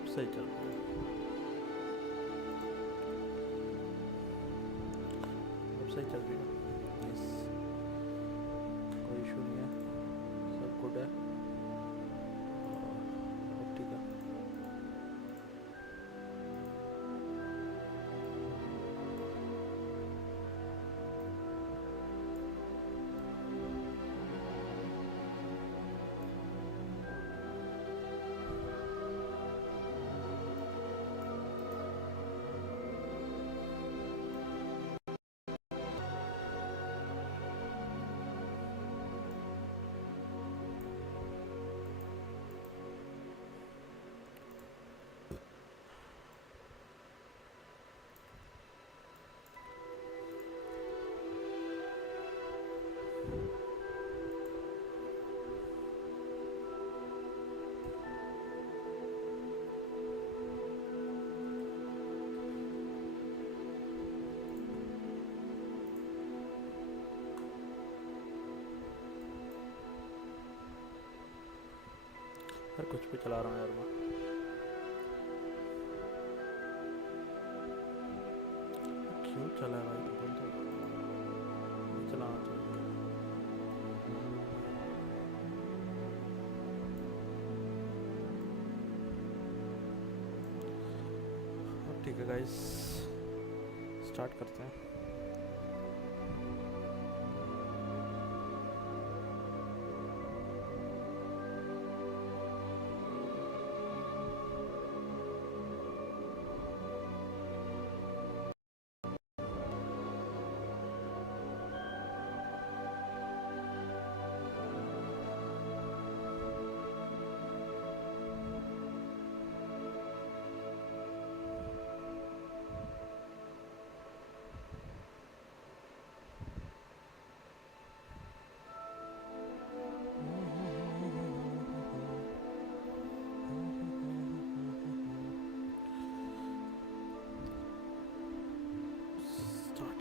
अब सही चल रहा है, अब सही चल रही है। नाइस, कोई इशू नहीं है, सब गुड है। अब ठीक है। यार कुछ भी चला रहा हूँ यार मैं। क्यों चला रहा है तो नहीं चलाना चाहिए। अब ठीक है गाइस, स्टार्ट करते हैं।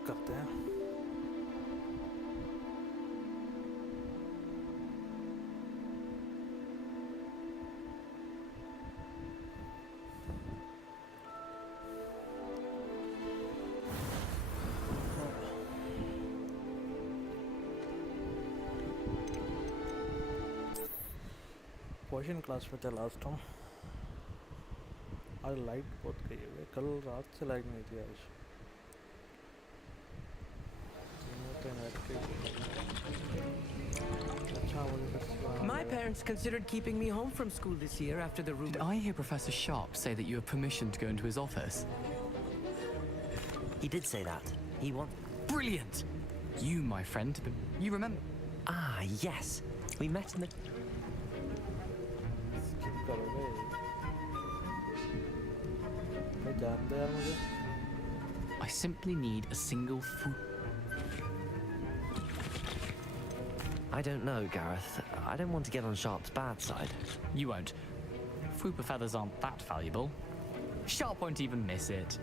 करते हैं। क्वेश्चन क्लास में था लास्ट टाइम। आज लाइट बहुत गई है, कल रात से लाइट नहीं थी आज। My parents considered keeping me home from school this year after the rumor. Did I hear Professor Sharp say that you have permission to go into his office? He did say that. He wants. Brilliant! You, my friend, you remember? Ah, yes. We met in the. I simply need a single food. I don't know, Gareth. I don't want to get on Sharp's bad side. You won't. Fupa feathers aren't that valuable. Sharp won't even miss it.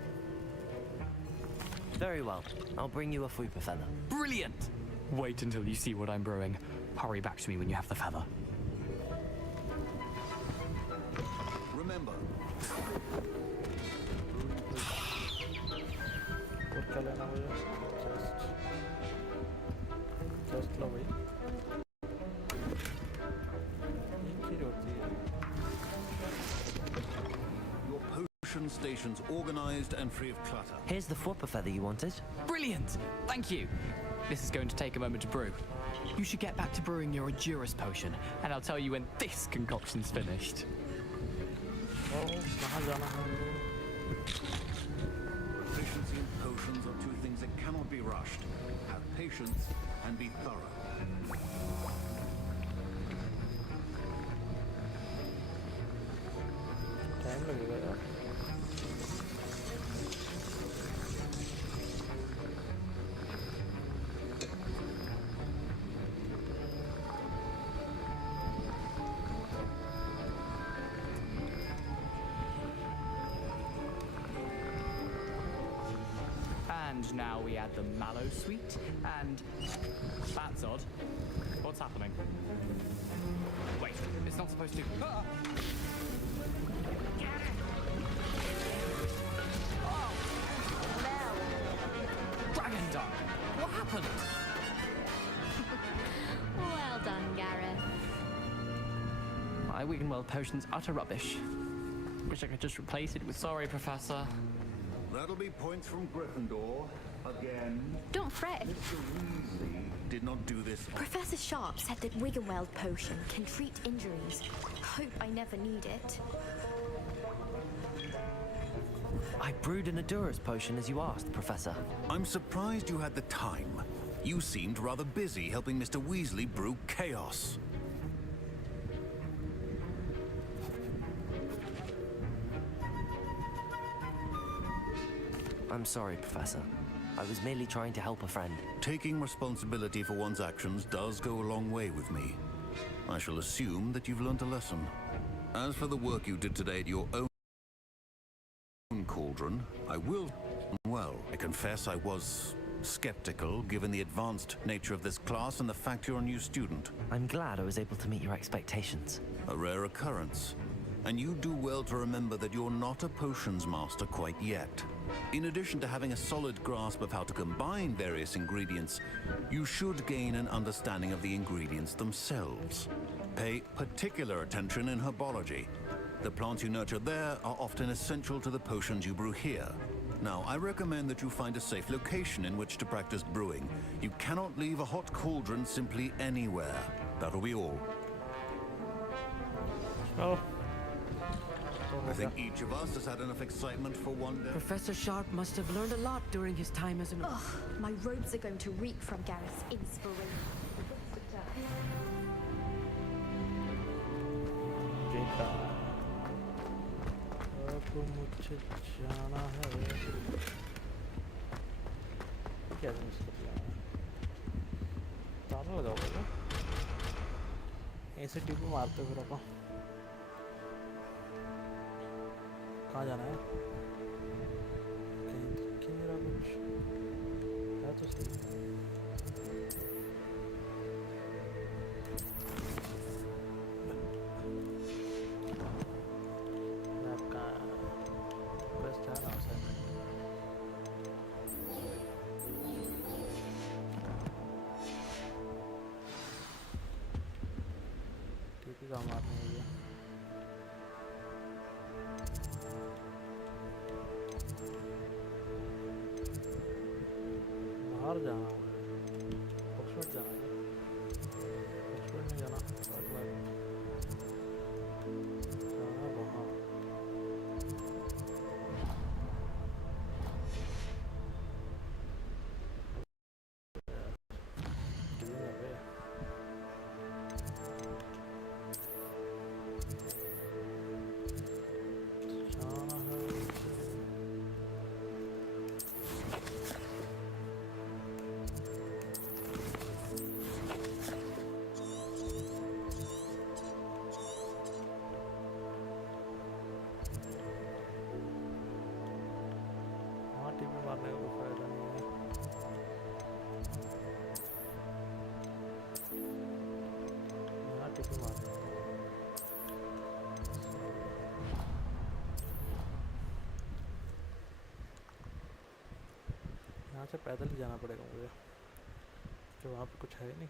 Very well. I'll bring you a Fupa feather. Brilliant! Wait until you see what I'm brewing. Hurry back to me when you have the feather. Remember. Just लो भाई। Your potion station's organized and free of clutter. Here's the Fupa feather you wanted. Brilliant! Thank you. This is going to take a moment to brew. You should get back to brewing your Endurance potion, and I'll tell you when this concoction's finished. Efficiency and potions are two things that cannot be rushed. Have patience and be thorough. Time लगेगा यार। And now we add the mallow sweet, and that's odd. What's happening? Wait, it's not supposed to. Ah! My Wiggenweld potion's utter rubbish. Wish I could just replace it with. Sorry, Professor. That'll be points from Gryffindor. Again. Don't fret. Mr. Weasley did not do this. Professor Sharp said that Wiggenweld potion can treat injuries. Hope I never need it. I brewed an Endurance potion as you asked, Professor. I'm surprised you had the time. You seemed rather busy helping Mr. Weasley brew chaos. I'm sorry, Professor. I was merely trying to help a friend. Taking responsibility for one's actions does go a long way with me. I shall assume that you've learnt a lesson. As for the work you did today at your own cauldron, well, I confess I was skeptical given the advanced nature of this class and the fact you're a new student. I'm glad I was able to meet your expectations. A rare occurrence. And you do well to remember that you're not a potions master quite yet. In addition to having a solid grasp of how to combine various ingredients, you should gain an understanding of the ingredients themselves. Pay particular attention in herbology. The plants you nurture there are often essential to the potions you brew here. Now, I recommend that you find a safe location in which to practice brewing. You cannot leave a hot cauldron simply anywhere. That'll be all. Oh. I think each of us has had enough excitement for one day. Professor Sharp must have learned a lot during his time as an... Ugh, my robes are going to reek from Gareth's inspiration. बेटा अब मुझे जाना है क्या miss कर दिया ताला लगाओगे क्या ऐसे टिप मारते फिर अपन कहाँ जाना है कहीं दिख नहीं रहा कुछ है तो सही काम आने है बाहर जाना ऑक्सफोर्ड जाना है ऑक्सफोर्ड नहीं जाना जाना वहाँ मारने का कोई फायदा नहीं है यहाँ टिपी मारने यहाँ से पैदल ही जाना पड़ेगा मुझे तो वहाँ पे कुछ है ही नहीं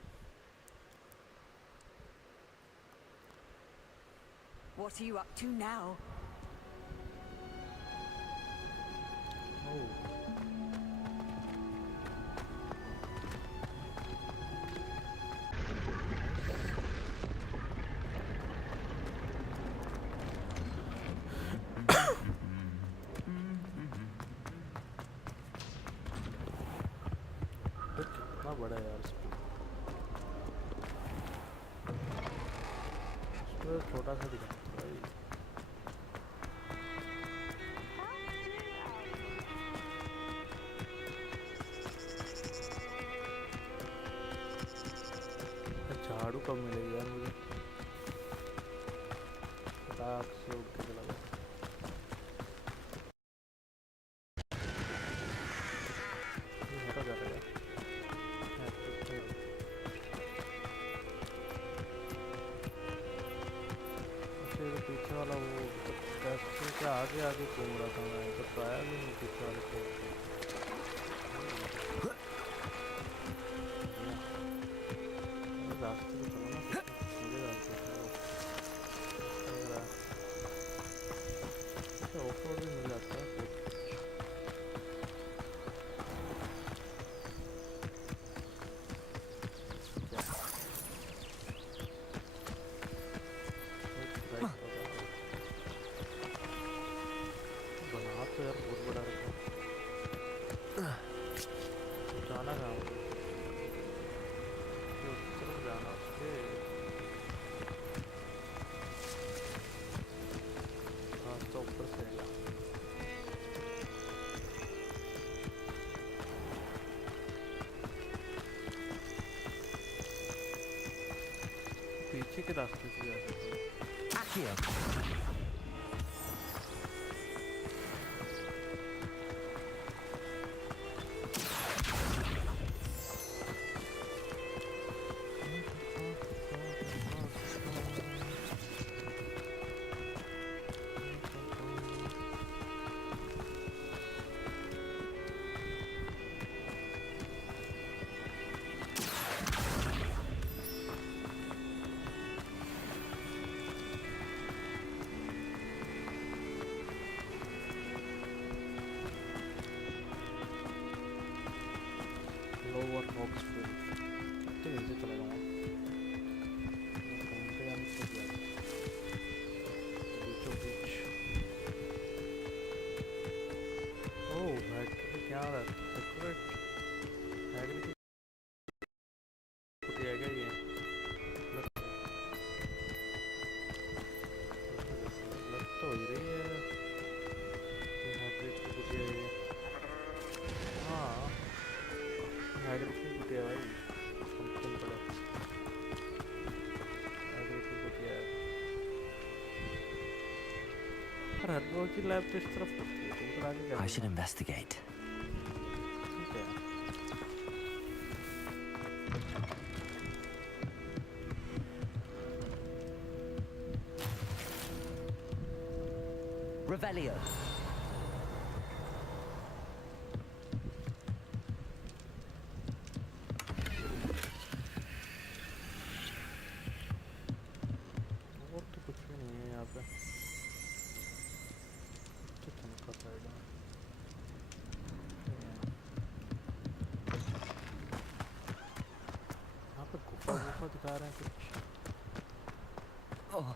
What are you up to now? Oh. कितना बड़ा है यार इसमें छोटा सा दिखा झाड़ू कब मिलेगी यार मुझे फटाक से उठ के चला गया हटा जा रहा है फिर पीछे वाला वो कैसे क्या आगे आगे घूम रहा था मैं तो पाया भी नहीं पीछे वाले को रास्ते पे चलो ना सीधे रास्ते पे रास्ते से जा सकते हैं। Accio. लोअर ऑक्सफोर्ड तो यहीं से चला जाऊँगा। घूमते जाने से क्या है? बीचों बीच। ओह हैकर क्या आ रहा है? हैकर हैकर की कुछ है क्या ये? लग तो ही रही है। हैकर की कुछ है ये। हाँ हैकर की कुछ है भाई। कंप्लेन करो। हैकर की कुछ है। पर हर रोज की लैब तो इस तरफ होती है। तो उधर आगे क्या I should investigate. ठीक है। Revelio. और तो कुछ भी नहीं है यहाँ पे। तो चमका साइड में। यहाँ पे गुफा गुफा दिखा रहे हैं कुछ। Oh.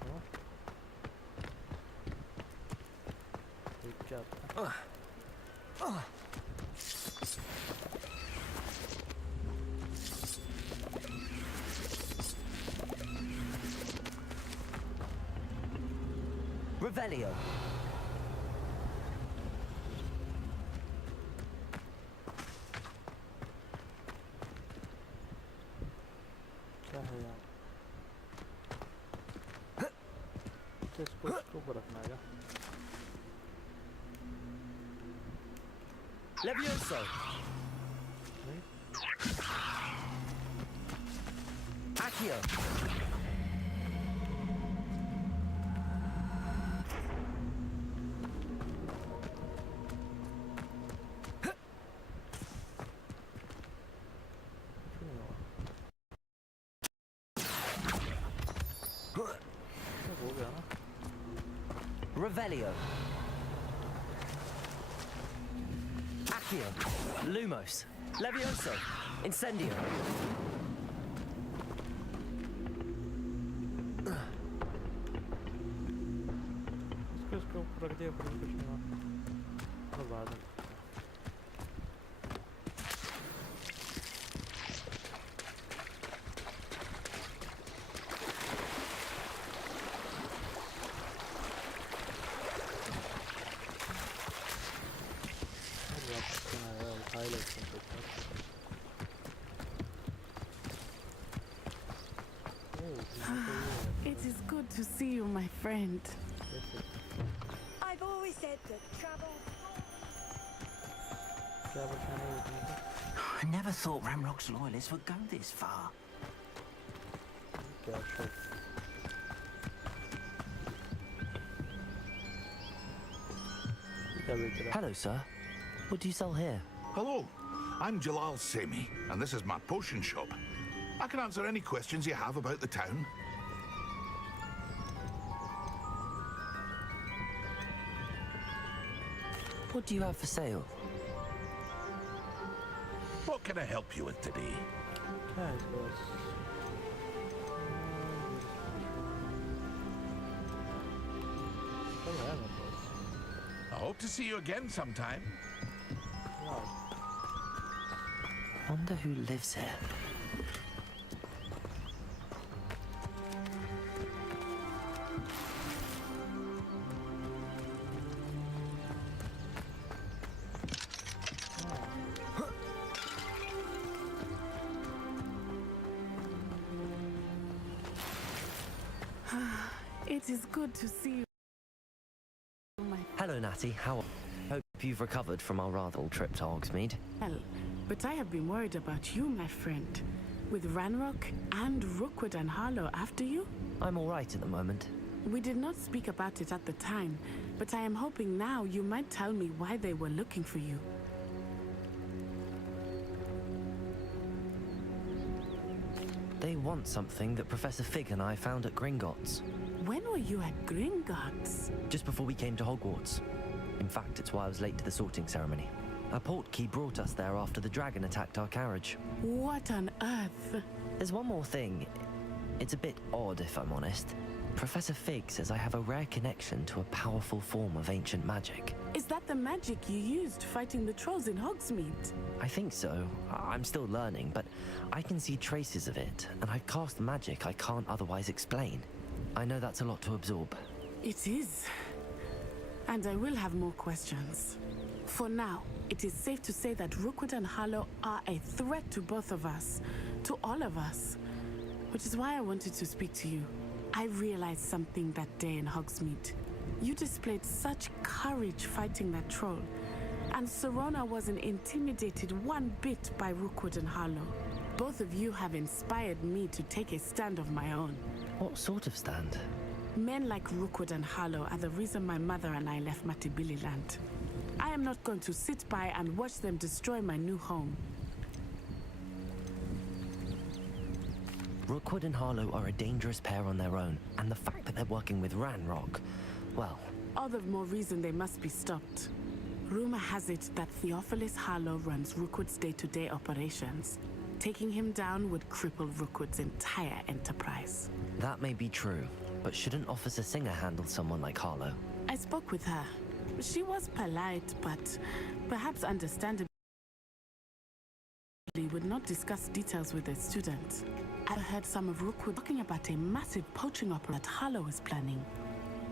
क्यों? देख क्या आता है? Revelio. क्या है यहाँ? तो इसको ऊपर रखना है क्या? Levioso. नहीं? Accio. कुछ नहीं हुआ। ये हो गया ना? Revelio. Accio. Lumos. Levioso. Incendio. इसको ऊपर रख दिया फिर भी कुछ नहीं हुआ। और बाद में It is good to see you, my friend. I've always said that travel. क्या परेशानी है इसमें? I never thought Ramrock's loyalists would go this far. क्या शौक? क्या बेच रहा है? Hello, sir. What do you sell here? Hello, I'm Jalal Semi, and this is my potion shop. I can answer any questions you have about the town. What do you have for sale? What can I help you with today? क्या है इसके पास? सब है मेरे पास। I hope to see you again sometime. वाह, Wonder who lives here. It is good to see you, my Hello, Natty. How? Hope you've recovered from our rather old trip to Hogsmeade. well. But I have been worried about you, my friend. With Ranrock and Rookwood and Harlow after you? I'm all right at the moment. We did not speak about it at the time, but I am hoping now you might tell me why they were looking for you. They want something that Professor Fig and I found at Gringotts, When were you at Gringotts? just before we came to Hogwarts. In fact, it's why I was late to the sorting ceremony. A portkey brought us there after the dragon attacked our carriage. What on earth? There's one more thing. It's a bit odd, if I'm honest. Professor Fig says I have a rare connection to a powerful form of ancient magic. Is that the magic you used fighting the trolls in Hogsmeade? I think so. I'm still learning, but I can see traces of it, and I've cast magic I can't otherwise explain. I know that's a lot to absorb. It is. And I will have more questions. For now, it is safe to say that Rookwood and Harlow are a threat to both of us, to all of us. Which is why I wanted to speak to you. I realized something that day in Hogsmeade. You displayed such courage fighting that troll, and Serona wasn't intimidated one bit by Rookwood and Harlow. Both of you have inspired me to take a stand of my own. What sort of stand? Men like Rookwood and Harlow are the reason my mother and I left Matabeleland. I am not going to sit by and watch them destroy my new home. Rookwood and Harlow are a dangerous pair on their own, and the fact that they're working with Ranrock, well, All the more reason they must be stopped. Rumor has it that Theophilus Harlow runs Rookwood's day-to-day operations. Taking him down would cripple Rookwood's entire enterprise. that may be true, but shouldn't Officer Singer handle someone like Harlow? I spoke with her. She was polite, but perhaps understandably would not discuss details with a student. I heard some of Rookwood talking about a massive poaching operation that Harlow is planning.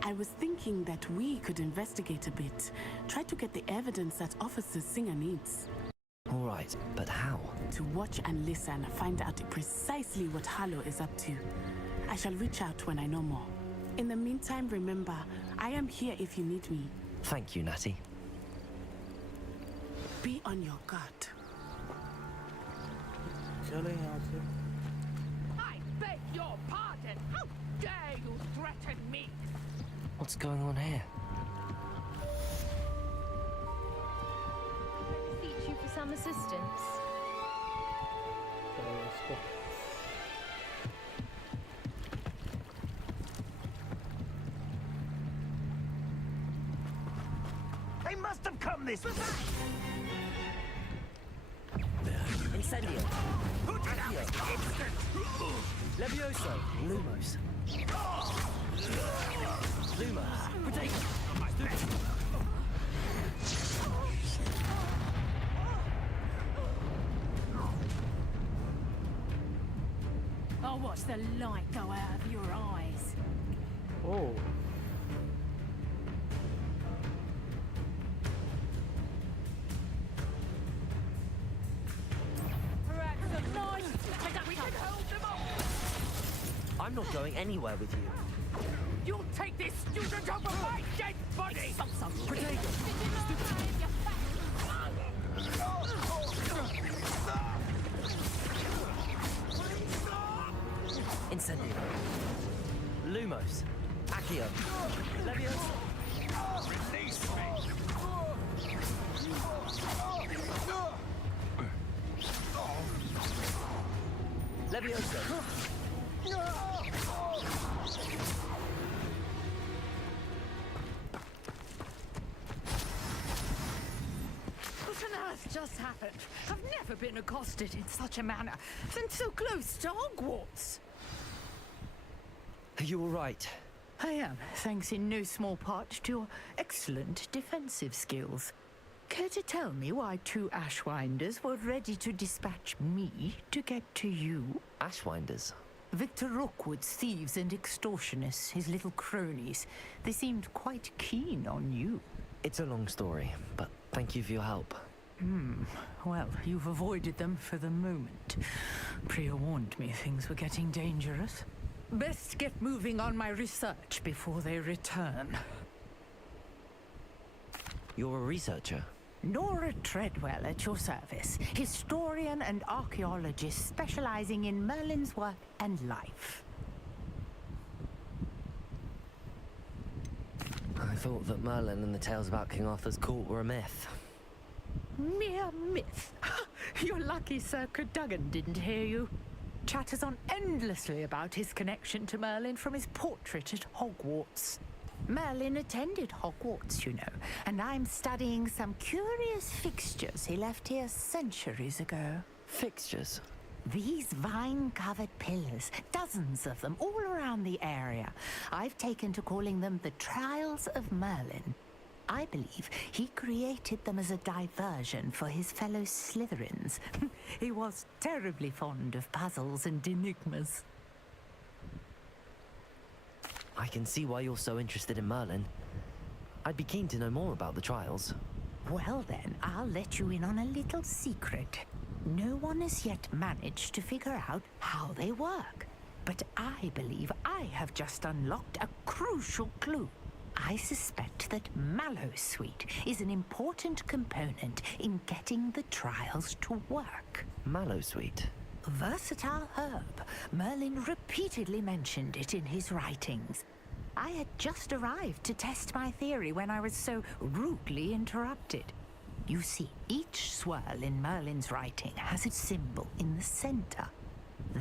I was thinking that we could investigate a bit, try to get the evidence that Officer Singer needs. All right, but how? To watch and listen, find out precisely what Harlow is up to. I shall reach out when I know more. In the meantime, remember, I am here if you need me. Thank you, Natty. Be on your guard. चलो यहाँ से I beg your pardon. How dare you threaten me? What's going on here? Beseech you for some assistance. चलो इसको They must have come this way. Incendio! Levioso! Lumos! Lumos! Protect! I'll watch the light go out of your eyes. Oh Perhaps a nice we can hold them off. I'm not going anywhere with you. You'll take this student over my dead body. Protego! Incendio! Lumos! Accio! Levioso! Release me. Levioso! What on earth just happened? I've never been accosted in such a manner, and so close to Hogwarts. Are you all right? I am, thanks in no small part to your excellent defensive skills. Care to tell me why two Ashwinders were ready to dispatch me to get to you? Ashwinders? Victor Rookwood's thieves and extortionists, his little cronies. They seemed quite keen on you. It's a long story, but thank you for your help. Well, you've avoided them for the moment. Priya warned me things were getting dangerous. Best get moving on my research before they return. You're a researcher? Nora Treadwell at your service, historian and archaeologist specializing in Merlin's work and life. I thought that Merlin and the tales about King Arthur's court were a myth. Mere myth. You're lucky Sir Cadogan didn't hear you. Chatters on endlessly about his connection to Merlin from his portrait at Hogwarts. Merlin attended Hogwarts, you know, and I'm studying some curious fixtures he left here centuries ago. Fixtures? These vine-covered pillars, dozens of them all around the area. I've taken to calling them the Trials of Merlin. I believe he created them as a diversion for his fellow Slytherins. He was terribly fond of puzzles and enigmas. I can see why you're so interested in Merlin. I'd be keen to know more about the trials. Well then, I'll let you in on a little secret. No one has yet managed to figure out how they work. But I believe I have just unlocked a crucial clue. I suspect that Mallowsweet is an important component in getting the trials to work. Mallowsweet? Versatile herb. Merlin repeatedly mentioned it in his writings. I had just arrived to test my theory when I was so rudely interrupted. You see, each swirl in Merlin's writing has its symbol in the center.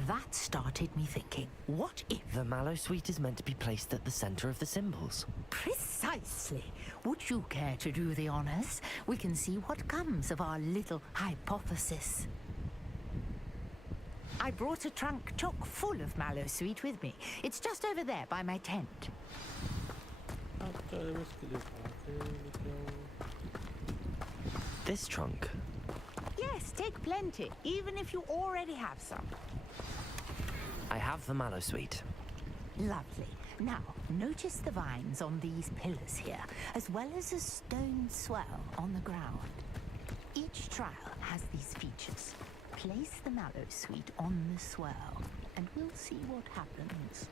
That started me thinking, what if... The Mallowsweet is meant to be placed at the center of the symbols. Precisely. Would you care to do the honors? We can see what comes of our little hypothesis. I brought a trunk chock full of Mallowsweet with me. It's just over there by my tent. This trunk? Yes, take plenty, even if you already have some. I have the Mallowsweet. Lovely. Now, notice the vines on these pillars here, as well as a stone swell on the ground. Each trial has these features. Place the Mallowsweet on the swell, and we'll see what happens.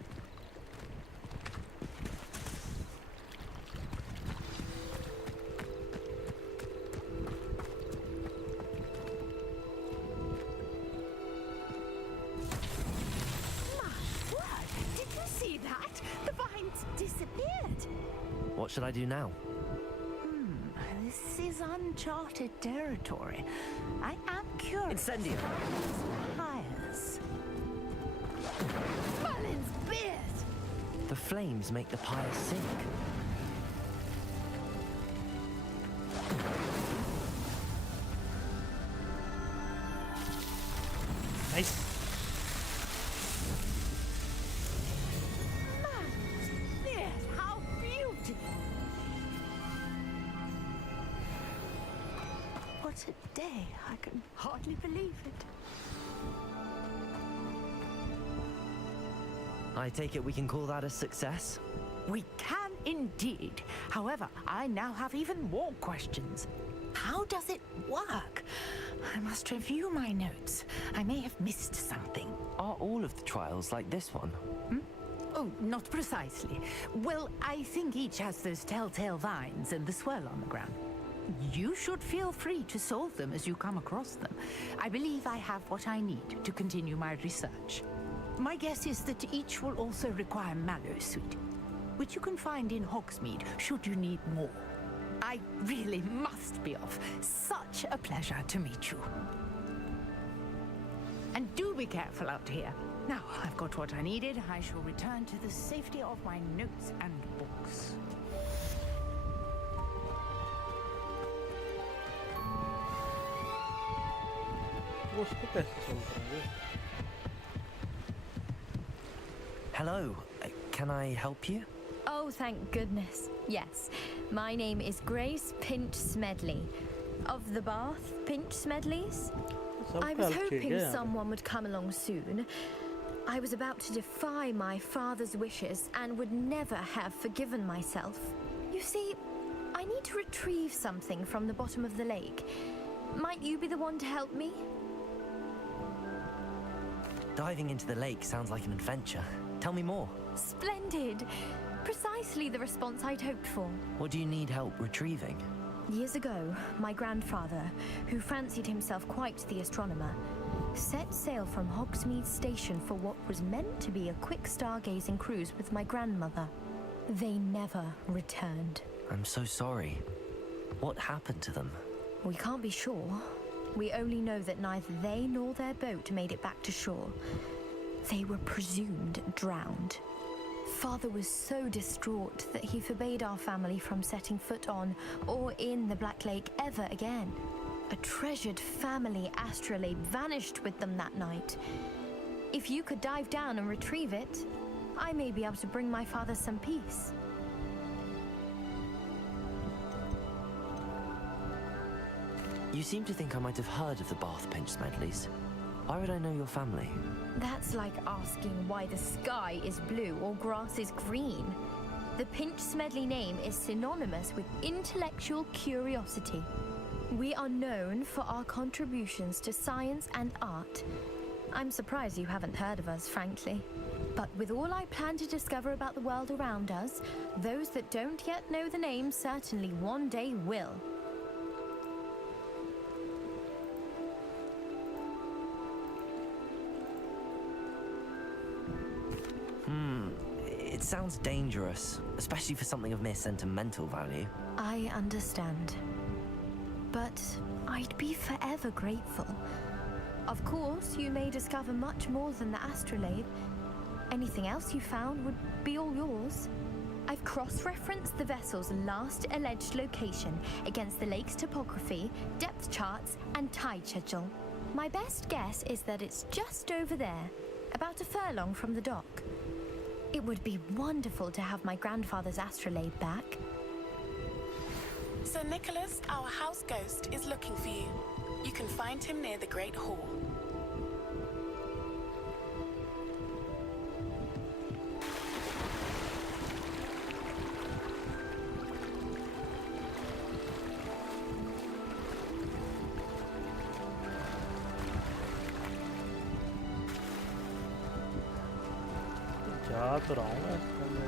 My word! Did you see that? The vines disappeared! What should I do now? This is uncharted territory. I am curious. Incendio! Fires. Merlin's beard! The flames make the pyre sink. Nice. Merlin's beard! How beautiful! What a day. I can hardly believe it. I take it we can call that a success? We can indeed. However, I now have even more questions. How does it work? I must review my notes. I may have missed something. Are all of the trials like this one? Oh, not precisely. Well, I think each has those telltale vines and the swirl on the ground. You should feel free to solve them as you come across them. I believe I have what I need to continue my research. My guess is that each will also require Mallowsweet, which you can find in Hogsmeade should you need more. I really must be off. Such a pleasure to meet you. And do be careful out here. Now I've got what I needed, I shall return to the safety of my notes and books. Hello, can I help you? Oh, thank goodness. Yes. My name is Grace Pinch Smedley. Of the Bath Pinch Smedleys. I was hoping someone would come along soon. I was about to defy my father's wishes and would never have forgiven myself. You see, I need to retrieve something from the bottom of the lake. Might you be the one to help me? Diving into the lake sounds like an adventure. Tell me more. Splendid! Precisely the response I'd hoped for. What do you need help retrieving? Years ago, my grandfather, who fancied himself quite the astronomer, set sail from Hogsmeade Station for what was meant to be a quick stargazing cruise with my grandmother. They never returned. I'm so sorry. What happened to them? We can't be sure. We only know that neither they nor their boat made it back to shore. They were presumed drowned. Father was so distraught that he forbade our family from setting foot on or in the Black Lake ever again. A treasured family astrolabe vanished with them that night. If you could dive down and retrieve it, I may be able to bring my father some peace. You seem to think I might have heard of the Bath Pinch Smedleys. Why would I know your family? That's like asking why the sky is blue or grass is green. The Pinch Smedley name is synonymous with intellectual curiosity. We are known for our contributions to science and art. I'm surprised you haven't heard of us, frankly. But with all I plan to discover about the world around us, those that don't yet know the name certainly one day will. It sounds dangerous, especially for something of mere sentimental value. I understand. But I'd be forever grateful. Of course, you may discover much more than the astrolabe. Anything else you found would be all yours. I've cross-referenced the vessel's last alleged location against the lake's topography, depth charts, and tide schedule. My best guess is that it's just over there, about a furlong from the dock. It would be wonderful to have my grandfather's astrolabe back. Sir Nicholas, our house ghost, is looking for you. You can find him near the Great Hall. जा तो रहा हूँ मैं इसके अंदर।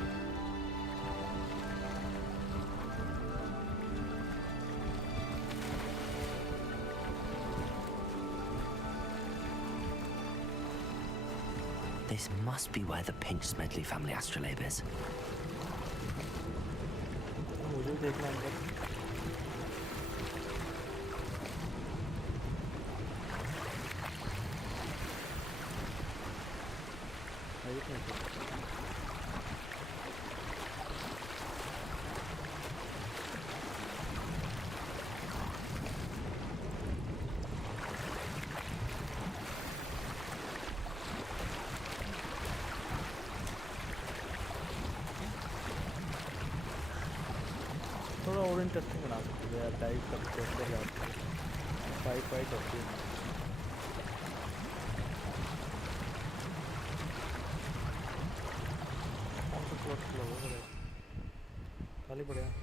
This must be where the Pinch Smedley family astrolabe is. मुझे भी देखना अंदर। थोड़ा और इंटरेस्टिंग बना सकते हैं यार, डाइव करके अंदर जाते हैं, फाइट होती है। कौन सा प्लॉट क्लोज हो रहा है? खाली पड़े हैं।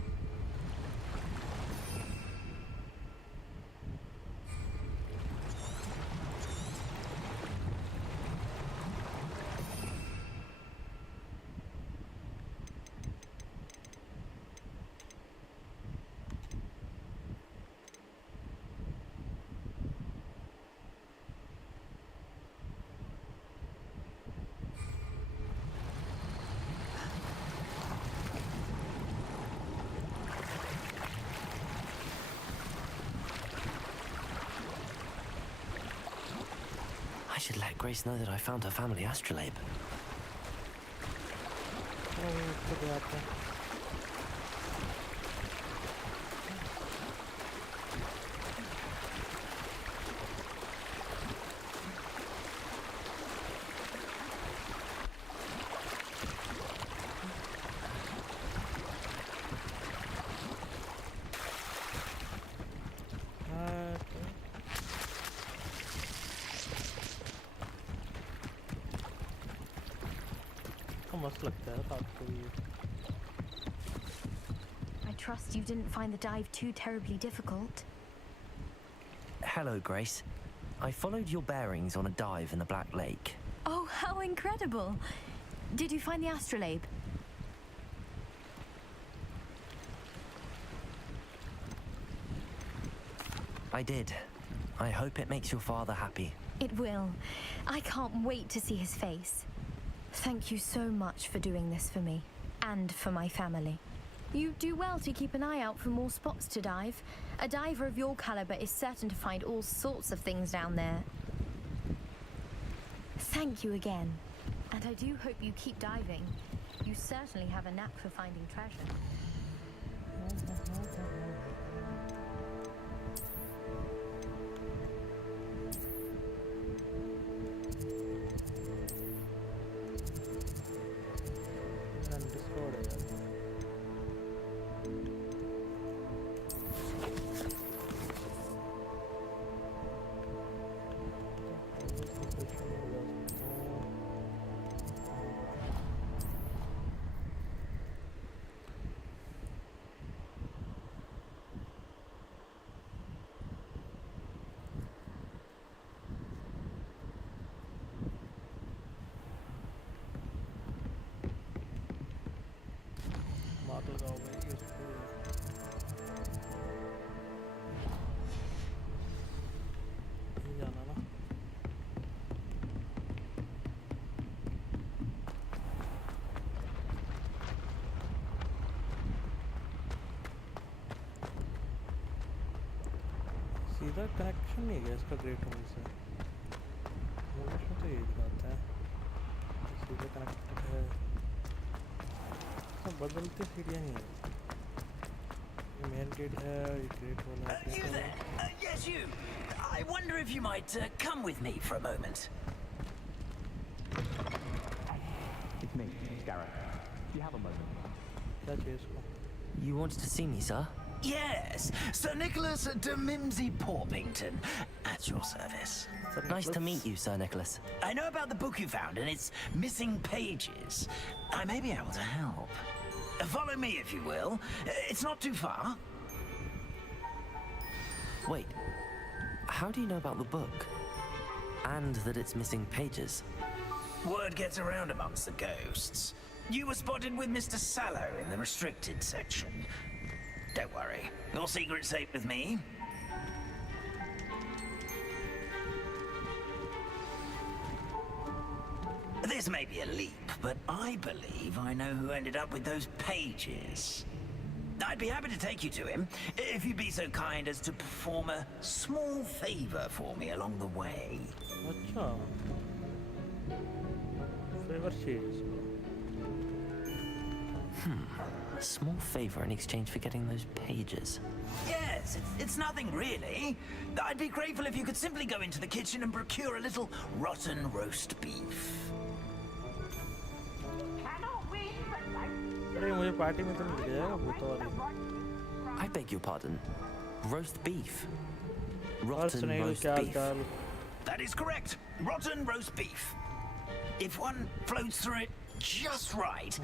I should let Grace know that I found her family astrolabe. मस्त लगता है रात को ये। I trust you didn't find the dive too terribly difficult. Hello, Grace. I followed your bearings on a dive in the Black Lake. Oh, how incredible! Did you find the astrolabe? I did. I hope it makes your father happy. It will. I can't wait to see his face. Thank you so much for doing this for me, and for my family. You do well to keep an eye out for more spots to dive. A diver of your caliber is certain to find all sorts of things down there. Thank you again. And I do hope you keep diving. You certainly have a knack for finding treasure. सीधा connection नहीं गया इसका great home से। Movies में तो यही दिखाता है सीधा कनेक्टेड है। सब बदलती सीढ़ियाँ नहीं है। ये मेन गेट है, ये ग्रेट होम है। You there? Yes, you. I wonder if you might come with me for a moment. It's me, Dzero. Do you have a moment? क्या चाहिए इसको? You wanted to see me, sir? Yes, Sir Nicholas de Mimsy Porpington, at your service. Nice to meet you, Sir Nicholas. I know about the book you found and its missing pages. I may be able to help. Follow me, if you will. It's not too far. Wait, how do you know about the book? And that it's missing pages? Word gets around amongst the ghosts. You were spotted with Mr. Sallow in the restricted section. Don't worry, your secret's safe with me. This may be a leap, but I believe I know who ended up with those pages. I'd be happy to take you to him, if you'd be so kind as to perform a small favor for me along the way. अच्छा favour चाहिए इसको। A small favor in exchange for getting those pages. Yes, it's nothing really. I'd be grateful if you could simply go into the kitchen and procure a little rotten roast beef. अरे मुझे party में तो मिल जाएगा भूतों वाली। I beg your pardon. Roast beef. Rotten roast beef. That is correct. Rotten roast beef. If one floats through it just right,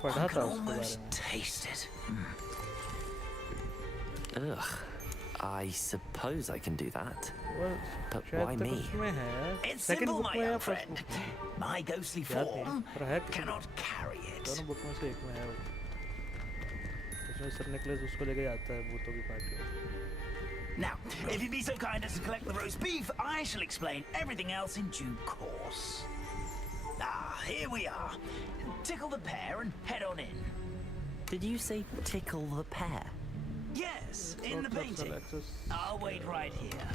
one can almost taste it. Ugh. I suppose I can do that. But why me? It's simple, my young friend. My ghostly form cannot carry it. दोनों book में से एक में है वो। उसमें sir निकलेस उसको लेके जाता है भूतों की पार्टी में। Now, if you'd be so kind as to collect the roast beef, I shall explain everything else in due course. Ah, here we are. Tickle the pear and head on in. Did you say tickle the pear? Yes, in the painting. I'll wait right here.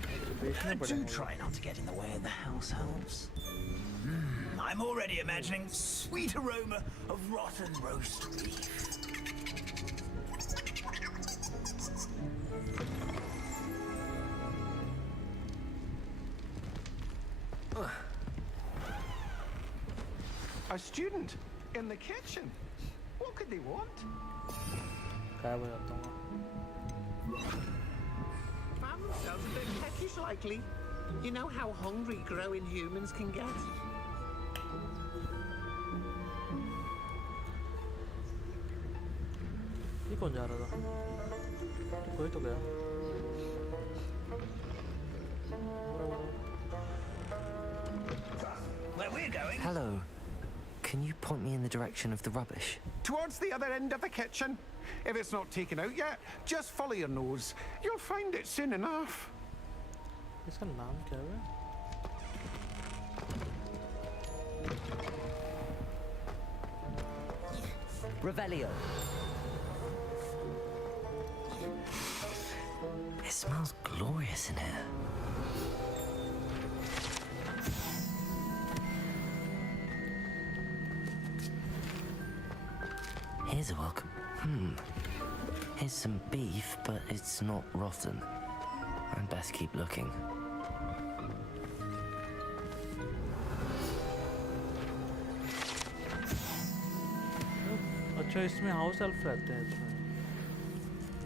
Do try not to get in the way of the house elves. I'm already imagining the sweet aroma of rotten roast beef. A student in the kitchen. What could they want? गायब हो जाता हूँ। Found themselves a bit peckish likely. You know how hungry growing humans can get. ये कौन जा रहा था? कोई तो गया। where we're going. Hello. Can you point me in the direction of the rubbish? Towards the other end of the kitchen. If it's not taken out yet, just follow your nose. You'll find it soon enough. इसका नाम क्या है? Revelio. It smells glorious in here. Here's a welcome. Here's some beef, but it's not rotten. I'd best keep looking. अच्छा इसमें house help रहते हैं इसमें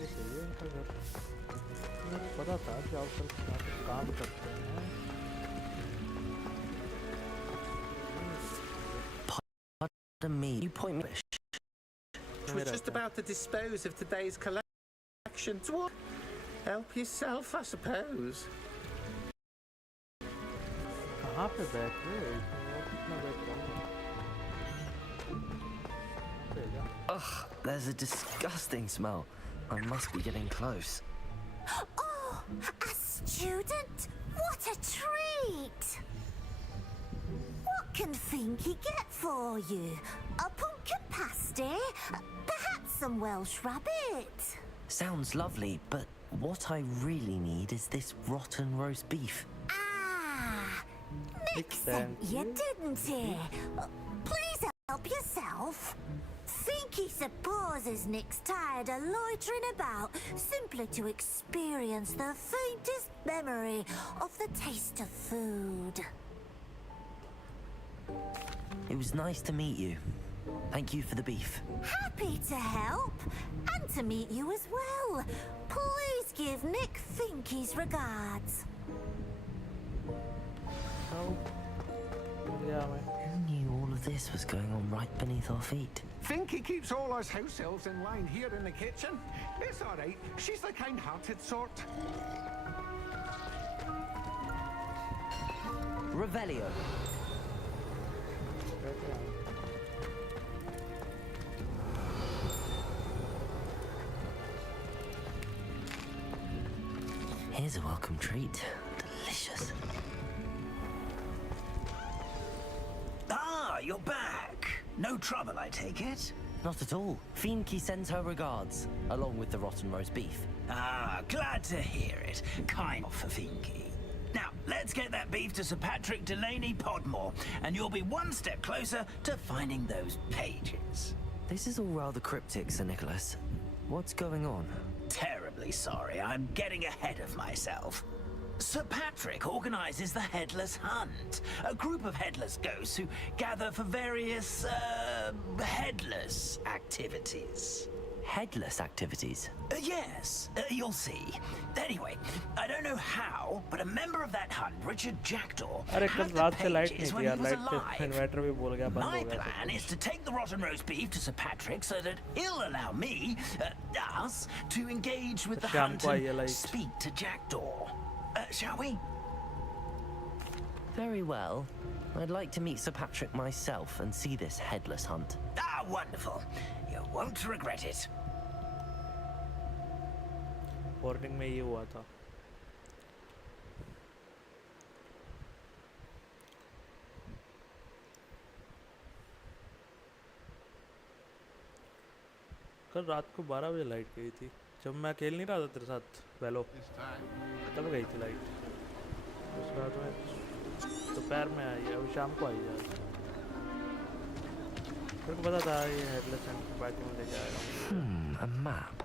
ये सही है इनका घर मुझे पता था कि हाउस हेल्प काम करते हैं Pardon me, you point me. We're just about to dispose of today's collection. What? Help yourself, I suppose. कहाँ पे बैठ रहे हैं कितना बैठ रहा हूँ Ugh, there's a disgusting smell. I must be getting close. Oh, a student? What a treat! What can Finky get for you? A pumpkin pasty? Perhaps some Welsh rabbit? Sounds lovely, but what I really need is this rotten roast beef. Ah, Nick sent you, didn't he? Please help yourself. Finky supposes Nick's tired of loitering about simply to experience the faintest memory of the taste of food. It was nice to meet you. Thank you for the beef. Happy to help, and to meet you as well. Please give Nick Finky's regards. Who knew all of this was going on right beneath our feet? Finky keeps all us house elves in line here in the kitchen. It's all right. She's the kind-hearted sort. Revelio. Here's a welcome treat. Delicious. Ah, you're back. No trouble, I take it? Not at all. Finky sends her regards, along with the rotten roast beef. Ah, glad to hear it. Kind of for Finky. Now, let's get that beef to Sir Patrick Delaney Podmore, and you'll be one step closer to finding those pages. This is all rather cryptic, Sir Nicholas. What's going on? Terribly sorry, I'm getting ahead of myself. Sir Patrick organizes the Headless Hunt, a group of headless ghosts who gather for various, headless activities. Headless activities? Yes, you'll see. Anyway, I don't know how, but a member of that hunt, Richard Jackdaw, had the pages when he was alive. My plan is to take the rotten roast beef to Sir Patrick so that he'll allow me, us, to engage with the hunt and speak to Jackdaw. Shall we? Very well. I'd like to meet Sir Patrick myself and see this headless hunt. Ah, wonderful. You won't regret it. Boarding में ये हुआ था कल रात को 12 बजे light गई थी जब मैं अकेले नहीं रहा था तेरे साथ वेलो तब गई थी लाइट उसके बाद में दोपहर में आई अभी शाम को आई यार मेरे को पता था ये हेडलेस एंड पार्टी में ले जाएगा A map.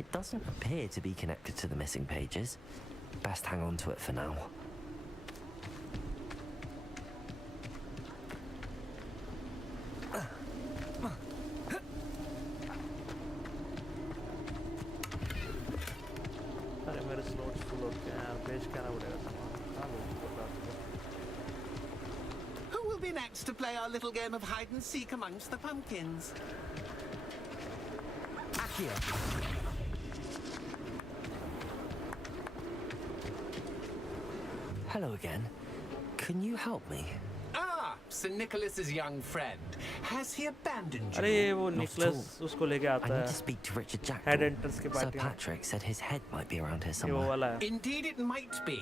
It doesn't appear to be connected to the missing pages. Best hang on to it for now. अरे मेरे स्लॉट्स फुल होते हैं बेच के आना पड़ेगा सामान Who will be next to play our little game of hide and seek amongst the pumpkins? Akio. Hello again. Can you help me? Ah, Sir Nicholas's young friend. Has he abandoned you? अरे वो Not at Nicholas उसको लेके I आता need है to speak to Richard head Jackdaw. Enters के Sir party में Patrick said his head might be around here ये वो somewhere. वाला है Indeed it might be.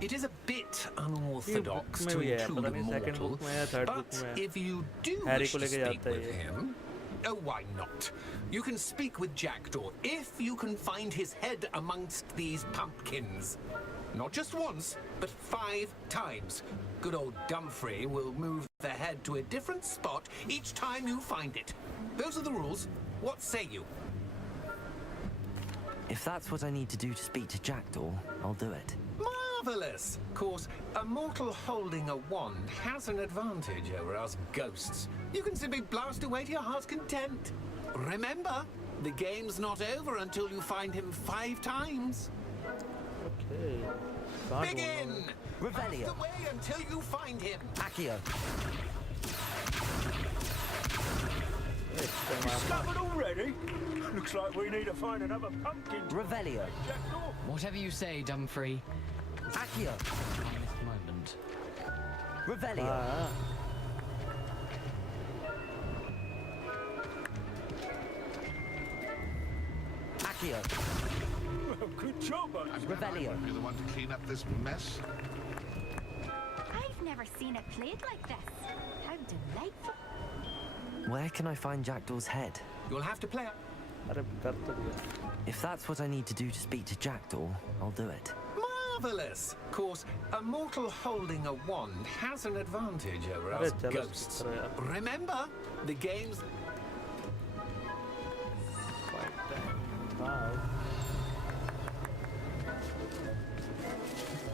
It is a bit unorthodox में to भी है, include पता a नहीं second mortal, book में या third book but में if you do Harry wish को to लेके speak जाता है with ये him, oh, why not? You can speak with Jackdaw if you can find his head amongst these pumpkins. Not just once, but 5 times. Good old Dumfrey will move the head to a different spot each time you find it. Those are the rules. What say you? If that's what I need to do to speak to Jackdaw, I'll do it. Marvelous! Of course, a mortal holding a wand has an advantage over us ghosts. You can simply blast away to your heart's content. Remember, the game's not over until you find him 5 times. Okay. Begin! Revelio. The way until you find him. Accio. Discovered already? Looks like we need to find another pumpkin. Revelio. Whatever you say, Dumfrey. Accio. On this moment. Revelio. Accio. Well, good job, Revelio. You're the one to clean up this mess. I've never seen it played like this. How delightful. Where can I find Jackdaw's head? You'll have to play. अरे कर तो दिया If that's what I need to do to speak to Jackdaw, I'll do it. Marvelous! Of course, a mortal holding a wand has an advantage over अरे us चलो ghosts. करो यार Remember, the game's...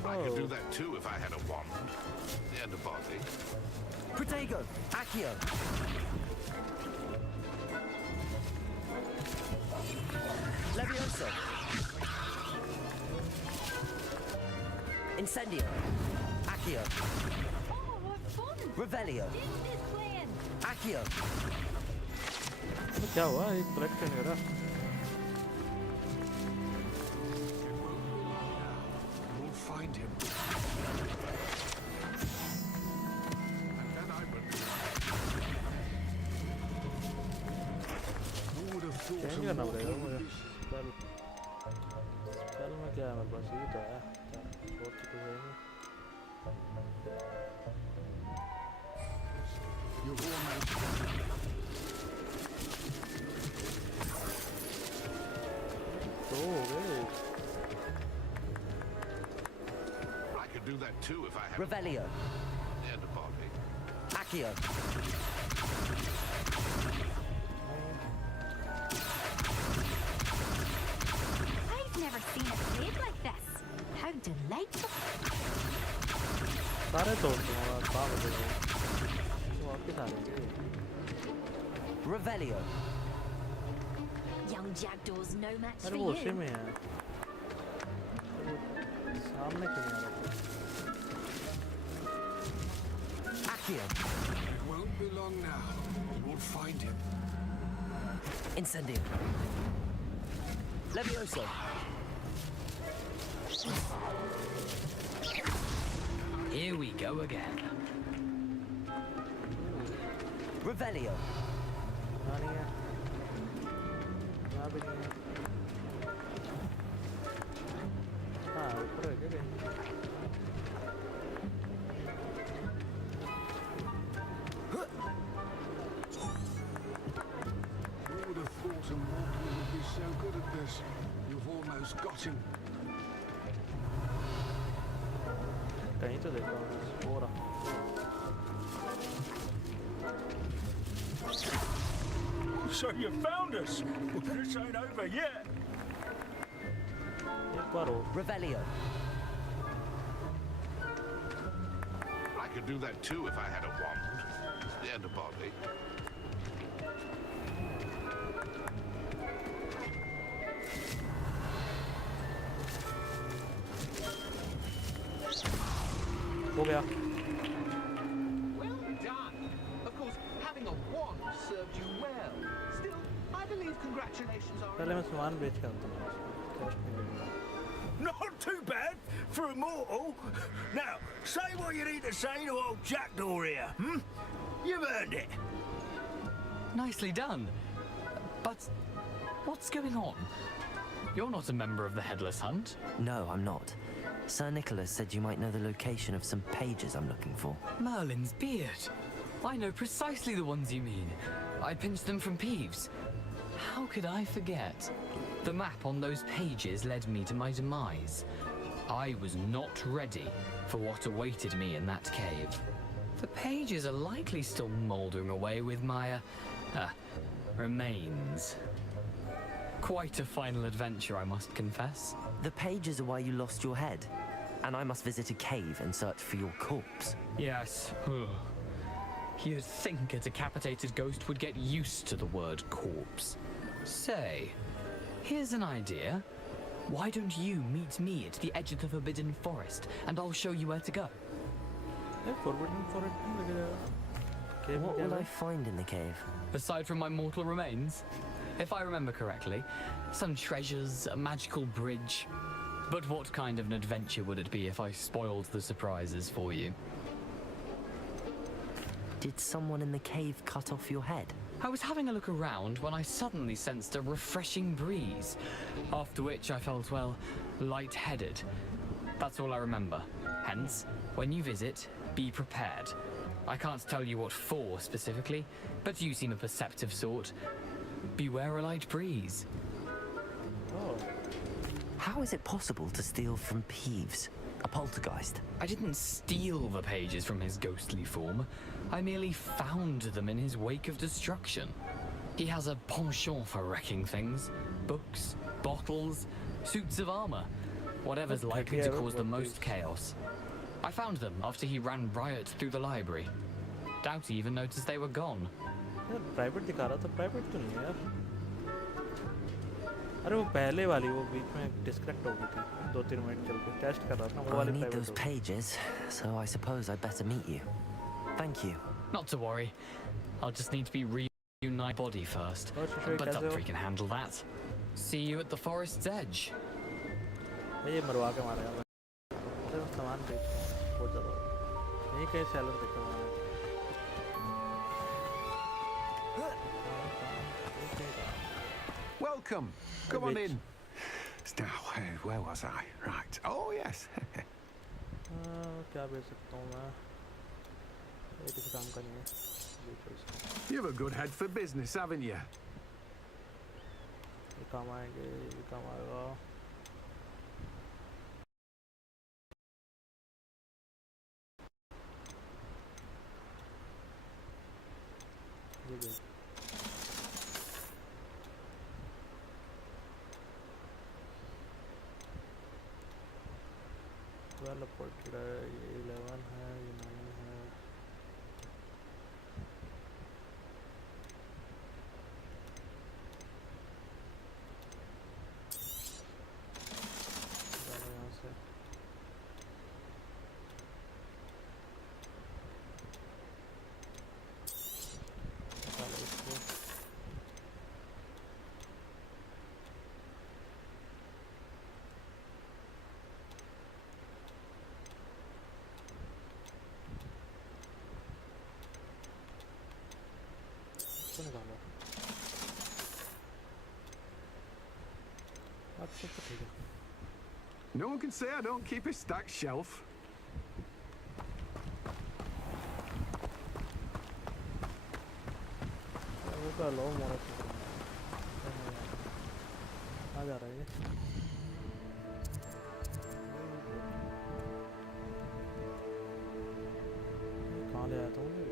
I could do that too if I had a wand and a body. Protego. Accio. Levioso. Incendio. Accio. Oh, what fun! Revelio. Disney is playing. Accio. क्या हुआ ये collect नहीं हो रहा We'll find him. Change करना पड़ेगा मुझे spell spell में क्या है मेरे पास ये तो है और तो कुछ है नहीं तो हो गए I could do that too if I had Revelio. and a body. Accio. I've never seen it played like this. How delightful. सारे तोड़ दूँगा काम हो जाएगा वो वापस आ रहे हैं Revelio. Young Jackdaw's no match अरे for वो उसी you. में है सामने क्यों नहीं आ रहा Accio. It won't be long now. We'll find him. Incendio. Levioso. Here we go again. Revelio. यहाँ नहीं है यहाँ भी नहीं है हाँ ऊपर है क्या Who would have thought a mortal would be so good at this? You've almost got him. कहीं तो देखा हो रहा So you found us. Well, this ain't over yet. एक बार और Revelio. I could do that too if I had a wand and a body. हो गया Well done. Of course, having a wand served you well. Still, I believe congratulations are... पहले मैं सामान बेच के आता हूँ कैश नहीं मिलेगा Not too bad. for a mortal. Now, say what you need to say to old Jackdaw here, hmm? You've earned it. Nicely done. But what's going on? You're not a member of the Headless Hunt. No, I'm not. Sir Nicholas said you might know the location of some pages I'm looking for. Merlin's beard. I know precisely the ones you mean. I pinched them from Peeves. How could I forget? The map on those pages led me to my demise. I was not ready for what awaited me in that cave. The pages are likely still mouldering away with my, remains. Quite a final adventure, I must confess. The pages are why you lost your head, and I must visit a cave and search for your corpse. Yes. You'd think a decapitated ghost would get used to the word corpse. Say, here's an idea. Why don't you meet me at the edge of the Forbidden Forest, and I'll show you where to go? Forbidden Forest. What will I find in the cave? Aside from my mortal remains, if I remember correctly, some treasures, a magical bridge. But what kind of an adventure would it be if I spoiled the surprises for you? Did someone in the cave cut off your head? I was having a look around when I suddenly sensed a refreshing breeze, after which I felt, well, lightheaded. That's all I remember. Hence, when you visit, be prepared. I can't tell you what for specifically, but you seem a perceptive sort. Beware a light breeze. Oh. How is it possible to steal from Peeves? A poltergeist? I didn't steal the pages from his ghostly form. I merely found them in his wake of destruction. He has a penchant for wrecking things. Books, bottles, suits of armor. Whatever's likely to cause the most chaos. I found them after he ran riot through the library. Doubt he even noticed they were gone. Private दिखा रहा था private तो नहीं है यार अरे वो पहले वाली वो बीच में डिस्कनेक्ट हो गई थी 2-3 मिनट चल के टेस्ट कर रहा था वो वाली I need private those pages, so I suppose I'd better meet you. Thank you. Not to worry. I'll just need to be reunited body first. But Duptree can handle that. See you at the forest's edge. ये मरवा के मारेगा अरे वो सामान बेच बहुत ज़्यादा नहीं कहीं सेलर देखा मैंने Welcome. Come on in. Now, where was I? Right. Oh, yes. क्या बेच सकता हूँ मैं ये किसी काम का नहीं है You have a good head for business, haven't you? ये काम आएंगे ये काम आएगा ये देख well ported है ये 11 है ये 9 है जाना यहाँ से निकालो इसको निकालो अच्छा तो ठीक है No one can say I don't keep a stacked shelf. वो का लो मोड़ा आ जा रहा है कहाँ ले आया था मुझे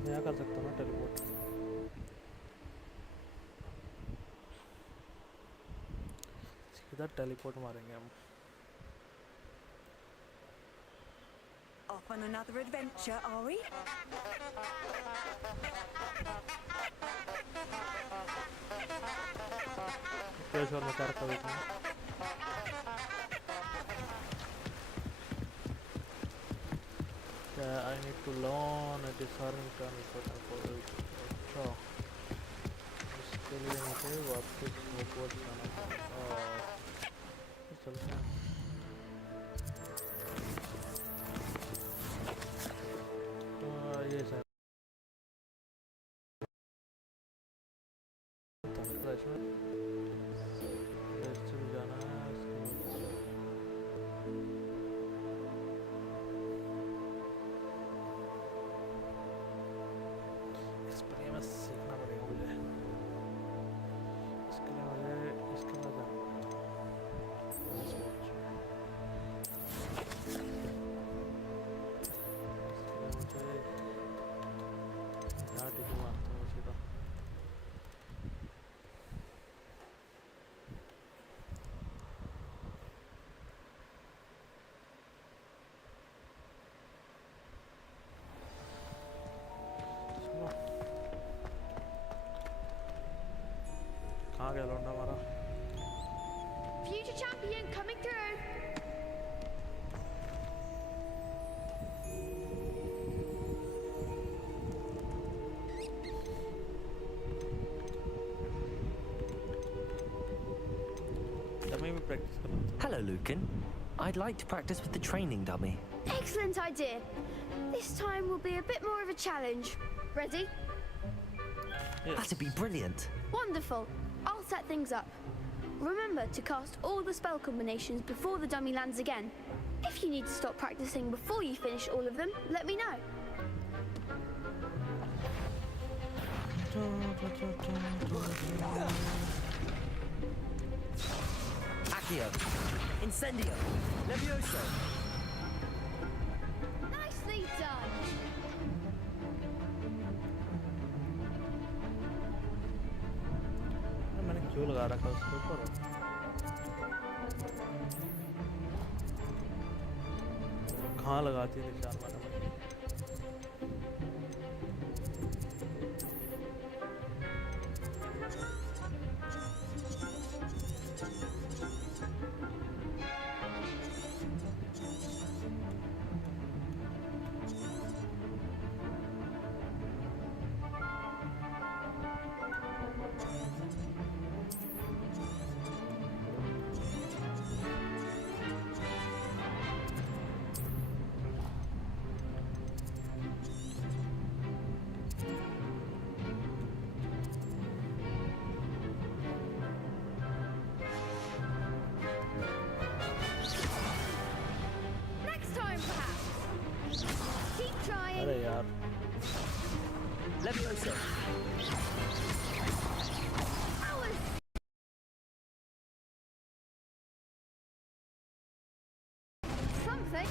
क्या कर सकता हूँ ना टेलीपोर्ट सीधा टेलीपोर्ट मारेंगे हम Off on another adventure, are we? कैसे और मचा रखा देखना I need to learn a disarming gun for अच्छा इसके लिए मुझे वापस हॉगवर्ट्स जाना पड़ेगा और चलते हैं ये सर इसमें भी जाना है इसके लिए बस सीखना पड़ेगा मुझे इसके लिए मुझे इसके बाद जाना कहाँ गया लौंडा हमारा Future champion coming through. dummy में practice करना था Hello, Lucan. I'd like to practice with the training dummy. Excellent idea. This time will be a bit more of a challenge. Ready? yes. That'd be brilliant. Wonderful. I'll set things up. Remember to cast all the spell combinations before the dummy lands again. If you need to stop practicing before you finish all of them, let me know. Accio. Incendio. Levioso. Nicely done. मैंने क्यों लगा रखा उसके ऊपर कहाँ लगाती है निशान वाला अरे यार Levioso. Something.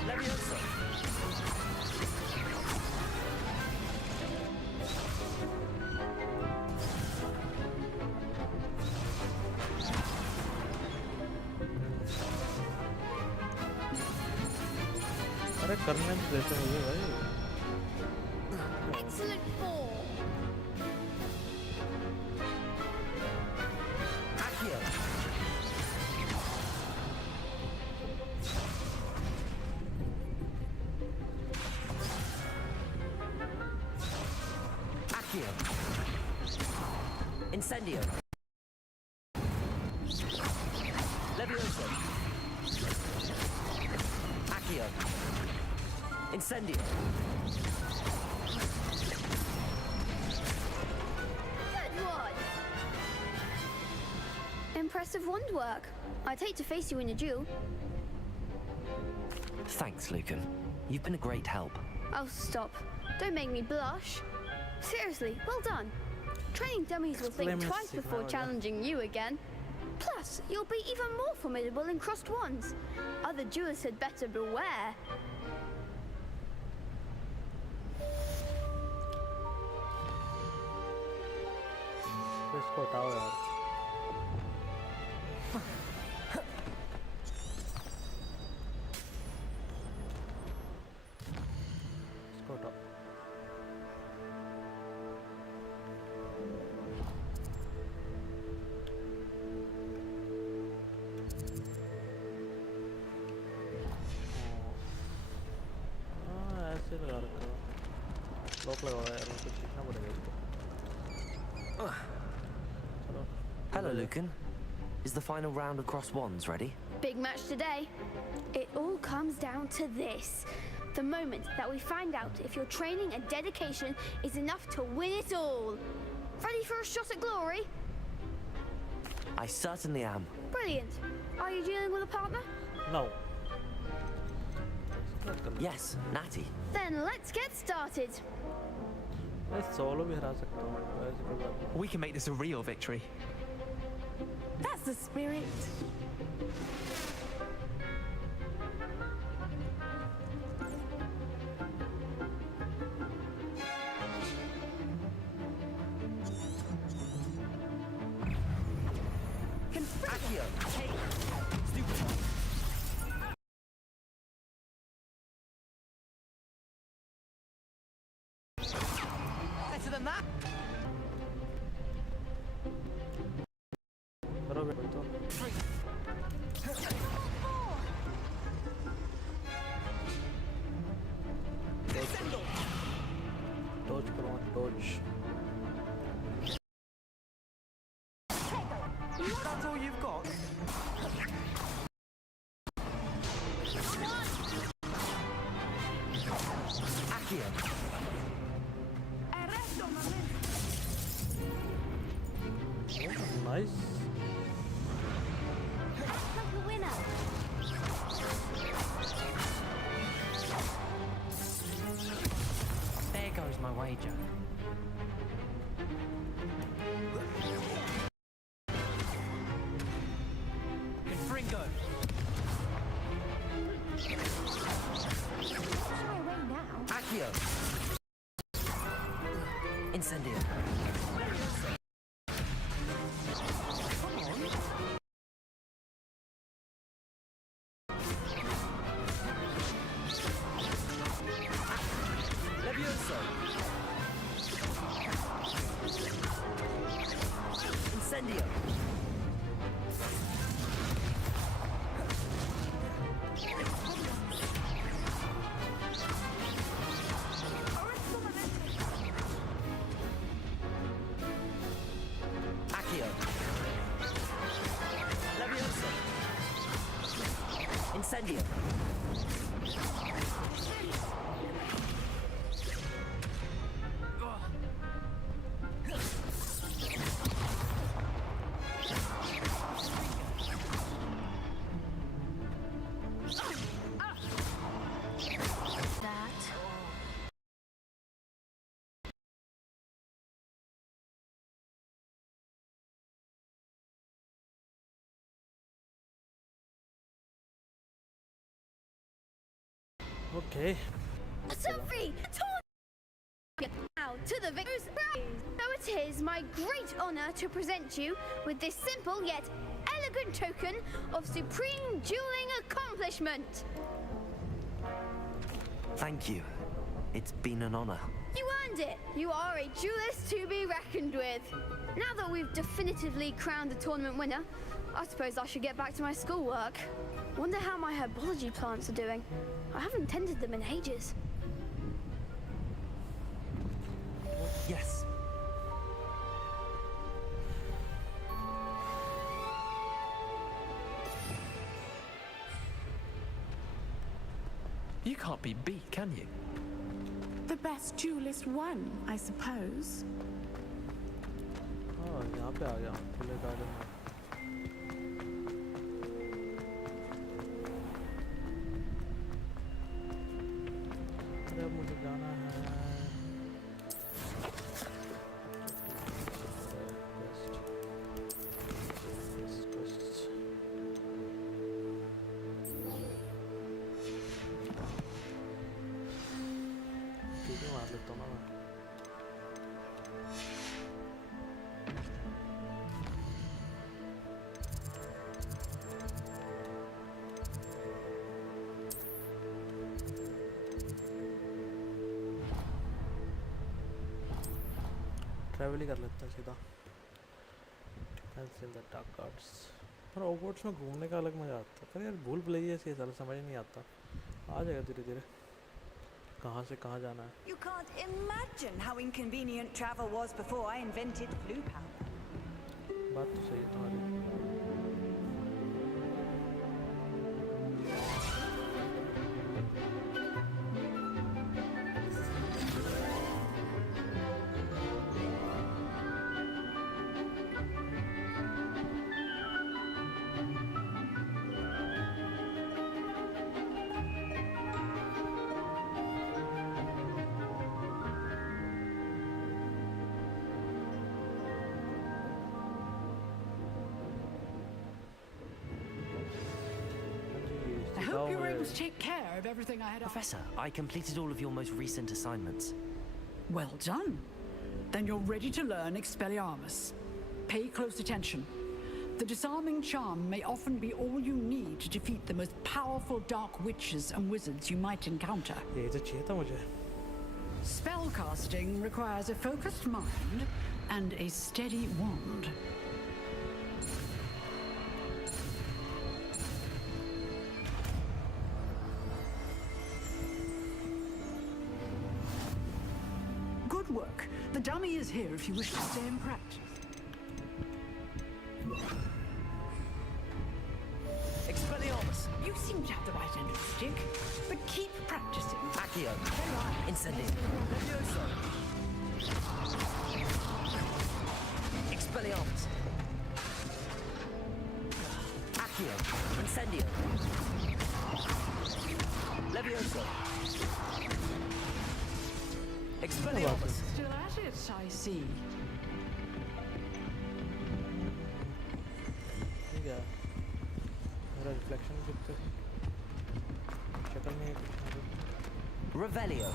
Levioso. अरे करने देते हैं ये भाई Excellent ball. Accio. Accio. Incendio. Levioso. Accio. Incendio. Good one. Impressive wand work. I'd hate to face you in a duel. Thanks, Lucan. You've been a great help. Oh, stop. Don't make me blush. Seriously, well done. Training dummies will think twice before challenging you again. Plus, you'll be even more formidable in crossed wands. Other duelists had better beware. इसको हटाओ यार इसको हटाओ shock लगा हुआ है यार, कुछ सीखना पड़ेगा इसको। चलो। Hello, Lucan. Is the final round of cross wands ready? Big match today. It all comes down to this. The moment that we find out if your training and dedication is enough to win it all. Ready for a shot at glory? I certainly am. Brilliant. Are you dealing with a partner? No. Yes, Natty. Then let's get started. मैं solo भी हरा सकता हूँ, ऐसी कोई बात नहीं। We can make this a real victory. That's the spirit. Accio. Better than that. करोगे कोई तो। डॉज करो, Dodge. That's all you've got? Accio. Nice. Like a winner. There goes my wager. Confringo. My way now. Accio. Incendio. Levioso. Incendio. Accio. Levioso. Incendio. That. Okay. Sophie! Now to the victor's prize. So it is my great honor to present you with this simple yet elegant token of supreme dueling accomplishment. Thank you. It's been an honor. You earned it. You are a duelist to be reckoned with. Now that we've definitively crowned the tournament winner, I suppose I should get back to my schoolwork. Wonder how my herbology plants are doing. I haven't tended them in ages. Yes. You can't be beat, can you? The best duelist won, I suppose. हाँ यहाँ पे आ गया खुले garden में। अरे अब मुझे जाना है। मार लेता हूँ मैं। ट्रैवल ही कर लेते हैं सीधा। Cancel the dark cards. पर हॉगवर्ट्स में घूमने का अलग मज़ा आता है, पर यार भूल भुलैया से सारा समझ नहीं आता। आ जाएगा धीरे धीरे। कहाँ से कहाँ जाना है? You can't imagine how inconvenient travel was before I invented blue powder. बात तो सही है तुम्हारी. I hope you were able to take care of everything I had. Professor, I completed all of your most recent assignments. Well done. Then you're ready to learn Expelliarmus. Pay close attention. The disarming charm may often be all you need to defeat the most powerful dark witches and wizards you might encounter. ये तो चाहिए था मुझे. Spellcasting requires a focused mind and a steady wand. Good work. The dummy is here if you wish to stay in practice. Expelliarmus! You seem to have the right end of the stick, but keep practicing. Accio! Incendio! Levioso! Expelliarmus! Accio! Incendio! Levioso! Expelliarmus! Still at it, I see. ठीक है. मेरा reflection कितना शक्ल में Revelio!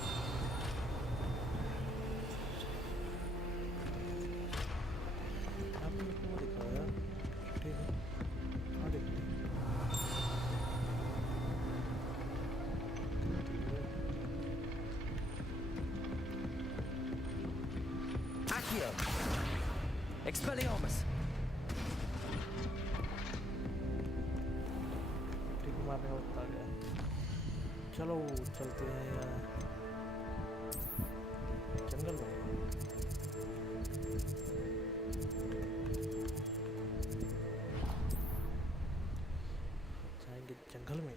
आपने क्यों दिखाया? ठीक है. हाँ देखते हैं. Accio! Expelliarmus! ट्रिक मारने का वक्त आ गया. चलो चलते हैं जंगल में. जाएंगे जंगल में.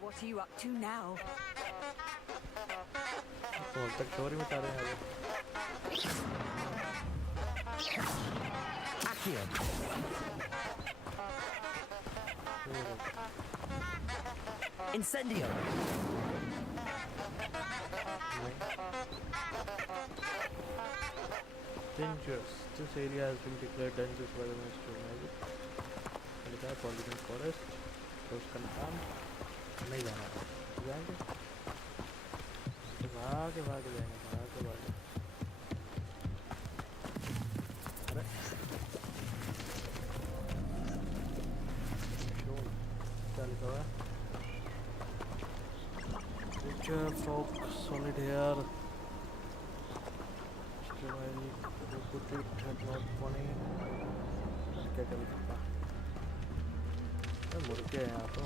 What are you up to now? तो अब तक स्टोरी बता रहे हैं. Accio! Incendio! Dangerous. This area has been declared dangerous by the Ministry of Magic. लिखा है Polygon Forest. तो उसका नाम नहीं जाना है. जाएंगे. भागे भागे जाएंगे. भागे भागे. अरे. क्या लिखा हुआ है? Future folk solid hair. Put it not funny. क्या कर सकता? मुर्गे हैं यहाँ तो.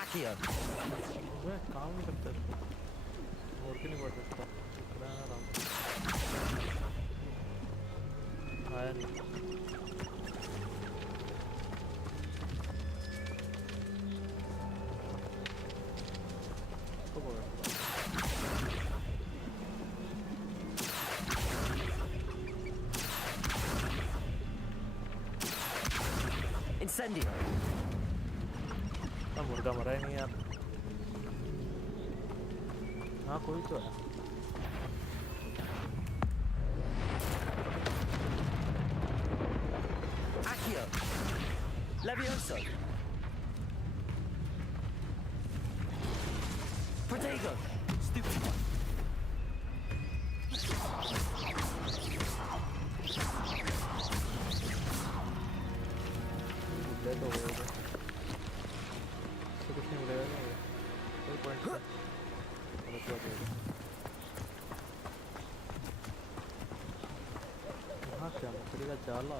Accio! वह काम नहीं करता. मुर्गे नहीं बढ़ सकता. इतना आराम. आया नहीं. Incendio! अब मुर्गा मरा ही नहीं यार. हाँ कोई तो है. Accio! Levioso! Protego! Stupid one! Dead हो गया. तो कुछ नहीं मिलेगा ना. कोई पॉइंट नहीं. मतलब वहाँ क्या मछली का जाला.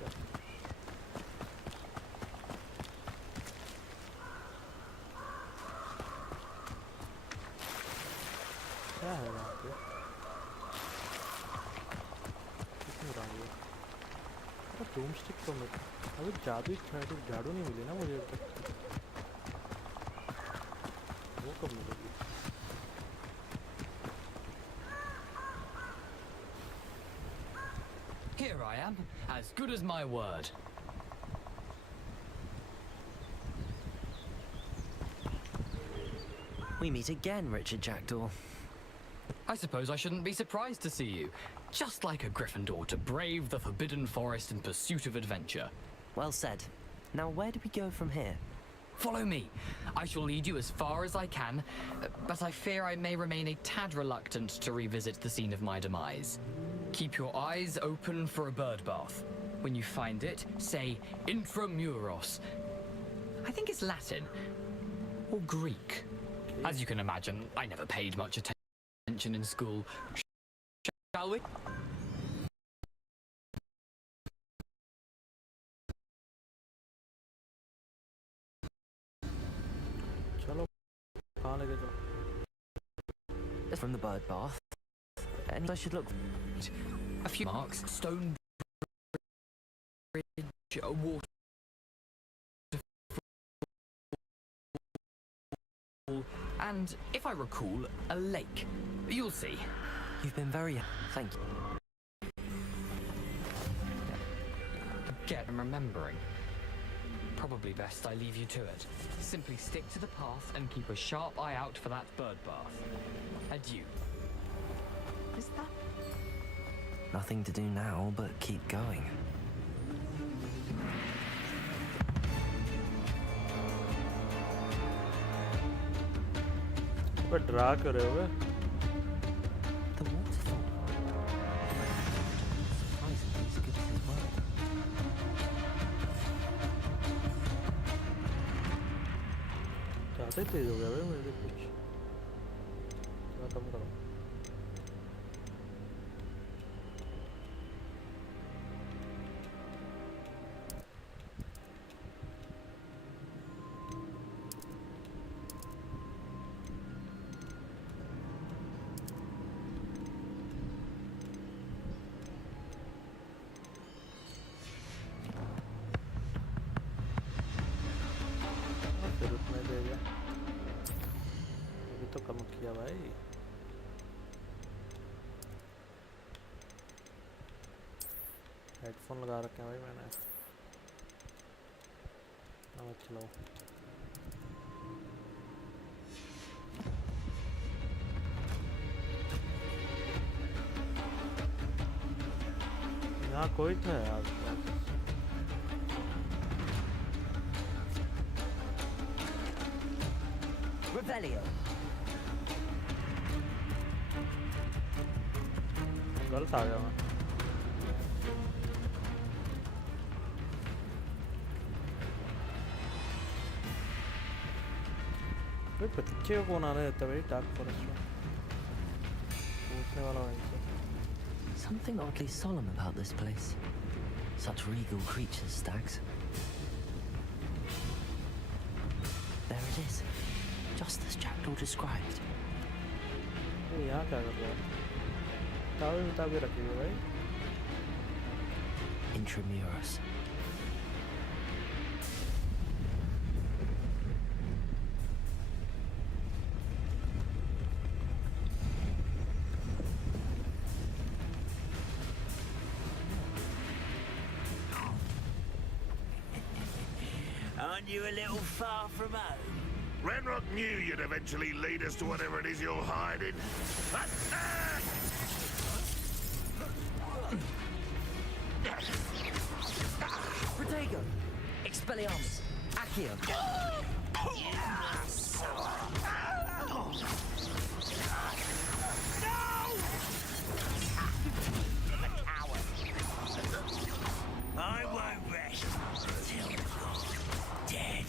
जाते हैं क्या है वहाँ पे कितनी उड़ानी है अरे डूम स्टिक तो मिल अभी झाड़ू नहीं मिली ना मुझे अब तक वो कब मिलेगी Here I am, as good as my word. We meet again, Richard Jackdaw. I suppose I shouldn't be surprised to see you. Just like a Gryffindor to brave the Forbidden Forest in pursuit of adventure. Well said. Now where do we go from here? Follow me. I shall lead you as far as I can, but I fear I may remain a tad reluctant to revisit the scene of my demise. Keep your eyes open for a bird bath. When you find it, say Intramuros. I think it's Latin. Or Greek. As you can imagine, I never paid much attention in school. Shall we? From the bird bath. And I should look. A few marks, stone bridge, a waterfall, and if I recall, a lake. You'll see. You've been very... Thank you. I'm remembering. Probably best I leave you to it. Simply stick to the path and keep a sharp eye out for that bird bath. Adieu. Is that... Nothing to do now but keep going. But drag कर रहे हो बे? The waterfall. Surprisingly as good as his word. ज़्यादा तेज हो गया बे मेरे कुछ. थोड़ा कम करो. हेडफोन लगा रखे हैं भाई मैंने. अब चलाओ. यहाँ कोई था यार. Revelio. गलत आ गया मैं. बच्चे को कौन आने देता भाई डार्क फॉरेस्ट में? पूछने वाला है इनसे. Something oddly solemn about this place. Such regal creatures, stags. There it is, just as Jackdaw described. यहाँ क्या कर रहा है? ताबे रखी हुई भाई. Intramuros. Aren't you a little far from home? Renrock knew you'd eventually lead us to whatever it is you're hiding. Protego! Expelliarmus! Accio! I won't rest until you're dead.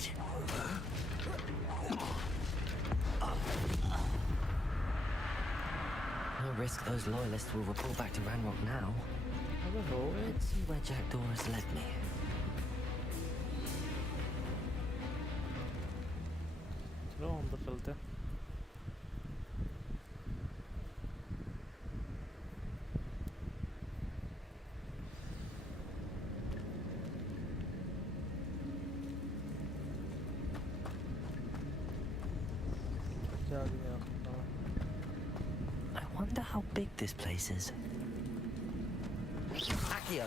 No risk those loyalists will report back to Ranrock now. Let's see where Jackdaw has led me. चलो अंदर चलते हैं। I wonder how big this place is. Accio!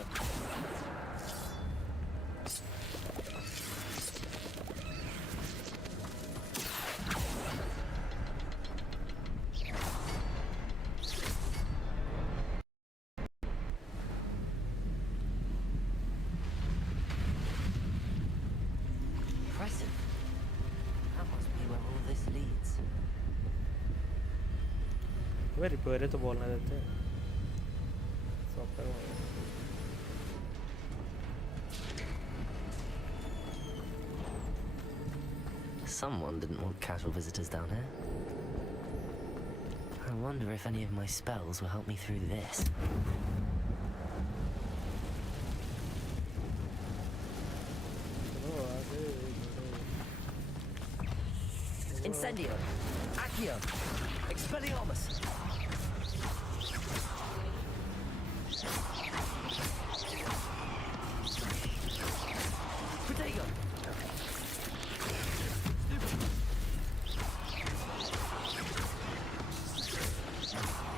Impressive. That must be where all this leads. Way repair तो बोलने देते हैं software Someone didn't want casual visitors down here. I wonder if any of my spells will help me through this. Incendio! Accio! Expelliarmus! Protego!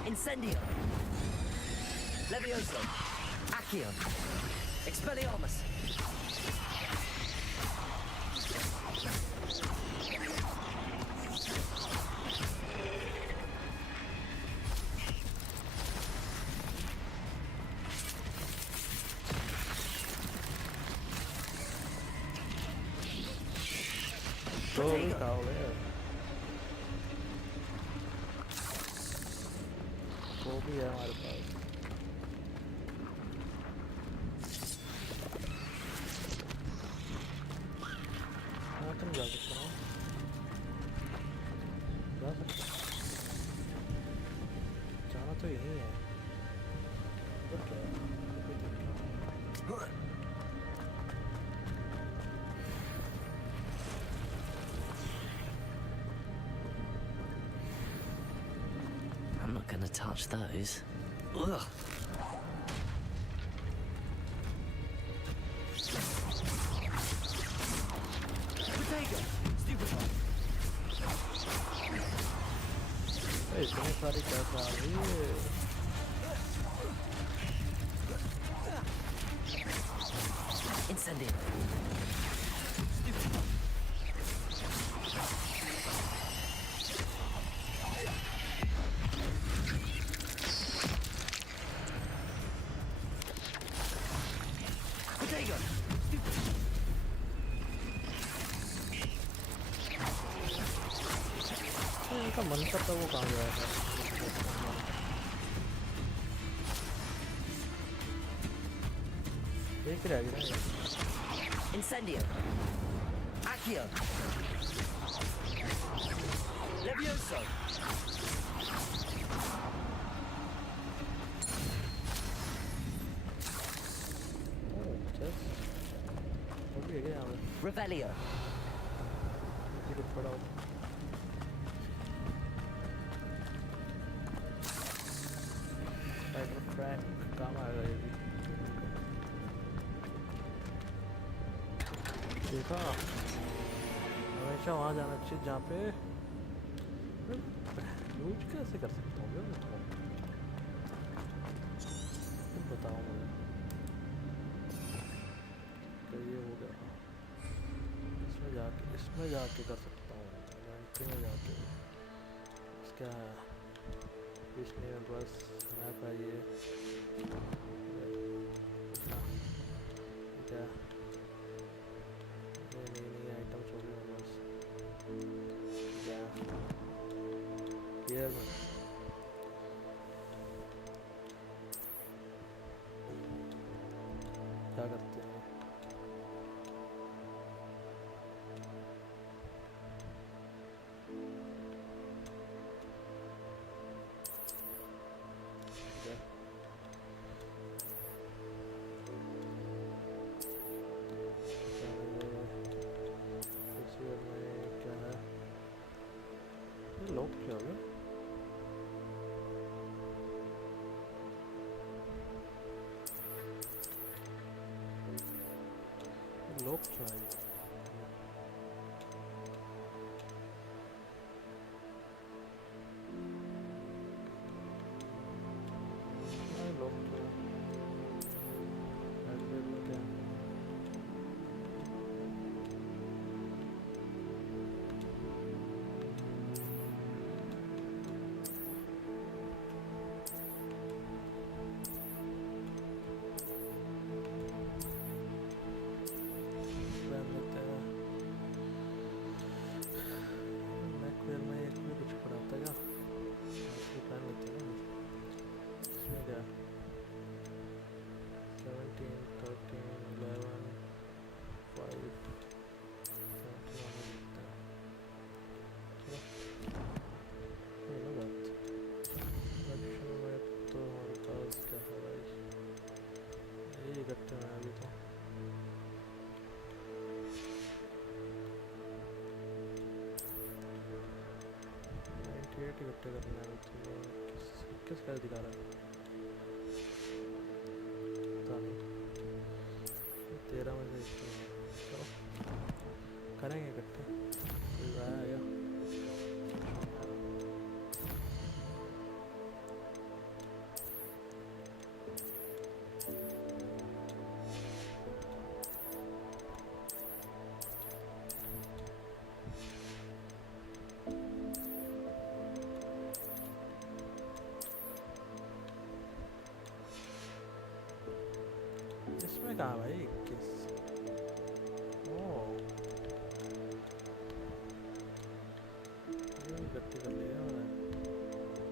Incendio! Levioso! Accio! Expelliarmus! वो भी है हमारे पास यहाँ तो नहीं जा सकता ना जा सकता जाना तो यही है उधर क्या है I'm not gonna touch those. Ugh. Protego! Stupid one! Hey, इतने सारे क्या आ रही है Incendio! इनका मन करता वो कहाँ गया था एक रह गया Incendio! Accio! Levioso! Revelio! काम आएगा ये भी देखा हमेशा वहाँ जाना चाहिए जहाँ पे यूज कैसे कर सकता हूँ मैं तुम बताओ मुझे तो ये हो गया इसमें जाके कर सकता हूँ में जाके इसका पिछले में बस मैप है ये क्या नई आइटम हो गई बस क्या में क्या करते हैं लॉक क्या है? इकट्ठे करना है तो किस का दिखा रहा है? पता नहीं, 13 में से चलो करेंगे इकट्ठे। कोई आया इसमें कहाँ भाई? 21 ये इकट्ठे कर लिया मैंने।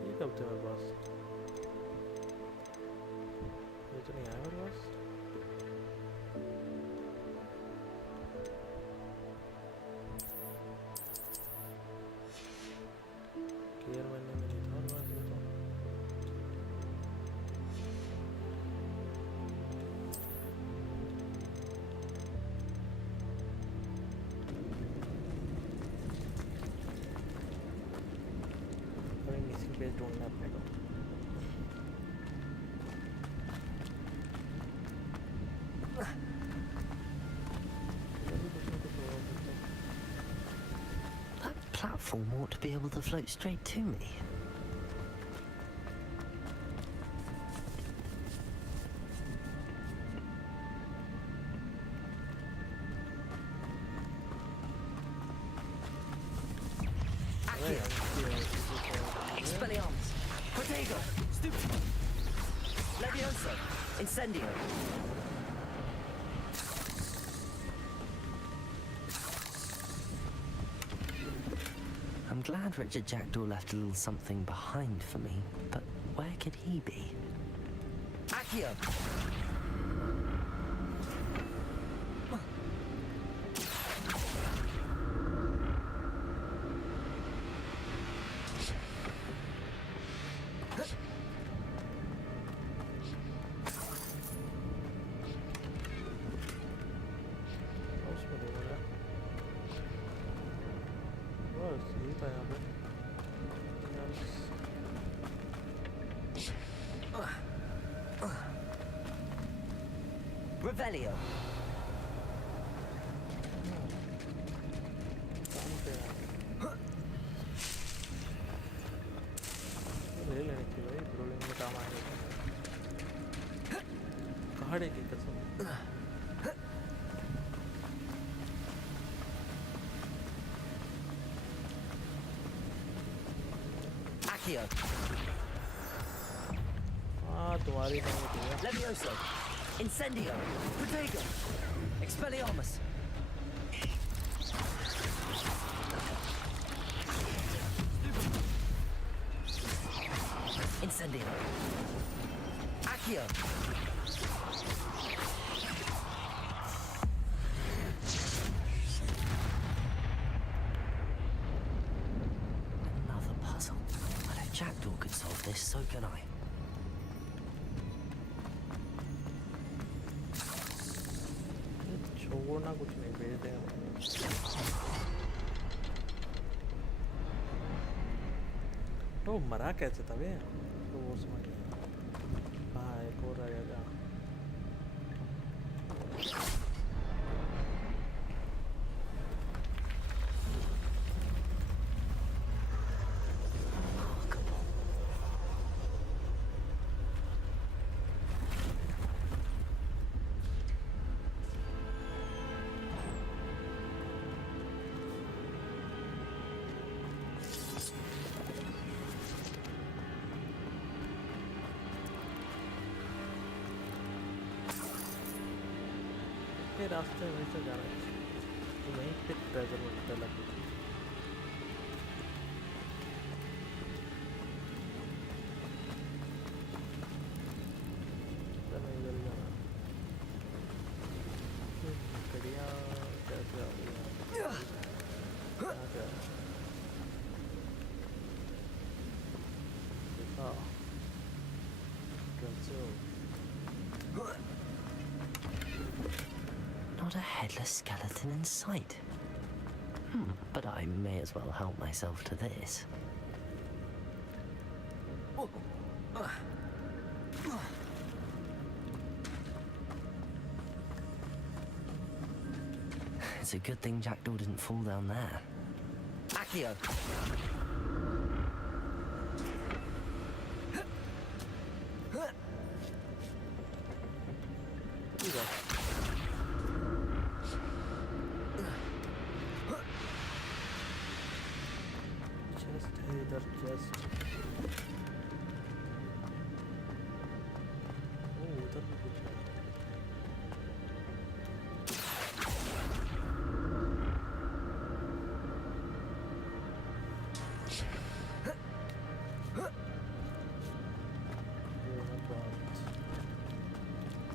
ये कब थे मेरे पास? ये तो नहीं आया मेरे पास। केयर महीने में नहीं था मेरे पास ये तो। पेज ढूंढना अपने को। That platform ought to be able to float straight to me. Incendio. I'm glad Richard Jackdaw left a little something behind for me, but where could he be? Accio. Revelio. ले लेने की भाई, ब्रोलिंग में काम आएगा। कहाड़े की कसम। Accio. हाँ तुम्हारी नहीं है। Levioso. Incendio. Protego. Expelliarmus. Incendio. Accio. Another puzzle. Well, if Jackdaw could solve this, so can I. छोड़ना कुछ नहीं, भेज देंगे। तो मरा कैसे था बे? तो वो समझ गया। हाँ एक और आ गया। के रास्ते में से जाना है तो वहीं पे ट्रेजर मिलता है लगभग Not a headless skeleton in sight. But I may as well help myself to this. It's a good thing Jackdaw didn't fall down there. Accio.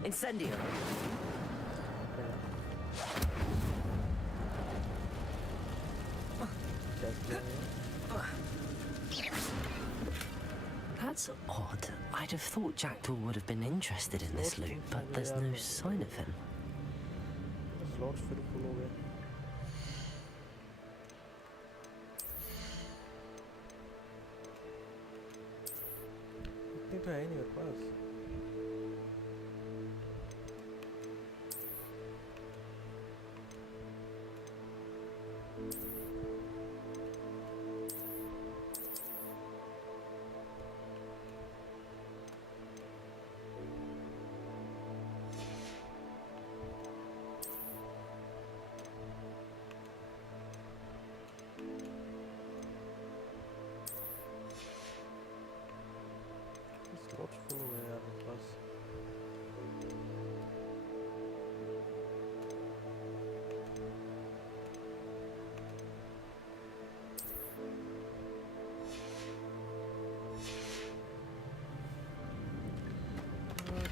Incendio. That's odd. I'd have thought Jackdaw would have been interested in this loot, but there's no sign of him. Slots फिर full हो गए इतनी तो है ही नहीं मेरे पास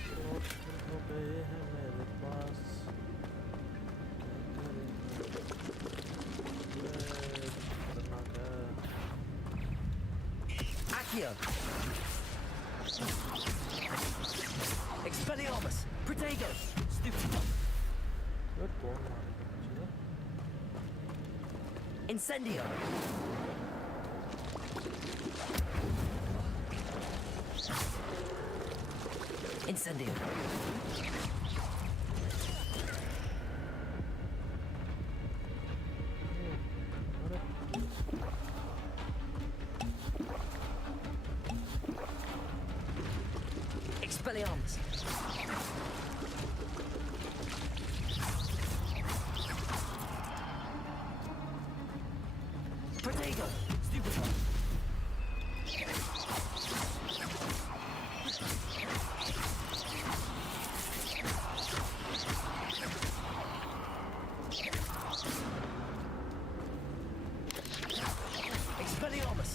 slots full हो गए यार मेरे पास Accio. Expelliarmus. Protego. Stupid. Incendio. Incendio. Expelliarmus. Protego. Stupid one. Expelliarmus.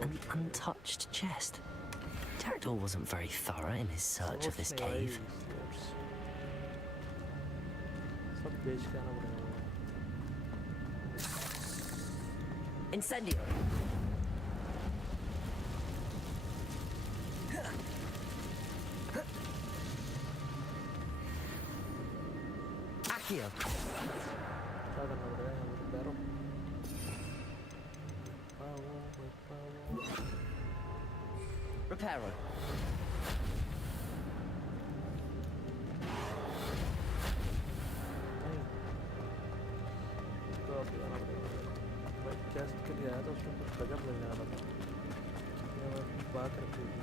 An untouched chest. Jackdaw wasn't very thorough in his search of this cave. Incendio. Accio. Reparo. Chest के लिए आया था उसमें कुछ गजब मिलने वाला था मैं बात रखी थी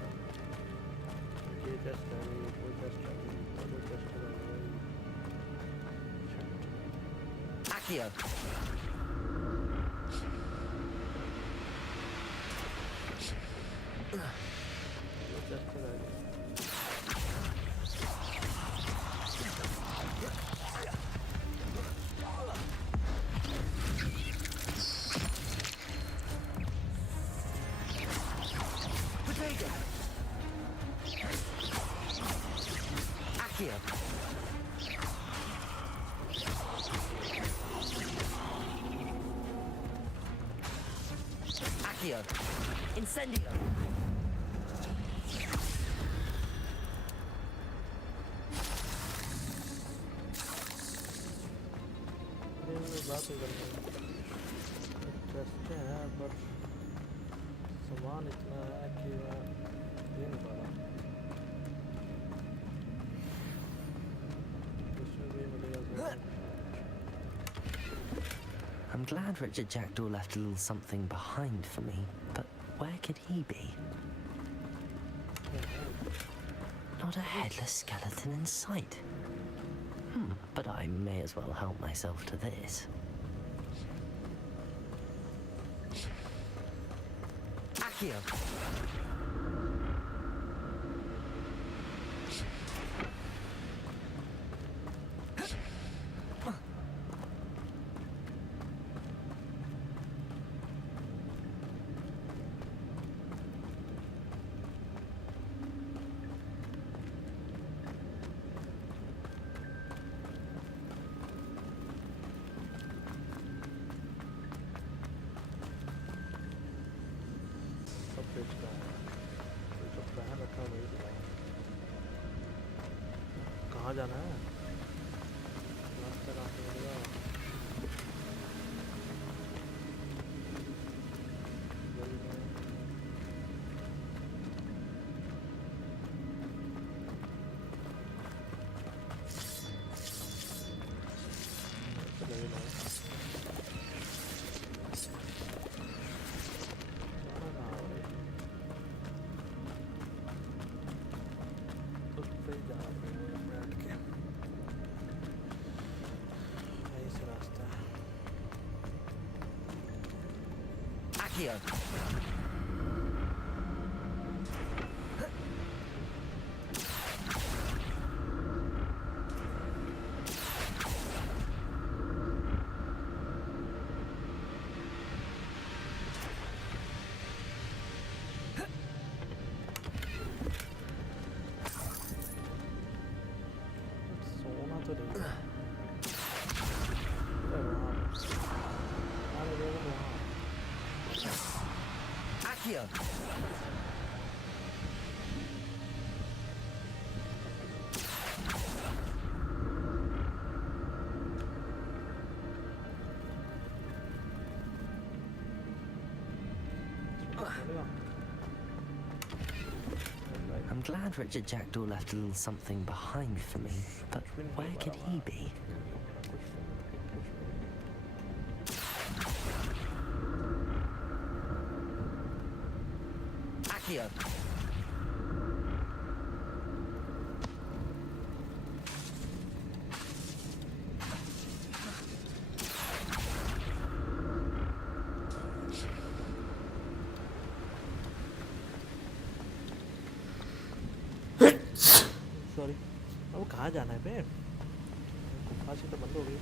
ये चेस्ट है वो चेस्ट है वो चेस्ट है Accio. Accio. Incendio. बातें करने इंटरेस्ट है पर सामान इतना है कि मैं दे नहीं पा रहा। इसमें भी मिलेगा सामान। I'm glad Richard Jackdaw left a little something behind for me, but where could he be? Not a headless skeleton in sight. But I may as well help myself to this. Accio! कहाँ जाना है? रास्ता कहाँ से मिलेगा? Accio. सोना तो नहीं है। Accio. I'm glad Richard Jackdaw left a little something behind for me, but where could he be? Accio. Sorry अब कहाँ जाना है बे? गुफा से तो बंद हो गई।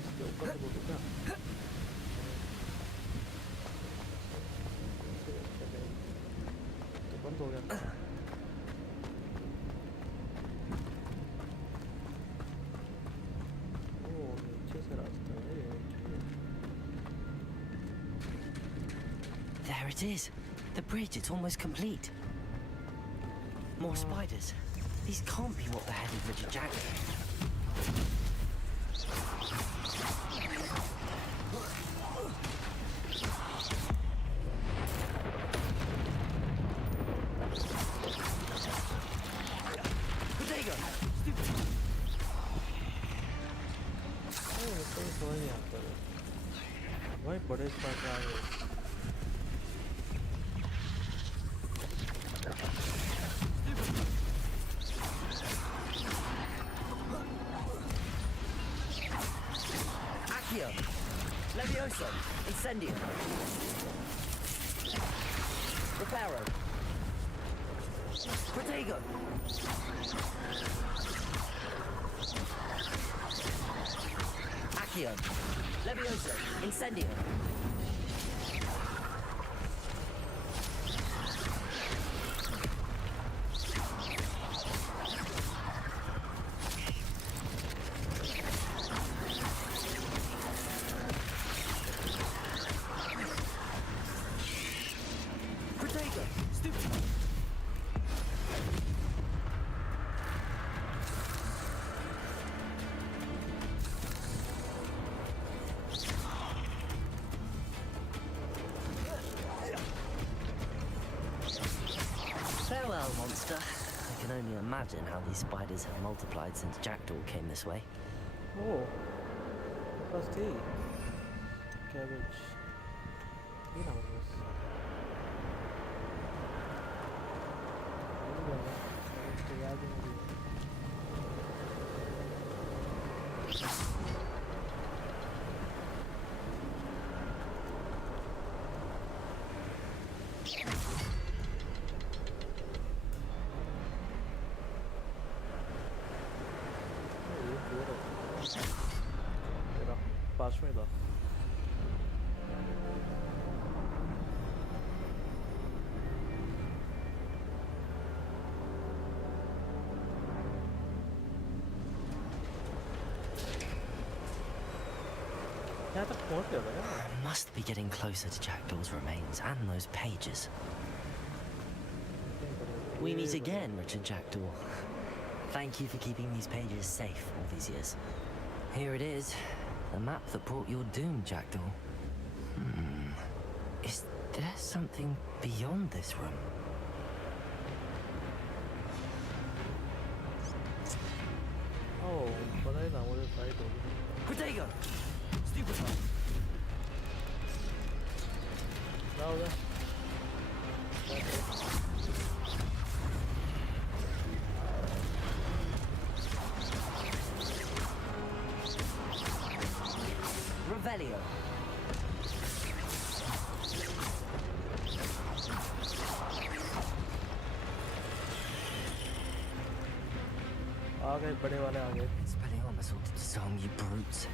इसके ऊपर से बोलूँ क्या? तो बंद हो गया। ओह नीचे से रास्ता है ये। There it is. The bridge, it's almost complete. More spiders. These can't be what the headed Richard Jackdaw. समझ नहीं आता है भाई बड़े स्पाइडर आ गए। Accio. Levioso. Incendio. Reparo. Protego. Accio. Levioso. Incendio. Farewell, monster. I can only imagine how these spiders have multiplied since Jackdaw came this way. Oh, what's tea? Cabbage. You know this. पास में था यहाँ तक पहुँच गया था क्या? I must be getting closer to Jackdaw's remains and those pages. We meet again, Richard Jackdaw. Thank you for keeping these pages safe all these years. Here it is. The map that brought your doom, Jackdaw. Is there something beyond this room? Oh, पता ही था मुझे fight होगी. Protego. Stupefy. क्या हो गया? Revelio. आ गए बड़े वाले आ गए. Expelliarmus ought to disarm you brutes.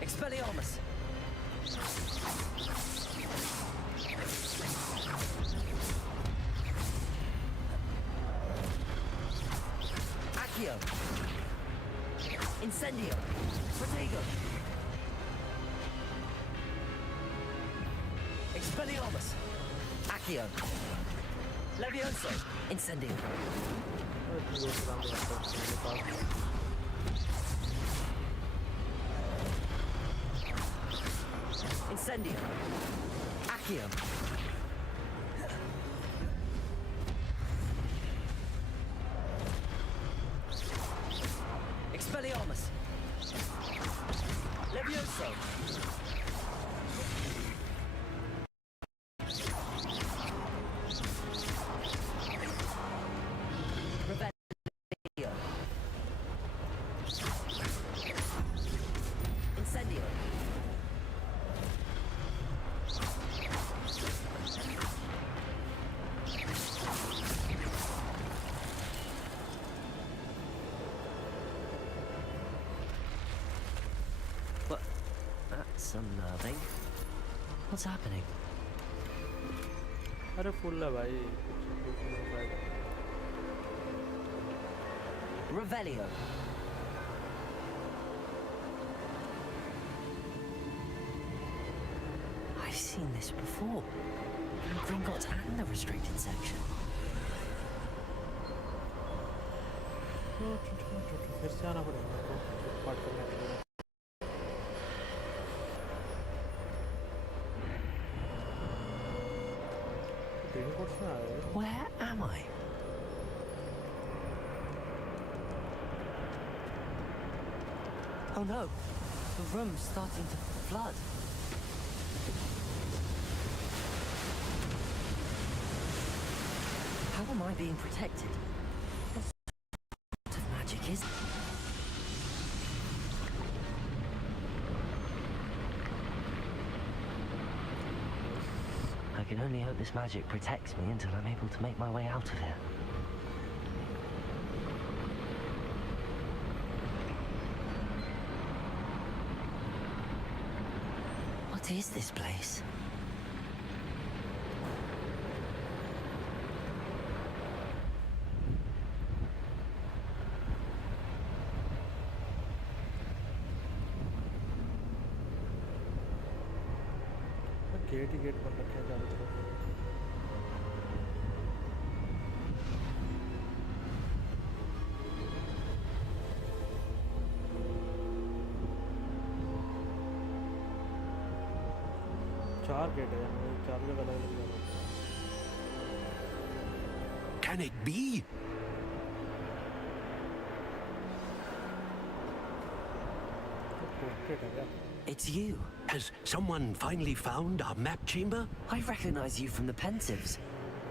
Expelliarmus. Accio. Incendio. Protego. Expelliarmus. Accio. Levioso. Incendio. Incendio. Accio. Expelliarmus. Levioso. Revelio. Incendio. What? That's unnerving. What's happening? अरे फुल है भाई. कुछ नहीं फायदा. Revelio. I've seen this before. In Gringotts and the restricted section. फिर से आना पड़ेगा पार्ट करने के लिए. Where am I? Oh no, the room's starting to flood. How am I being protected? What sort of magic is can only hope this magic protects me until I'm able to make my way out of here. What is this place? Gate ही gate बन रखे हैं चारों तरफ। चार gate है, चार जगह अलग अलग जाना होता है। Can it be? It's you. Has someone finally found our map chamber? I recognize you from the Pensives.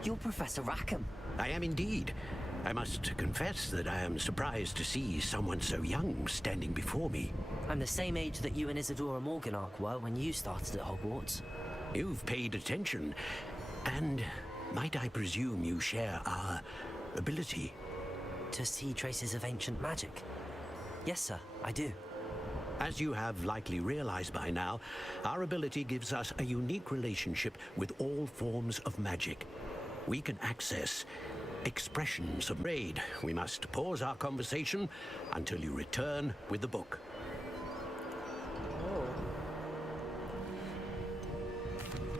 You're Professor Rackham. I am indeed. I must confess that I am surprised to see someone so young standing before me. I'm the same age that you and Isadora Morganach were when you started at Hogwarts. You've paid attention, and might I presume you share our ability? To see traces of ancient magic? Yes, sir, I do. As you have likely realized by now, our ability gives us a unique relationship with all forms of magic. We can access expressions of raid. We must pause our conversation until you return with the book. Oh.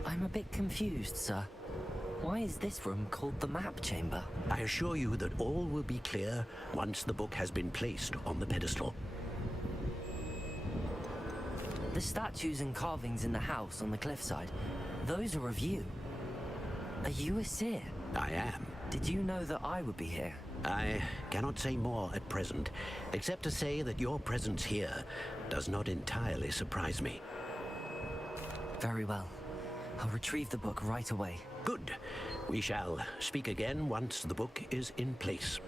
I'm a bit confused, sir. Why is this room called the map chamber? I assure you that all will be clear once the book has been placed on the pedestal. The statues and carvings in the house on the cliffside, those are of you. Are you a seer? I am. Did you know that I would be here? I cannot say more at present, except to say that your presence here does not entirely surprise me. Very well. I'll retrieve the book right away. Good. We shall speak again once the book is in place.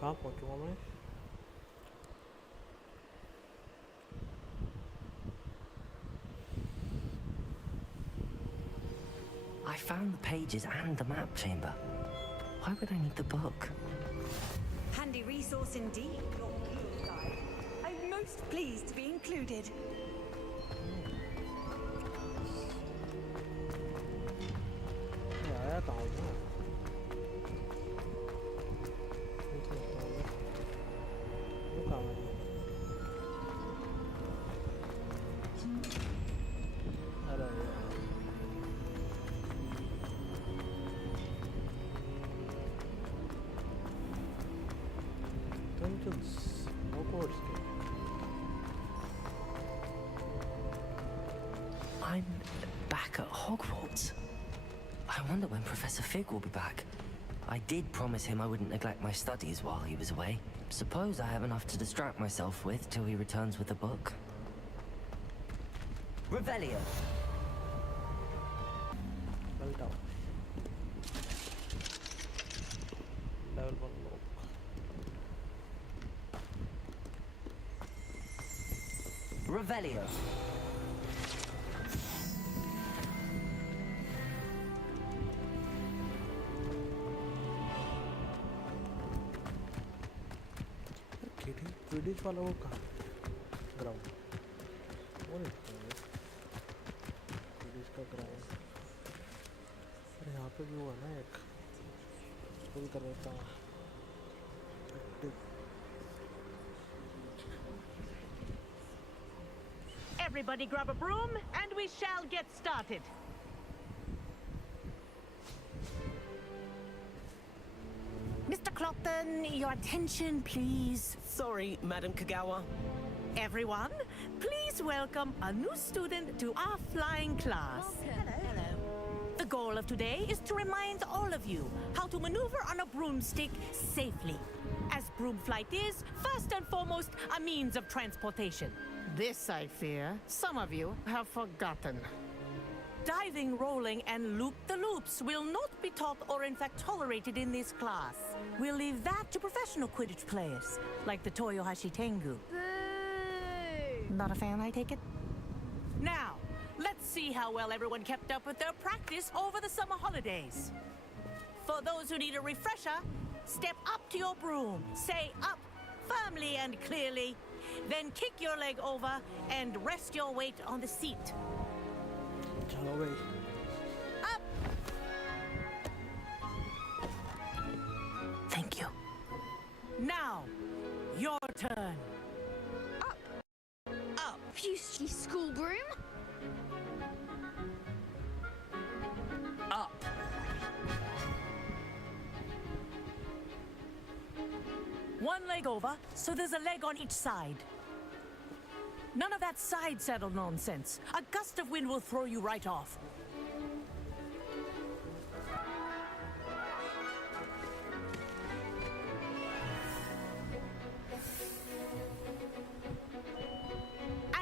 कहाँ पहुँचूँगा मैं? I found the pages and the map chamber. Why would I need the book? Handy resource indeed, your field guide. I'm most pleased to be included. आया कहाँ हूँ? वो कहाँ है? अरे dungeons, Hogwarts. I'm back at Hogwarts. I wonder when Professor Fig will be back. I did promise him I wouldn't neglect my studies while he was away. Suppose I have enough to distract myself with till he returns with the book. Revelio. Well down. Level 1 lock. Revelio. Quidditch वाला वो कहाँ? Ground वो नहीं Quidditch का ground अरे यहाँ पे भी हुआ ना एक फुल कर देता हूँ Everybody grab a broom and we shall get started. Mr. Clopton, your attention, please. Sorry, Madam Kagawa. Everyone, please welcome a new student to our flying class. Hello. The goal of today is to remind all of you how to maneuver on a broomstick safely. As broom flight is, first and foremost, a means of transportation. This, I fear, some of you have forgotten. Diving, rolling, and loop-the-loops will not be taught or in fact tolerated in this class. We'll leave that to professional Quidditch players, like the Toyohashi Tengu. Not a fan, I take it? Now, let's see how well everyone kept up with their practice over the summer holidays. For those who need a refresher, step up to your broom, say up firmly and clearly, then kick your leg over and rest your weight on the seat. Up! Thank you. Now, your turn. Up! You school broom? Up! One leg over, so there's a leg on each side. None of that side saddle nonsense. A gust of wind will throw you right off.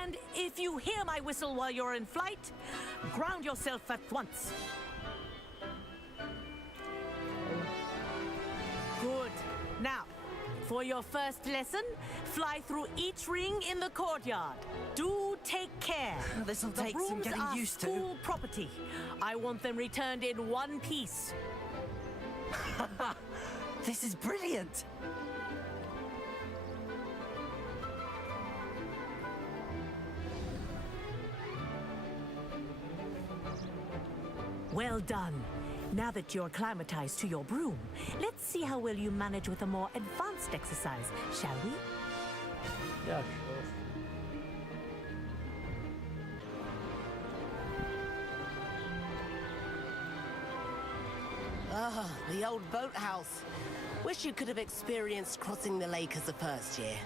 And if you hear my whistle while you're in flight, ground yourself at once. Good. Now, for your first lesson, fly through each ring in the courtyard. Do take care. This'll The take some brooms getting are used to. school property. I want them returned in one piece. This is brilliant! Well done. Now that you're acclimatized to your broom, let's see how well you manage with a more advanced exercise, shall we? Yeah, sure. Ah, the old boathouse. Wish you could have experienced crossing the lake as a first year.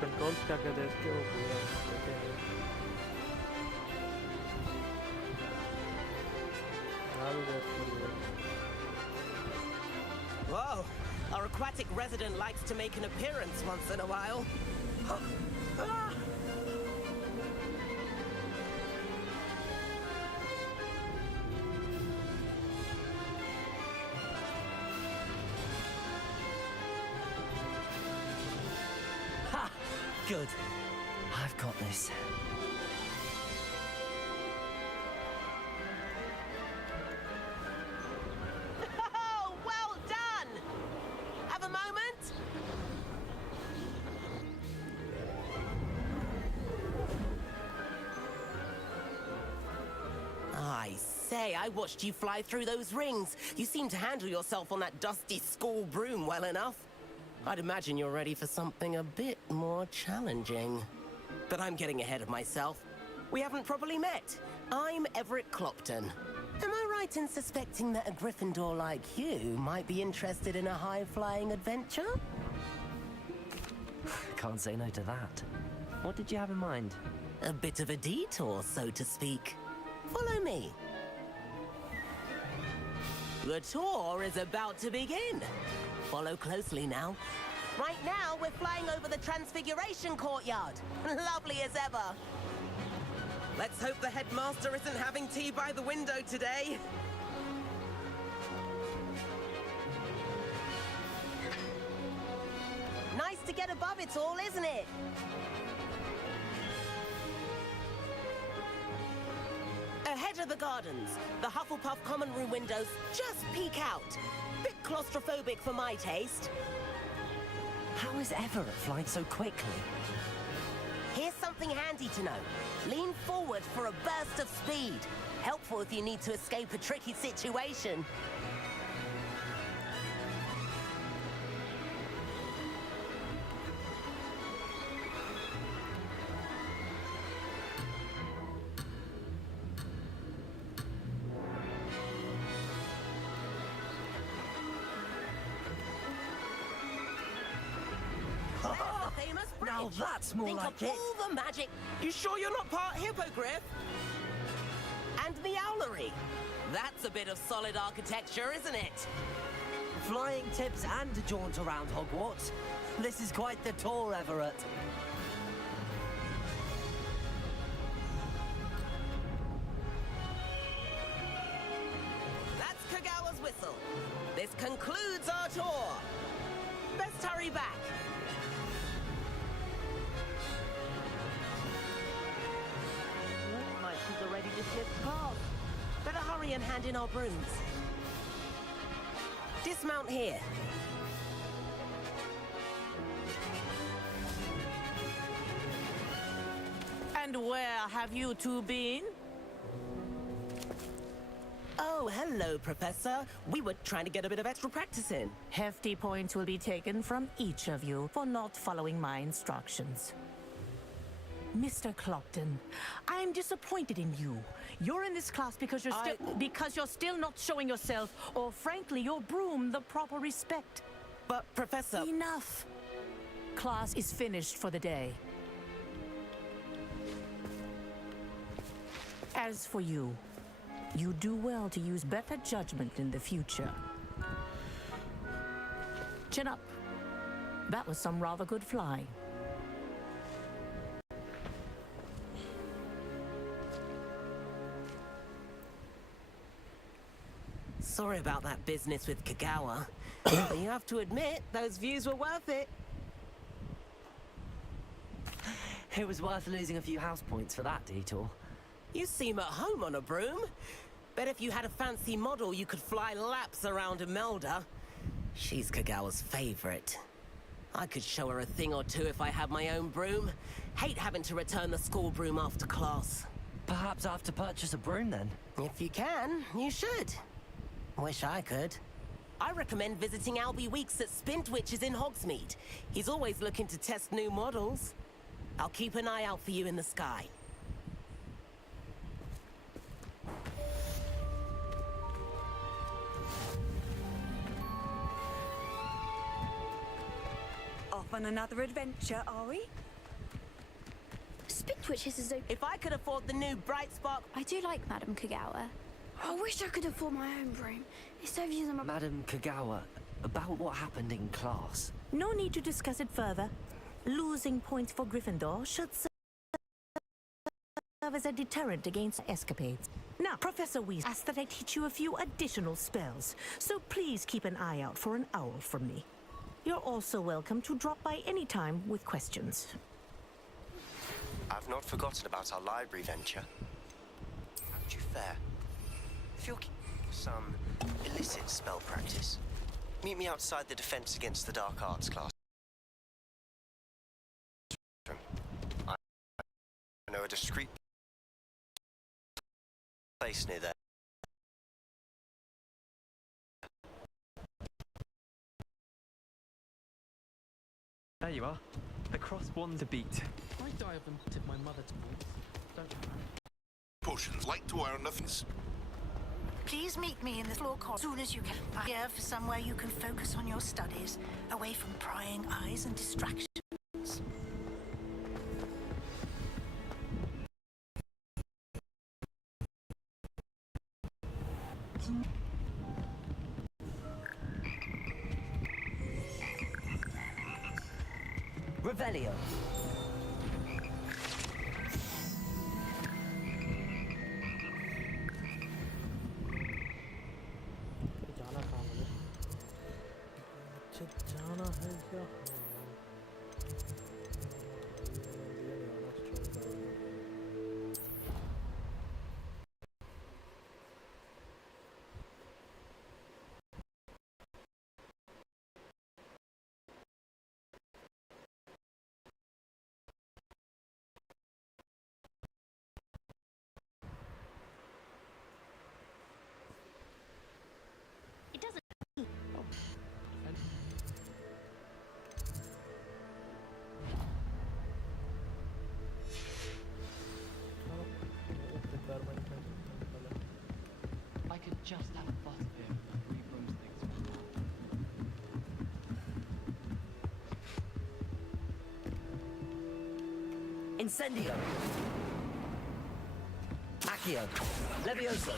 Controls क्या कहते हैं इसके वो पूरा कहते हैं Whoa, Our aquatic resident likes to make an appearance once in a while. Ah! Ha! Good. I've got this. Oh, well done! Have a moment? I say, I watched you fly through those rings. You seem to handle yourself on that dusty school broom well enough. I'd imagine you're ready for something a bit more challenging. But I'm getting ahead of myself. We haven't properly met. I'm Everett Clopton. Am I right in suspecting that a Gryffindor like you might be interested in a high-flying adventure? Can't say no to that. What did you have in mind? A bit of a detour, so to speak. Follow me. The tour is about to begin. Follow closely now. Right now, we're flying over the Transfiguration Courtyard. Lovely as ever. Let's hope the headmaster isn't having tea by the window today. Nice to get above it all, isn't it? Ahead of the gardens, the Hufflepuff common room windows just peek out. Bit claustrophobic for my taste. How is Everett flying so quickly? Here's something handy to know. Lean forward for a burst of speed. Helpful if you need to escape a tricky situation. Now that's more Think like of it. all the magic. You sure you're not part hippogriff? And the owlery. That's a bit of solid architecture, isn't it? Flying tips and a jaunt around Hogwarts. This is quite the tour, Everett. That's Kagawa's whistle. This concludes our tour. Best hurry back. Looks like she's already dismissed class. Better hurry and hand in our brooms. Dismount here. And where have you two been? Oh, hello, Professor. We were trying to get a bit of extra practice in. Hefty points will be taken from each of you for not following my instructions. Mr. Clopton, I'm disappointed in you. You're in this class because you're still not showing yourself, or frankly, your broom the proper respect. But, Professor... Enough. Class is finished for the day. As for you, you do well to use better judgment in the future. Chin up. That was some rather good flying. Sorry about that business with Kagawa. But you have to admit, those views were worth it. It was worth losing a few house points for that detour. You seem at home on a broom. Bet if you had a fancy model, you could fly laps around Imelda. She's Kagawa's favorite. I could show her a thing or two if I had my own broom. Hate having to return the school broom after class. Perhaps I have to purchase a broom then? If you can, you should. Wish I could. I recommend visiting Albie Weeks at Spintwitches in Hogsmeade. He's always looking to test new models. I'll keep an eye out for you in the sky. Off on another adventure, are we? Spintwitches is open. If I could afford the new Bright Spark... I do like Madame Kagawa. I wish I could afford my own broom. Instead of using my... Madam Kagawa, about what happened in class. No need to discuss it further. Losing points for Gryffindor should serve as a deterrent against escapades. Now, Professor Weasley asked that I teach you a few additional spells, so please keep an eye out for an owl from me. You're also welcome to drop by any time with questions. I've not forgotten about our library venture. How did you fare? If you're keen for some illicit spell practice, meet me outside the Defense Against the Dark Arts class. I know a discreet place near there. There you are. Across one's a beat. Might I have wanted my mother to walk? Don't you know? Potions like to earn nothings. Please meet me in the floor corridor as soon as you can. I'm here for somewhere you can focus on your studies, away from prying eyes and distractions. Revelio. जाना कहाँ मुझे? अच्छा जाना है क्या? It doesn't. I could just have a bus here with 3 broomsticks for now. Incendio. Accio. Levioso.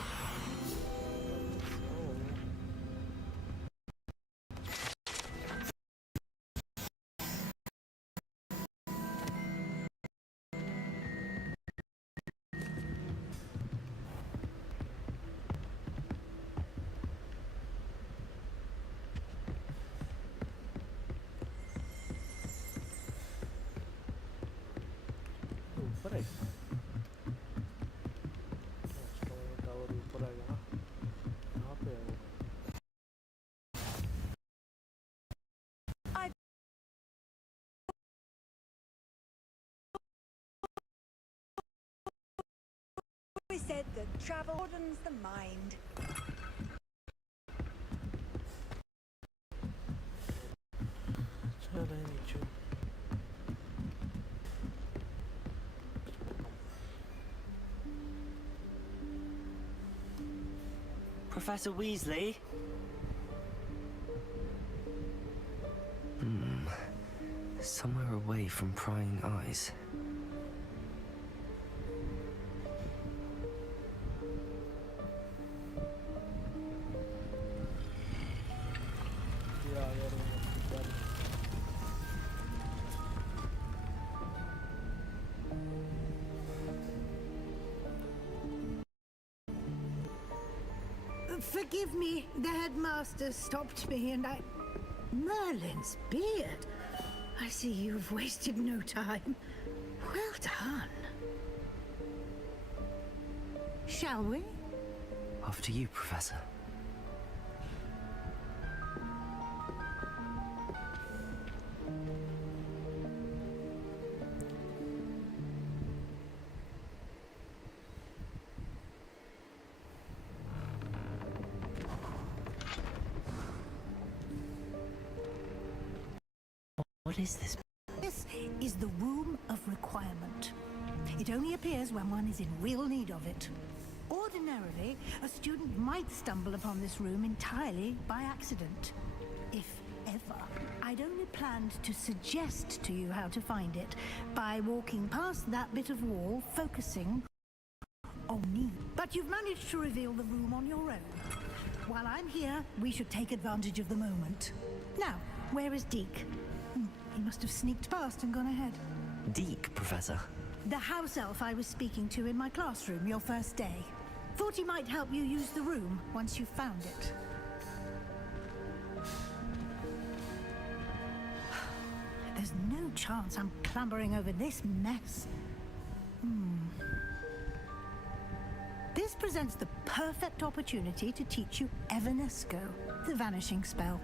ऊपर है tower ऊपर आएगा ना यहाँ पे है वो We said that travel broadens the mind. चल है नीचे Professor Weasley? Somewhere away from prying eyes. Forgive me, the headmaster stopped me and I... Merlin's beard. I see you've wasted no time. Well done. Shall we? After you, Professor. What is this? This is the Room of Requirement. It only appears when one is in real need of it. Ordinarily, a student might stumble upon this room entirely by accident. If ever. I'd only planned to suggest to you how to find it by walking past that bit of wall, focusing on need. But you've managed to reveal the room on your own. While I'm here, we should take advantage of the moment. Now, where is Deke? He must have sneaked past and gone ahead. Deke, Professor. The house elf I was speaking to in my classroom your first day. Thought he might help you use the room once you found it. There's no chance I'm clambering over this mess. This presents the perfect opportunity to teach you Evanesco, the vanishing spell.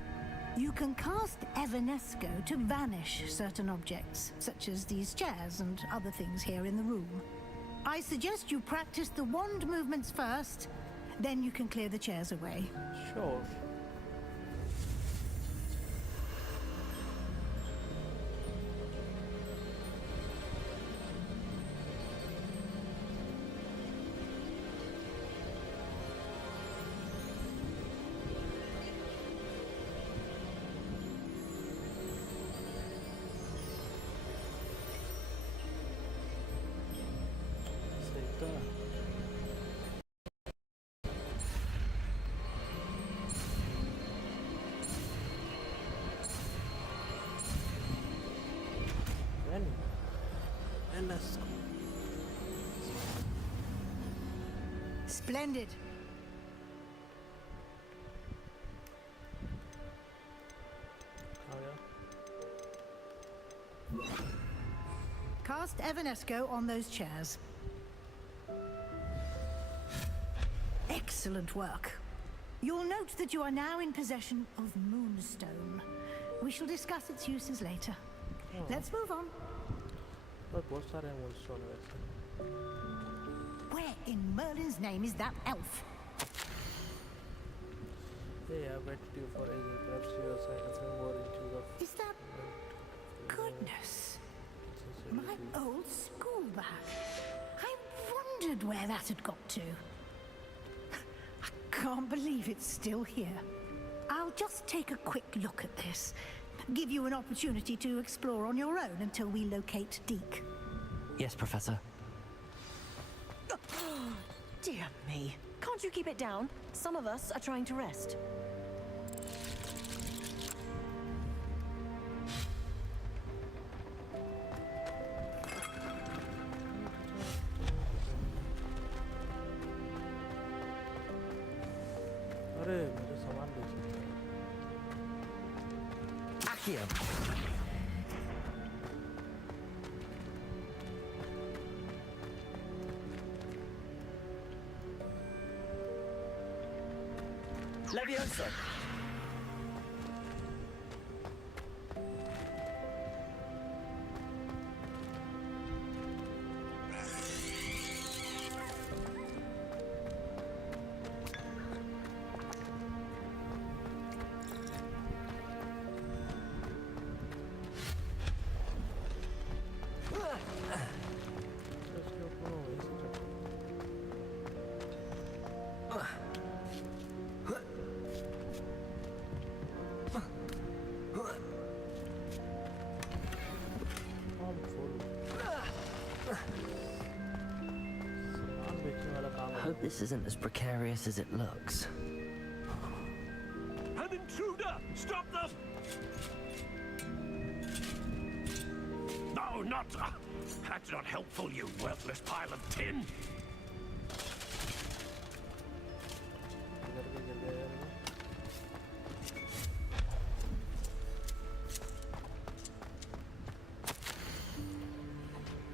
You can cast Evanesco to vanish certain objects, such as these chairs and other things here in the room. I suggest you practice the wand movements first, then you can clear the chairs away. Sure. And let's go. Splendid. Cast Evanesco on those chairs. Excellent work. You'll note that you are now in possession of Moonstone. We shall discuss its uses later. Let's move on. Where in Merlin's name is that elf? Is that... Goodness. My old school bag. I wondered where that had got to. I can't believe it's still here. I'll just take a quick look at this. Give you an opportunity to explore on your own until we locate Deke. Yes, Professor. Dear me. Can't you keep it down? Some of us are trying to rest. Here. Leviosa. Hope this isn't as precarious as it looks. An intruder! Stop them! No, not... that's not helpful, you worthless pile of tin!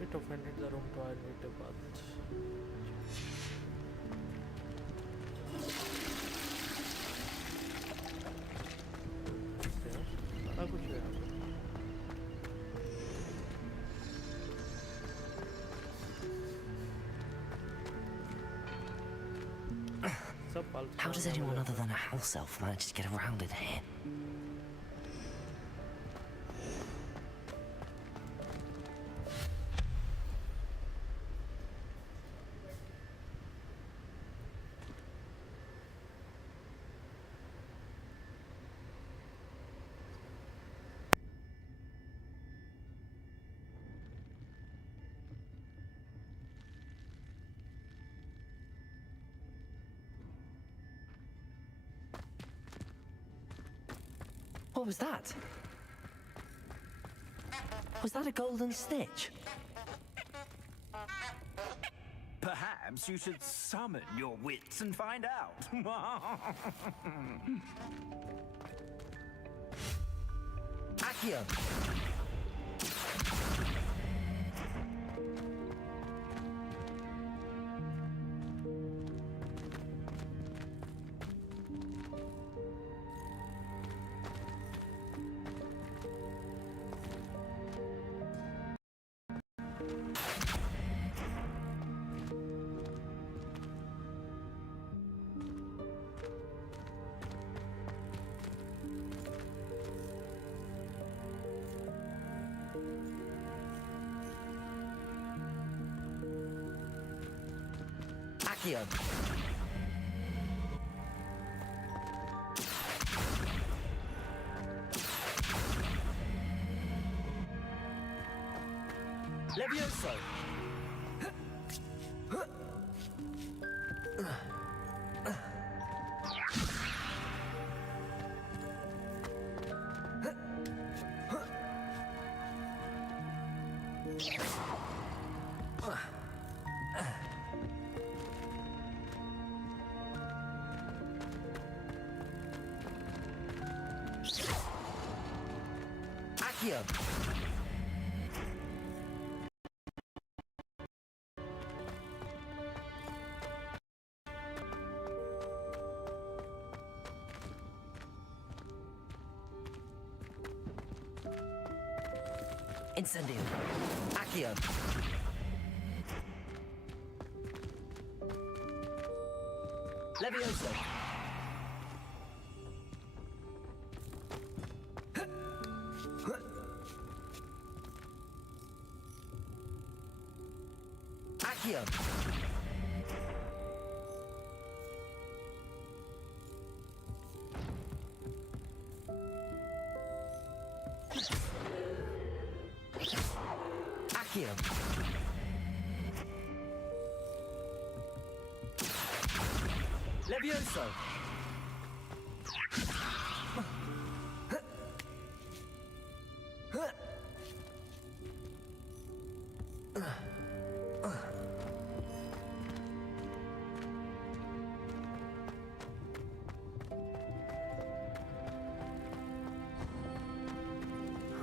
It offended the room to admit a bath. How does anyone other than a house elf manage to get around in here? What was that? Was that a golden snitch? Perhaps you should summon your wits and find out. Accio! Accio! Levioso! Accio! Incendio! Accio! Levioso! Accio! Accio! Levioso!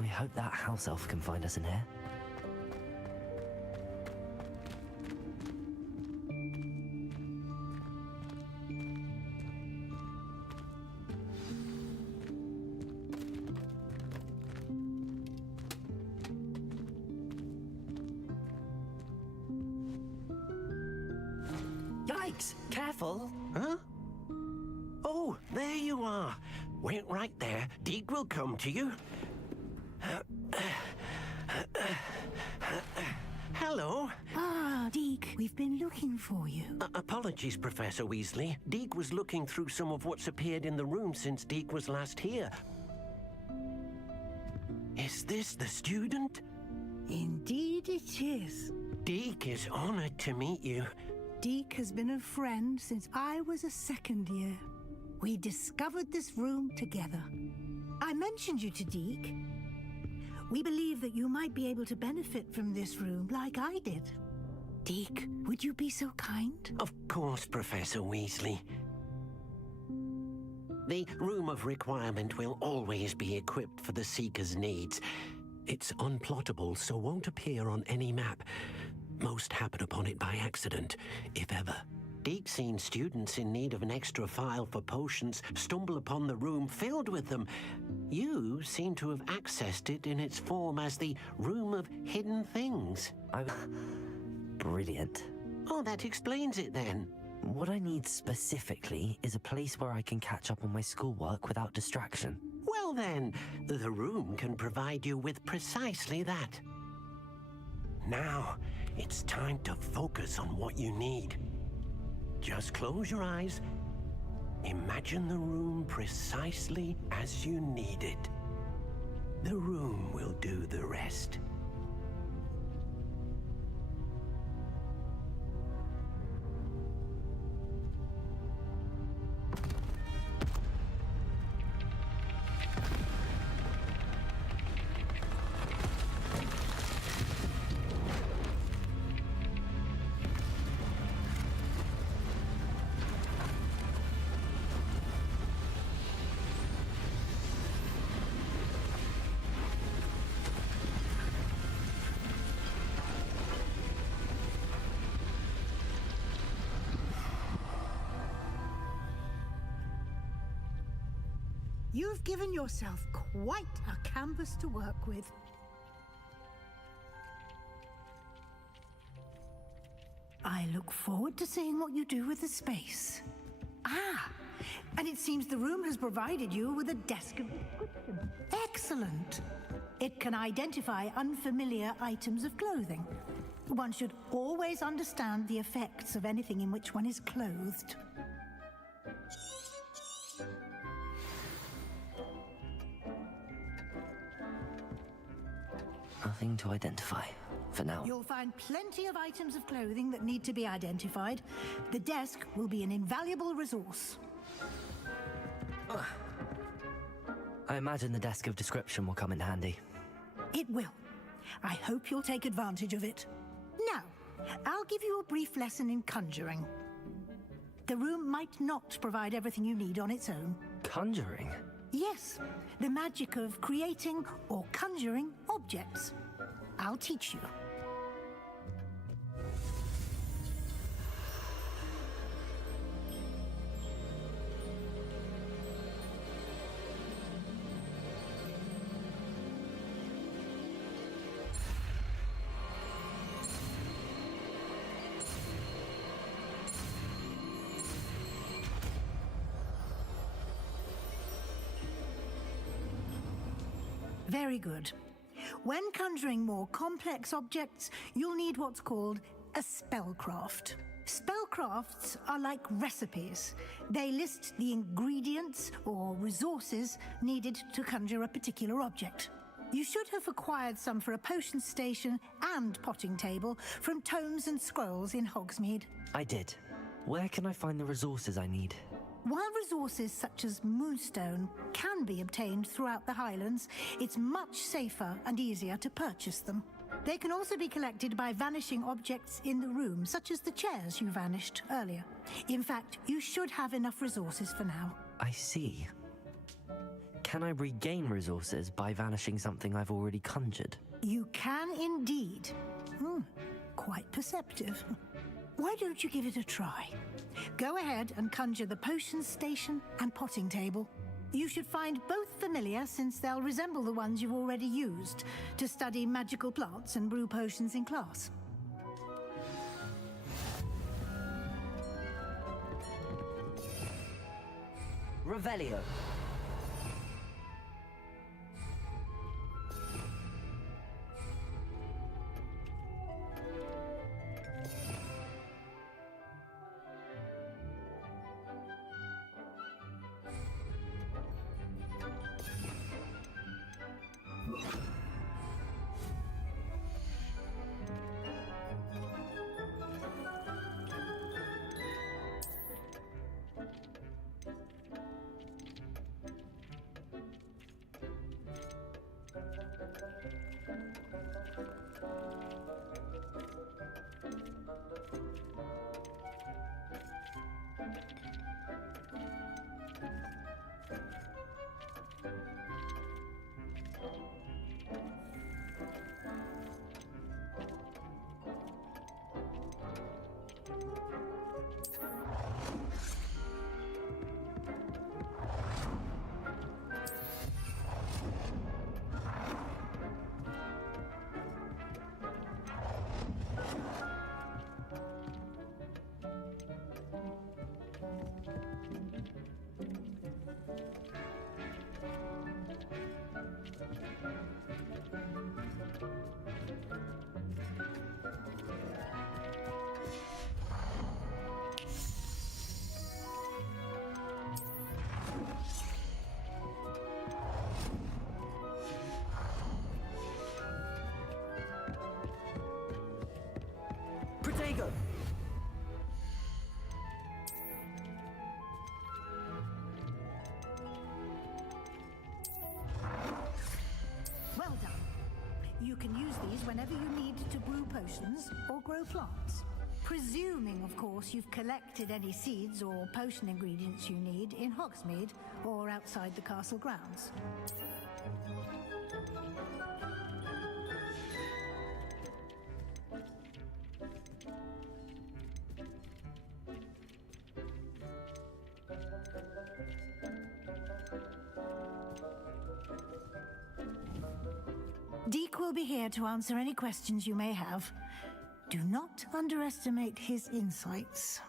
I hope that house elf can find us in here. Yikes! Careful! Huh? Oh, there you are. Wait right there. Deke will come to you. Hello. Ah, Deke, we've been looking for you. Apologies, Professor Weasley. Deke was looking through some of what's appeared in the room since Deke was last here. Is this the student? Indeed it is. Deke is honored to meet you. Deke has been a friend since I was a second year. We discovered this room together. I mentioned you to Deke. We believe that you might be able to benefit from this room like I did. Deke, would you be so kind? Of course, Professor Weasley. The Room of Requirement will always be equipped for the Seeker's needs. It's unplottable, so won't appear on any map. Most happen upon it by accident, if ever. Deke's seen students in need of an extra file for potions stumble upon the room filled with them. You seem to have accessed it in its form as the Room of Hidden Things. Brilliant. Oh, that explains it then. What I need specifically is a place where I can catch up on my schoolwork without distraction. Well then, the room can provide you with precisely that. Now, it's time to focus on what you need. Just close your eyes. Imagine the room precisely as you need it. The room will do the rest. You've given yourself quite a canvas to work with. I look forward to seeing what you do with the space. Ah, and it seems the room has provided you with a desk of description. Excellent. It can identify unfamiliar items of clothing. One should always understand the effects of anything in which one is clothed. Nothing to identify, for now. You'll find plenty of items of clothing that need to be identified. The desk will be an invaluable resource. I imagine the desk of description will come in handy. It will. I hope you'll take advantage of it. Now, I'll give you a brief lesson in conjuring. The room might not provide everything you need on its own. Conjuring? Yes, the magic of creating or conjuring objects. I'll teach you. Very good. When conjuring more complex objects, you'll need what's called a spellcraft. Spellcrafts are like recipes. They list the ingredients or resources needed to conjure a particular object. You should have acquired some for a potion station and potting table from tomes and scrolls in Hogsmeade. I did. Where can I find the resources I need? While resources such as moonstone can be obtained throughout the Highlands, it's much safer and easier to purchase them. They can also be collected by vanishing objects in the room, such as the chairs you vanished earlier. In fact, you should have enough resources for now. I see. Can I regain resources by vanishing something I've already conjured? You can indeed. Quite perceptive. Why don't you give it a try? Go ahead and conjure the potion station and potting table. You should find both familiar, since they'll resemble the ones you've already used to study magical plants and brew potions in class. Revelio. Protego! Well done. You can use these whenever you need to brew potions or grow plants. Presuming, of course, you've collected any seeds or potion ingredients you need in Hogsmeade or outside the castle grounds. Deke will be here to answer any questions you may have. Do not underestimate his insights.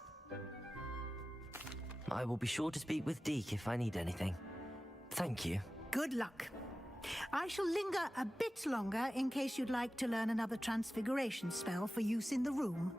I will be sure to speak with Deke if I need anything. Thank you. Good luck. I shall linger a bit longer in case you'd like to learn another transfiguration spell for use in the room.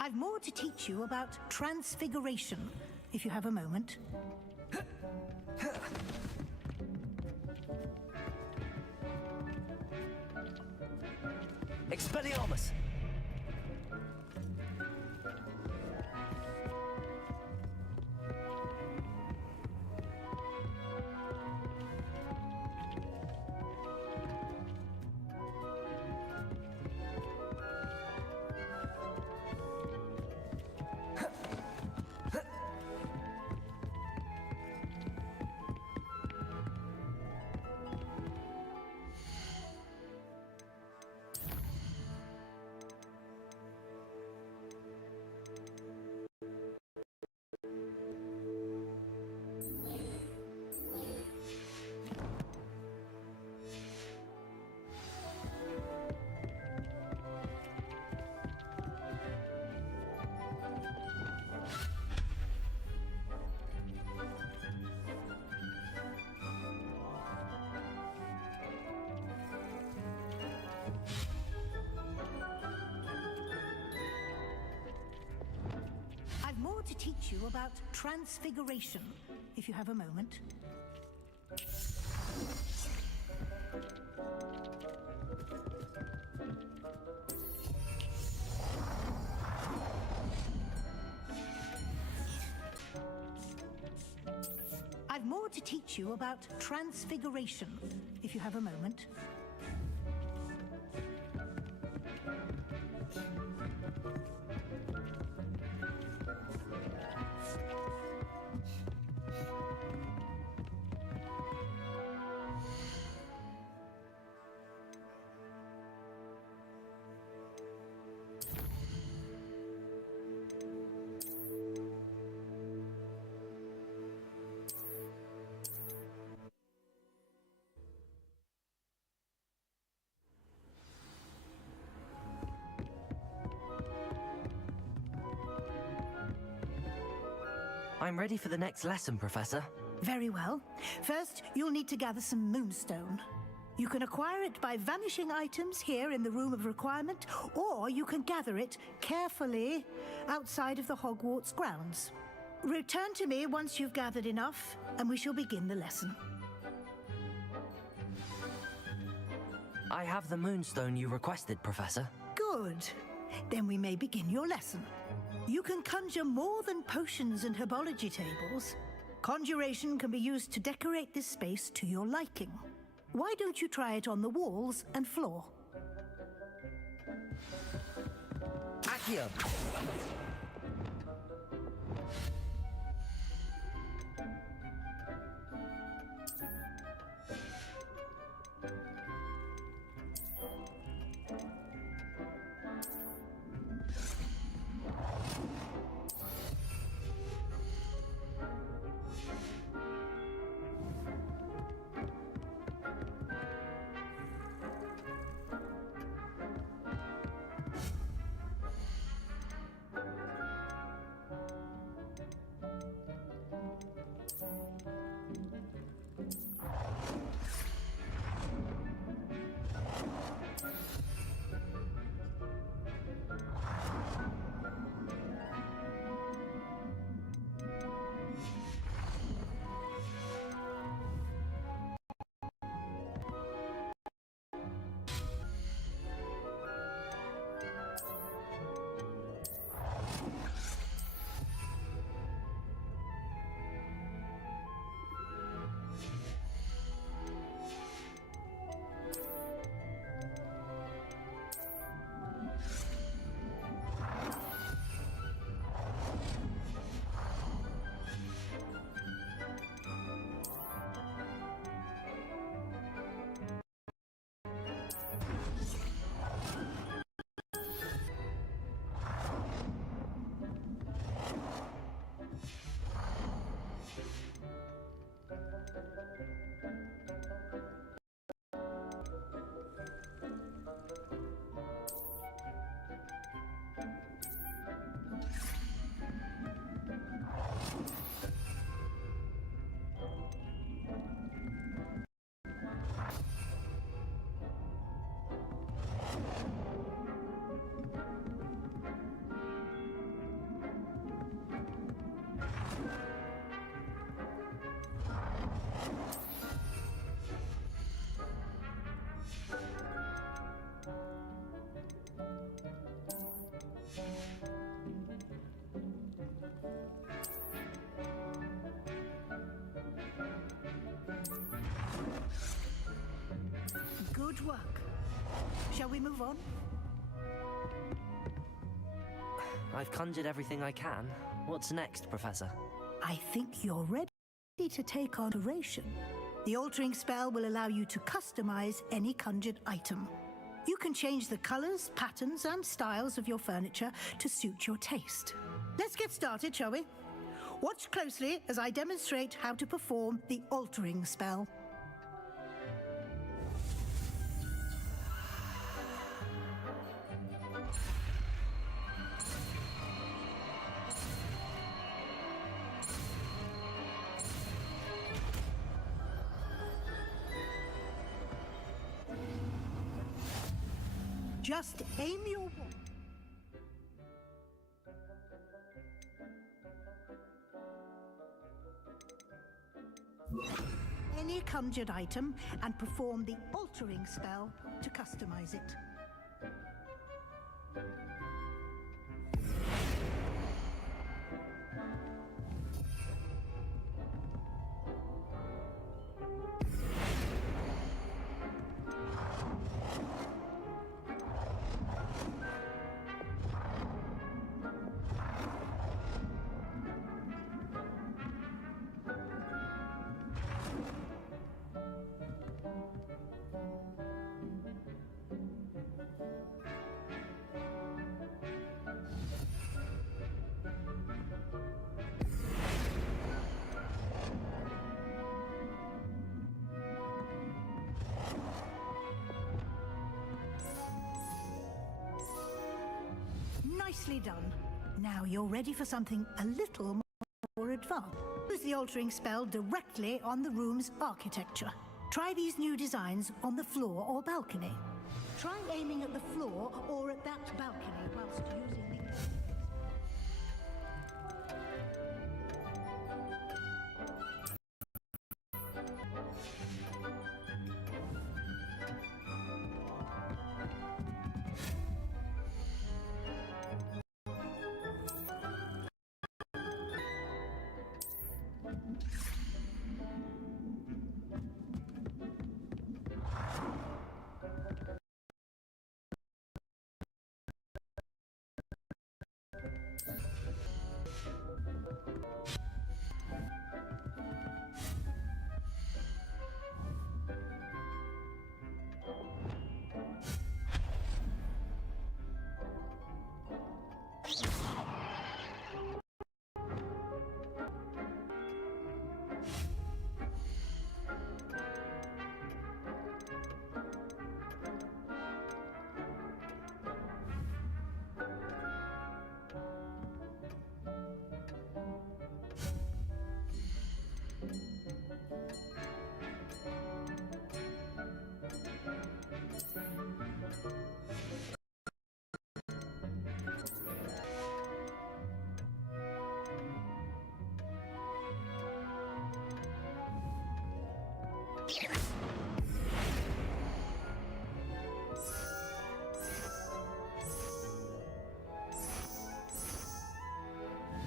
I've more to teach you about transfiguration, if you have a moment. Expelliarmus! More to teach you about transfiguration, if you have a moment. I've more to teach you about transfiguration, if you have a moment. I'm ready for the next lesson, Professor. Very well. First, you'll need to gather some moonstone. You can acquire it by vanishing items here in the Room of Requirement, or you can gather it carefully outside of the Hogwarts grounds. Return to me once you've gathered enough, and we shall begin the lesson. I have the moonstone you requested, Professor. Good. Then we may begin your lesson. You can conjure more than potions and herbology tables. Conjuration can be used to decorate this space to your liking. Why don't you try it on the walls and floor? Accio! Good work. Shall we move on? I've conjured everything I can. What's next, Professor? I think you're ready to take on alteration. The altering spell will allow you to customize any conjured item. You can change the colors, patterns, and styles of your furniture to suit your taste. Let's get started, shall we? Watch closely as I demonstrate how to perform the altering spell. Just aim your wand. Any conjured item and perform the altering spell to customize it. Nicely done. Now you're ready for something a little more advanced. Use the altering spell directly on the room's architecture. Try these new designs on the floor or balcony. Try aiming at the floor or at that balcony whilst using the...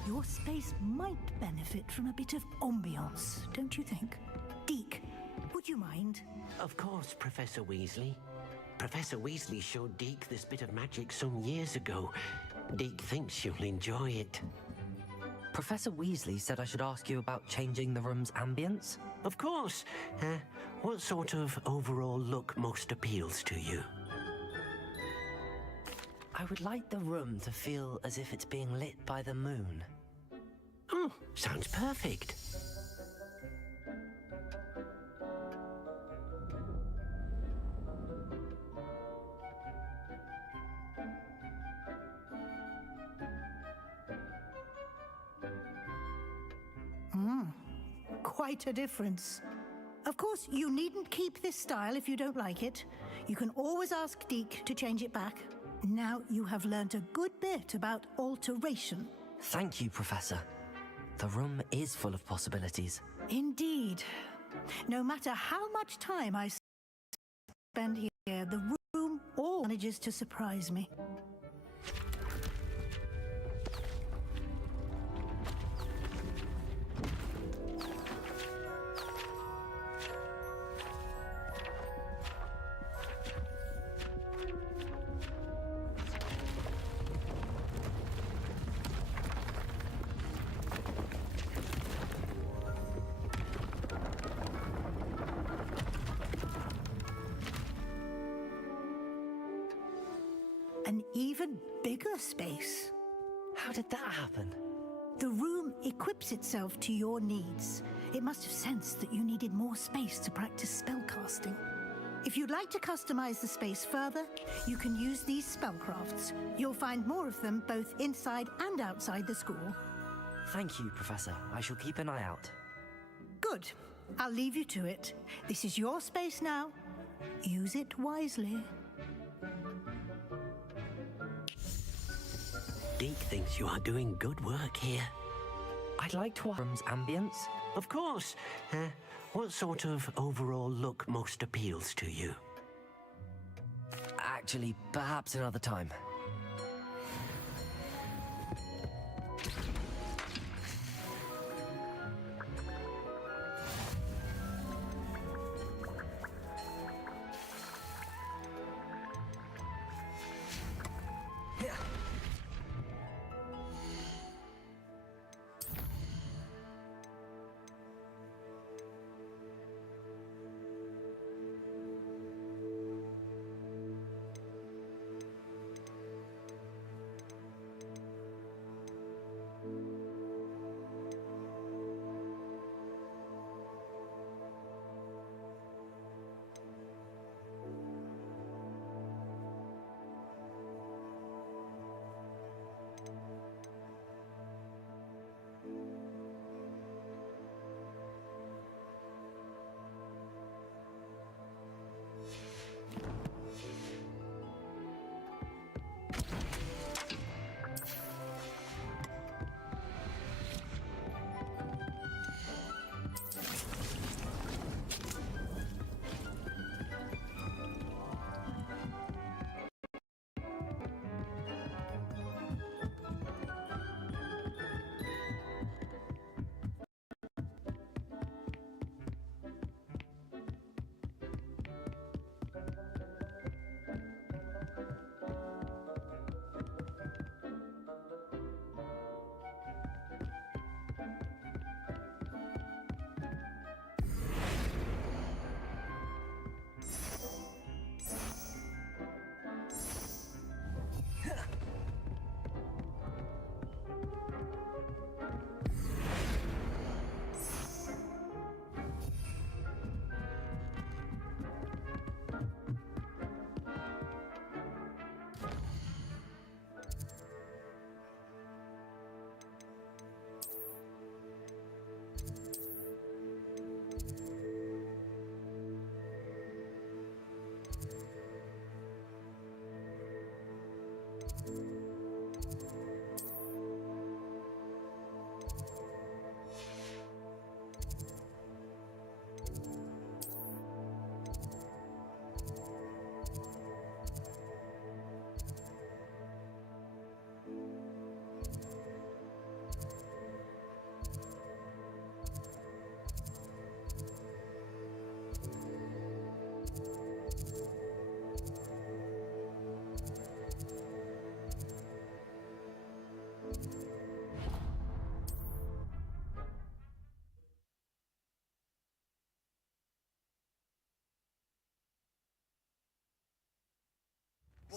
Your space might benefit from a bit of ambiance, don't you think? Deke, would you mind? Of course, Professor Weasley. Professor Weasley showed Deke this bit of magic some years ago. Deke thinks you'll enjoy it. Professor Weasley said I should ask you about changing the room's ambience? Of course. What sort of overall look most appeals to you? I would like the room to feel as if it's being lit by the moon. Oh, sounds perfect. Quite a difference. Of course, you needn't keep this style if you don't like it. You can always ask Deke to change it back. Now you have learnt a good bit about alteration. Thank you, Professor. The room is full of possibilities. Indeed. No matter how much time I spend here, the room always manages to surprise me. An even bigger space. How did that happen? The room equips itself to your needs. It must have sensed that you needed more space to practice spellcasting. If you'd like to customize the space further, you can use these spellcrafts. You'll find more of them both inside and outside the school. Thank you, Professor. I shall keep an eye out. Good. I'll leave you to it. This is your space now. Use it wisely. Deke thinks you are doing good work here. I'd like to room's ambience. Of course. What sort of overall look most appeals to you? Actually, perhaps another time.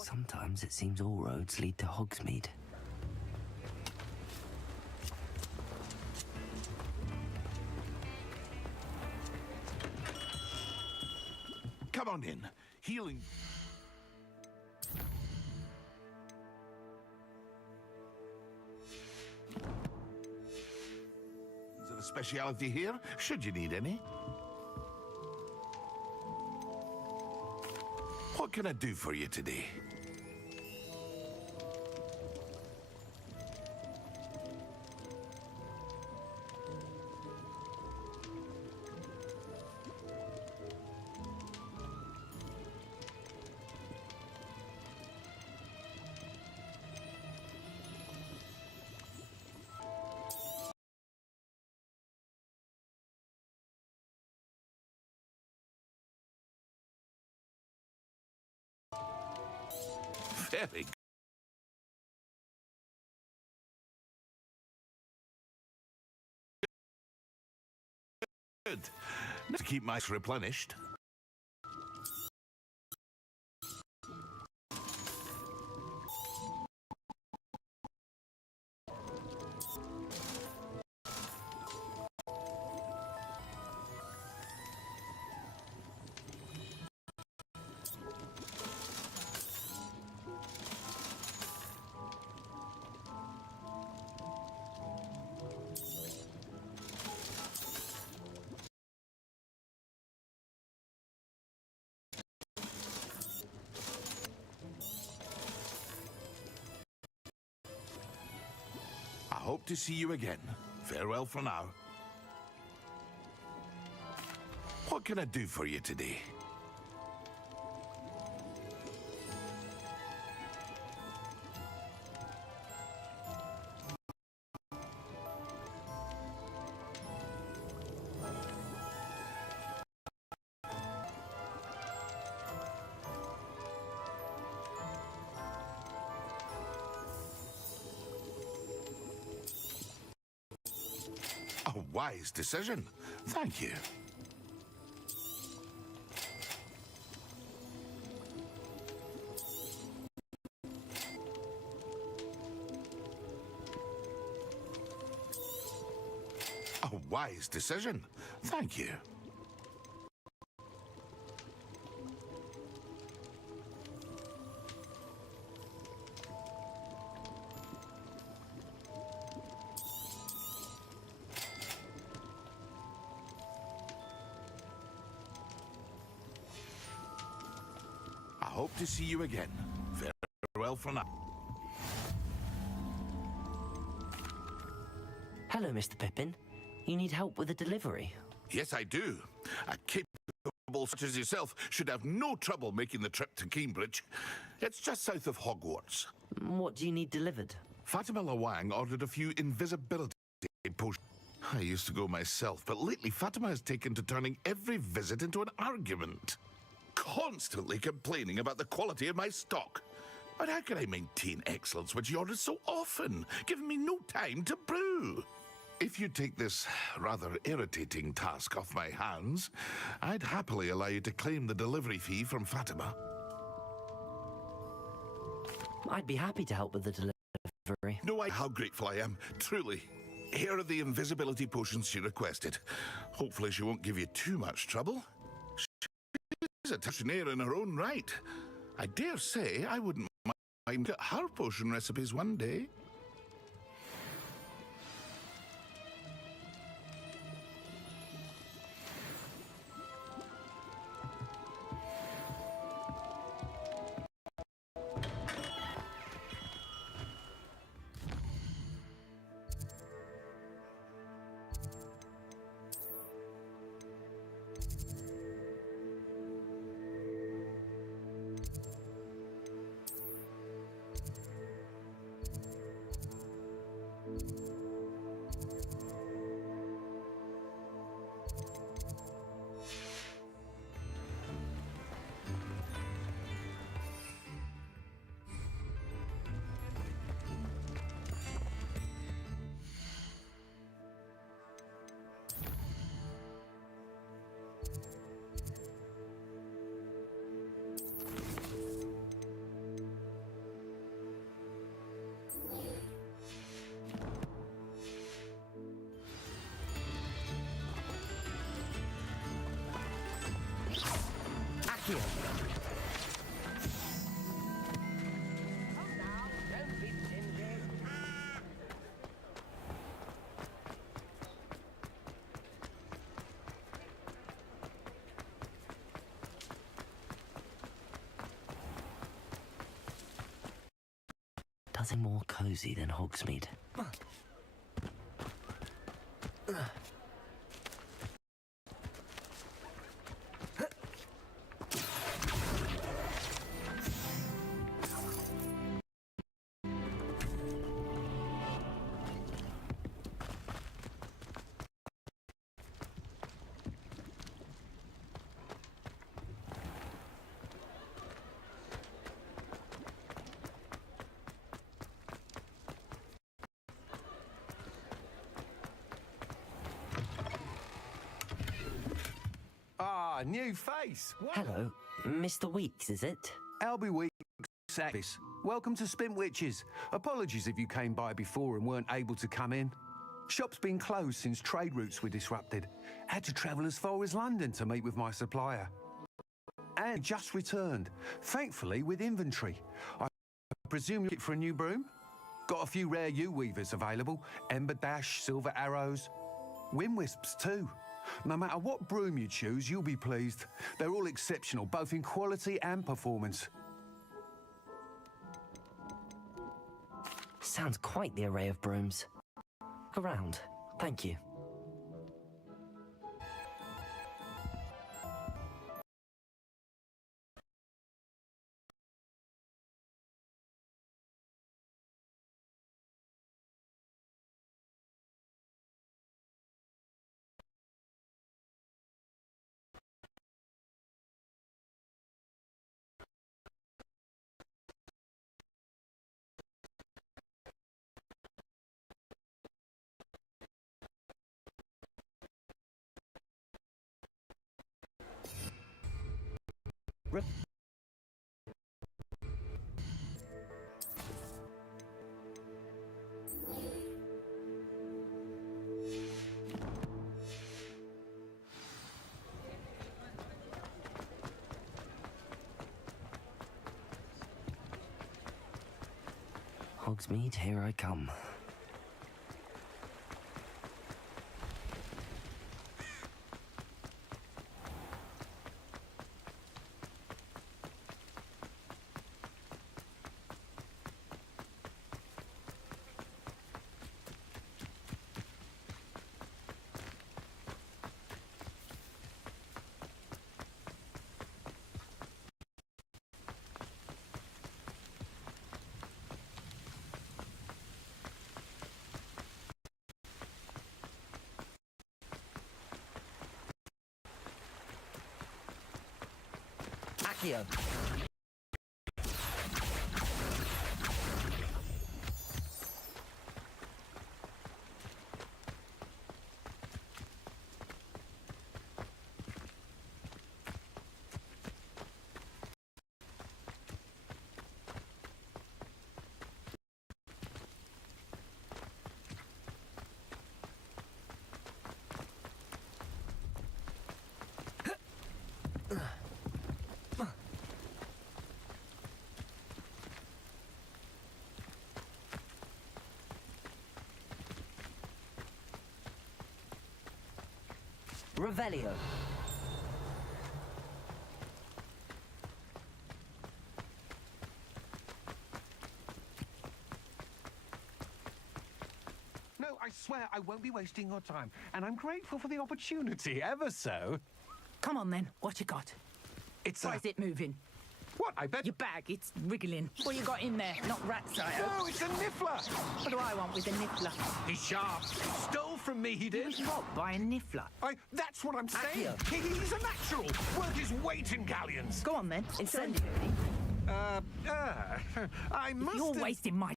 Sometimes it seems all roads lead to Hogsmeade. Come on in. Healing. Is there a speciality here? Should you need any? What can I do for you today? Very good. Need to keep my replenished. I hope to see you again. Farewell for now. What can I do for you today? A wise decision. Thank you. A wise decision. Thank you. I hope to see you again. Farewell for now. Hello, Mr. Pippin. You need help with a delivery? Yes, I do. A capable such as yourself should have no trouble making the trip to Cambridge. It's just south of Hogwarts. What do you need delivered? Fatima Lawang ordered a few invisibility potions. I used to go myself, but lately Fatima has taken to turning every visit into an argument. Constantly complaining about the quality of my stock. But how can I maintain excellence when she orders so often, giving me no time to brew? If you take this rather irritating task off my hands, I'd happily allow you to claim the delivery fee from Fatima. I'd be happy to help with the delivery. Know how grateful I am, truly. Here are the invisibility potions she requested. Hopefully she won't give you too much trouble. She's a touchinaire in her own right. I dare say I wouldn't mind her potion recipes one day. Accio. Doesn't more cozy than Hogsmeade. Ah, new face. What? Hello, Mr. Weeks, is it? Albie Weeks, service. Welcome to Spintwitches. Apologies if you came by before and weren't able to come in. Shop's been closed since trade routes were disrupted. Had to travel as far as London to meet with my supplier. And just returned, thankfully with inventory. I presume you're looking for a new broom? Got a few rare U-weavers available. Ember Dash, Silver Arrows. Wind Wisps too. No matter what broom you choose, you'll be pleased. They're all exceptional, both in quality and performance. Sounds quite the array of brooms. Look around. Thank you. Hogsmeade, here I come. Accio. Revelio. No, I swear I won't be wasting your time, and I'm grateful for the opportunity, ever so. Come on then, what you got? It's Why is it moving? What, I bet... Your bag, it's wriggling. What you got in there? Not rat cider. No, it's a niffler! What do I want with a niffler? He's sharp. Stole from me, he did. He was what, by a niffler? That's what I'm saying. Accio. He's a natural. Worth his weight in galleons. Go on then, send it. I must... You're wasting my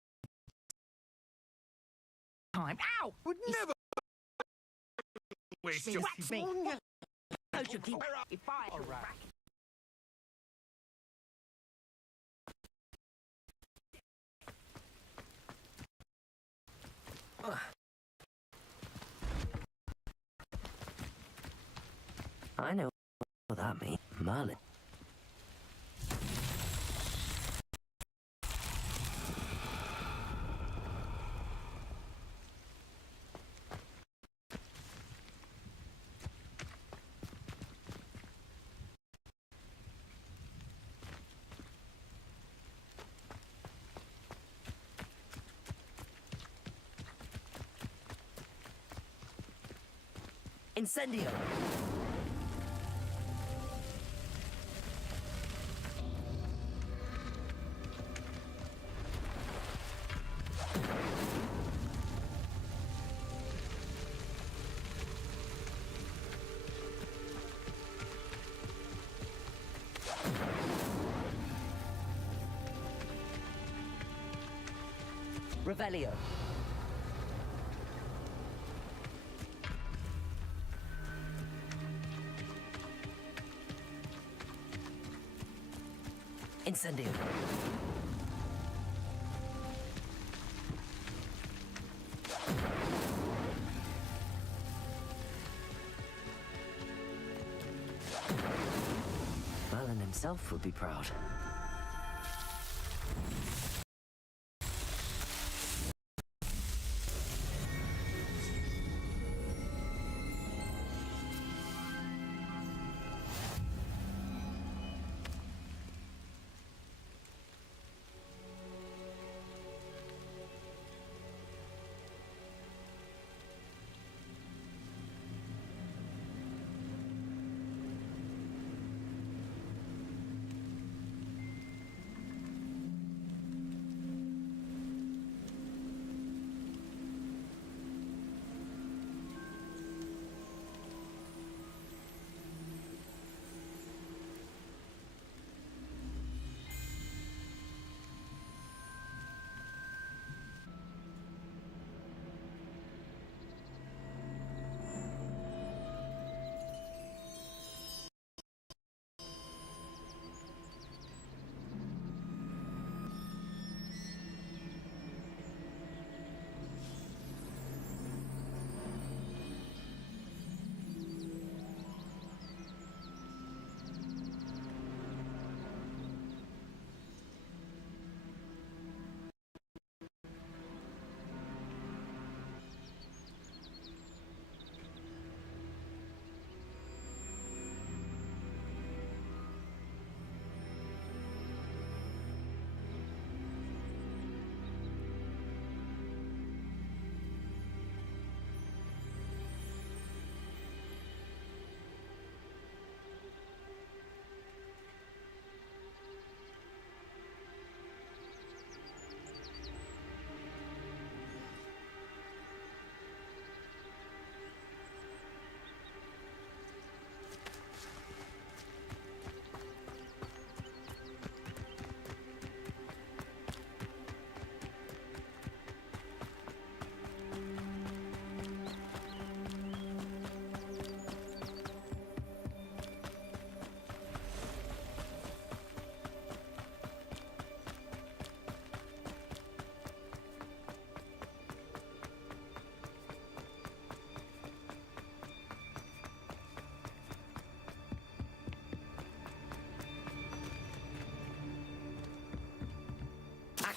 time. Ow! Would never waste your... me. If I... I know what that means. Merlin. Incendio! Revelio. Incendio. Merlin himself would be proud.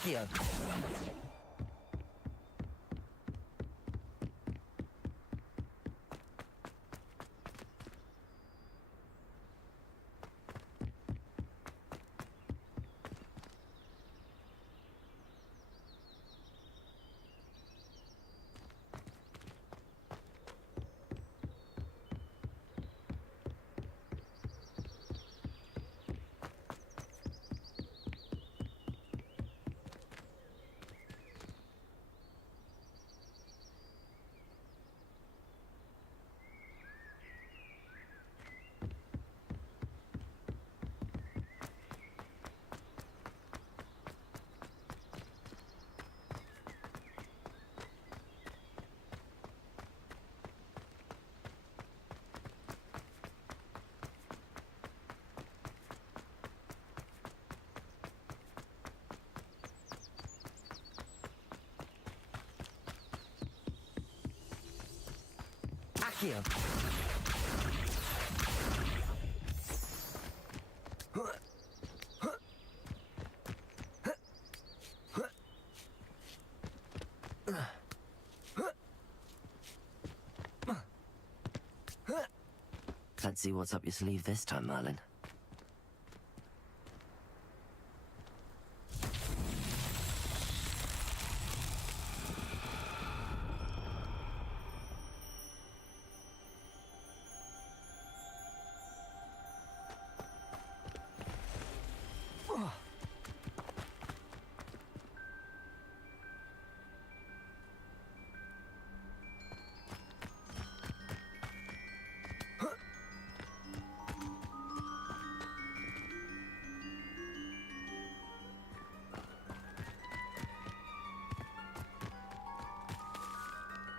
Accio. Accio. Let's see what's up your sleeve this time, Merlin.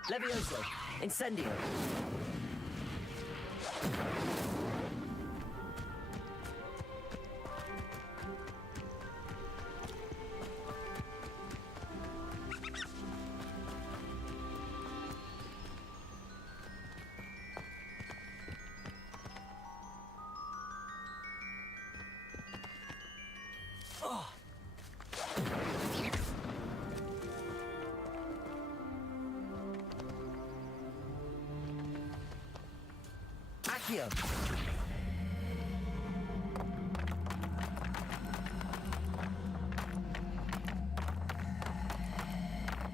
Levioso. Incendio. Accio. Accio.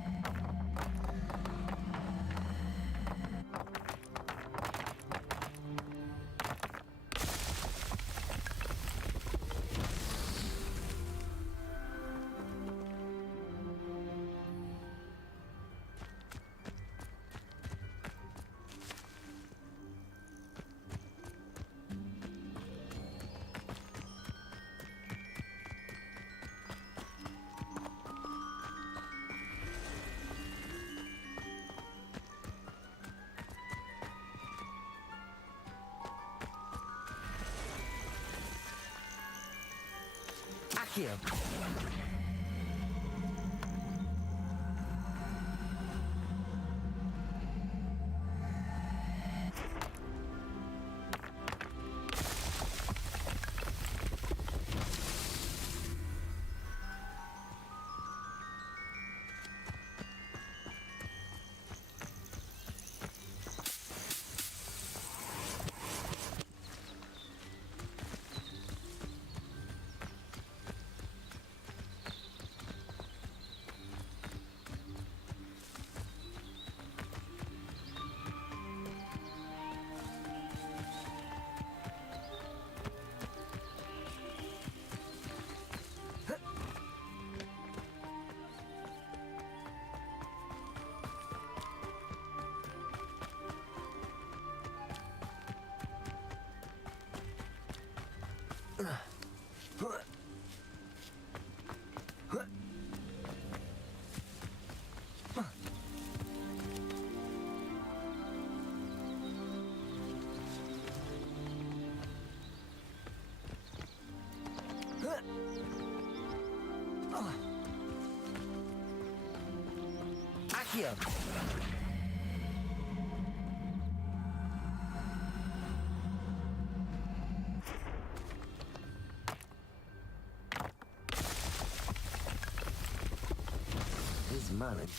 Accio. This man is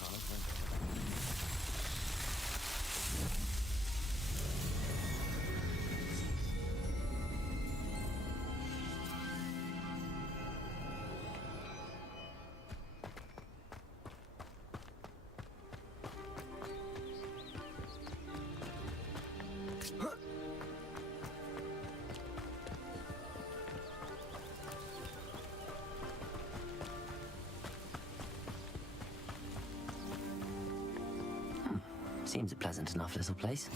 Seems a pleasant enough little place.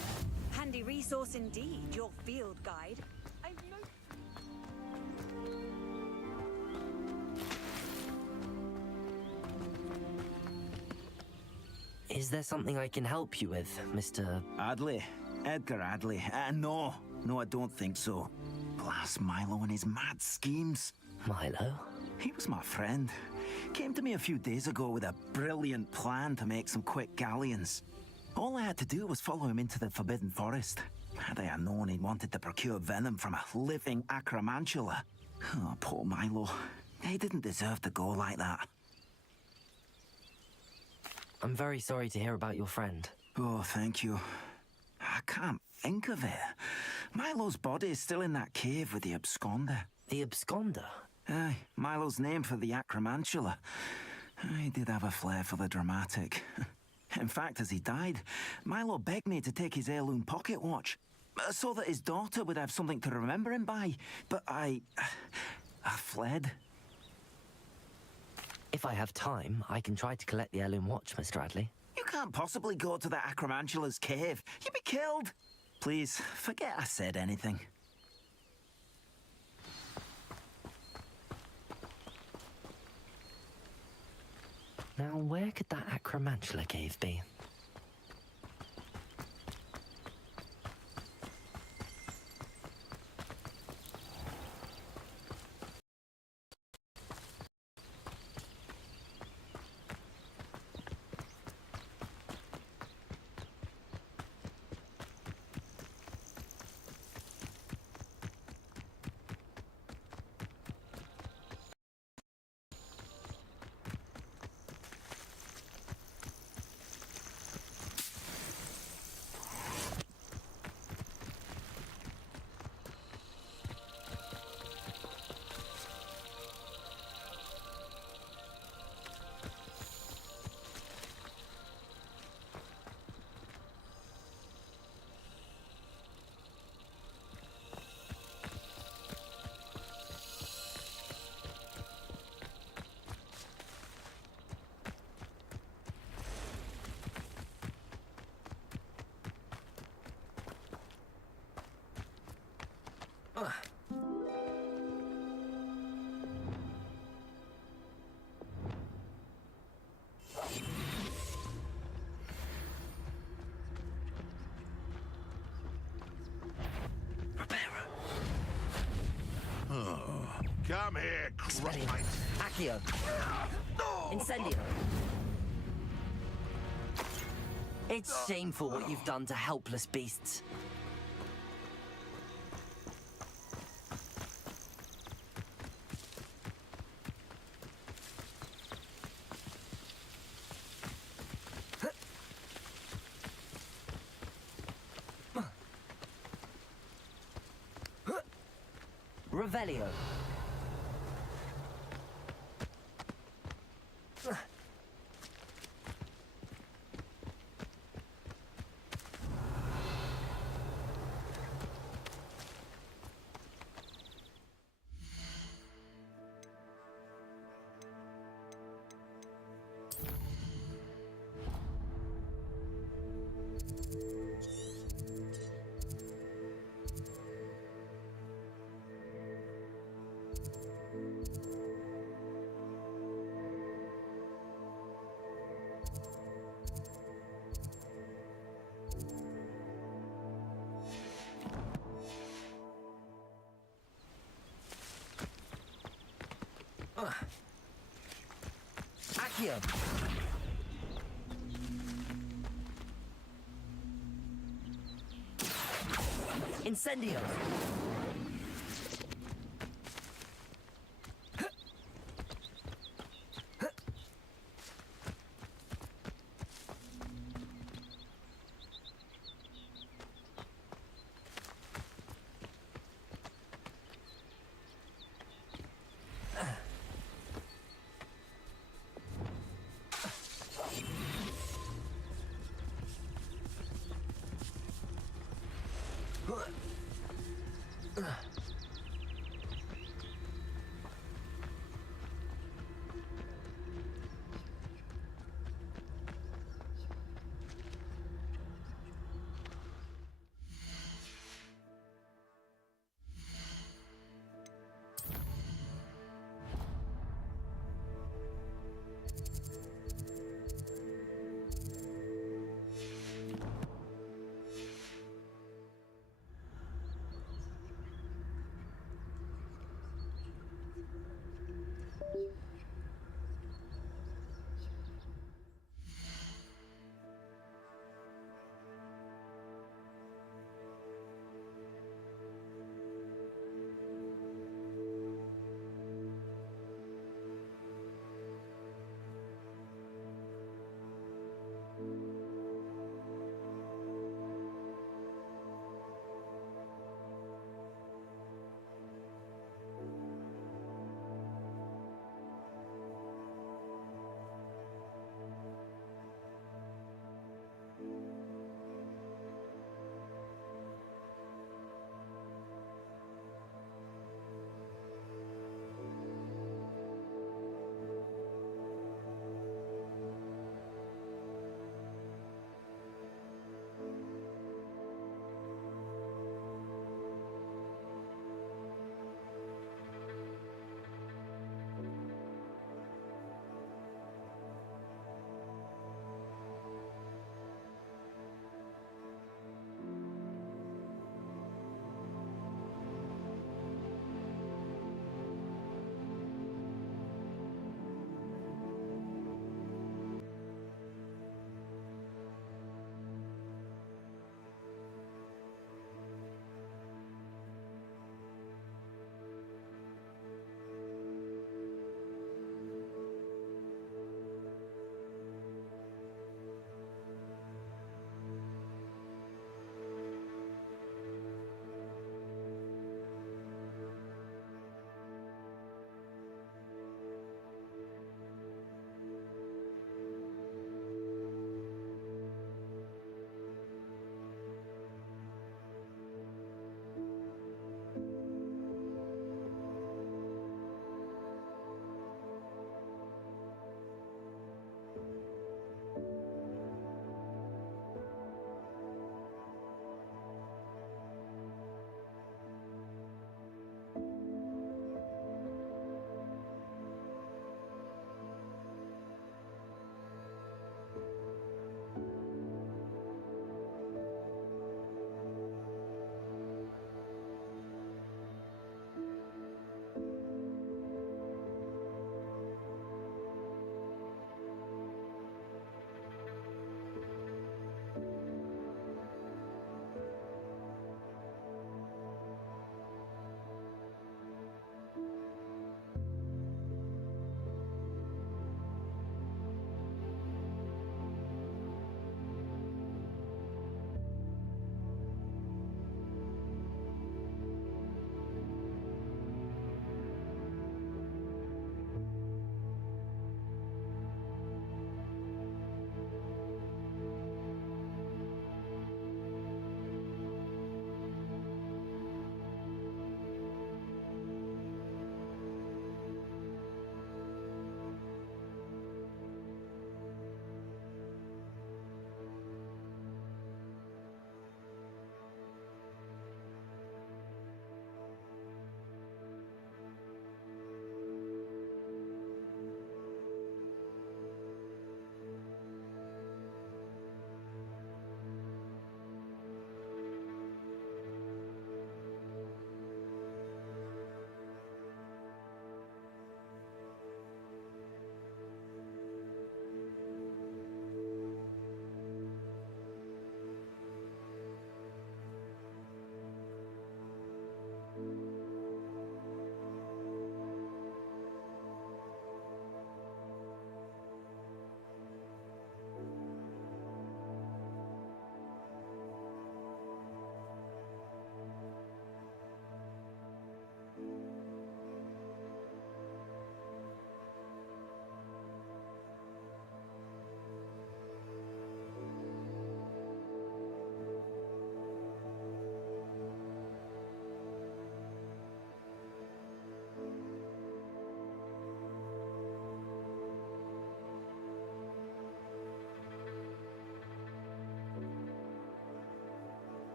Handy resource indeed, your field guide. Is there something I can help you with, Mr. Adley? Edgar Adley? No, I don't think so. Blast Milo and his mad schemes. Milo? He was my friend. Came to me a few days ago with a brilliant plan to make some quick galleons. All I had to do was follow him into the Forbidden Forest. Had I known he wanted to procure venom from a living acromantula. Oh, poor Milo. He didn't deserve to go like that. I'm very sorry to hear about your friend. Oh, thank you. I can't think of it. Milo's body is still in that cave with the absconder. The absconder? Aye, Milo's name for the acromantula. He did have a flair for the dramatic. In fact, as he died, Milo begged me to take his heirloom pocket watch, so that his daughter would have something to remember him by. But I fled. If I have time, I can try to collect the heirloom watch, Mr. Adley. You can't possibly go to the acromantula's cave. You'd be killed. Please, forget I said anything. Now, where could that acromantula cave be? Come here, crummy. Accio. Incendio. It's shameful what you've done to helpless beasts. Revelio. Accio. Incendio.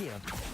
Accio.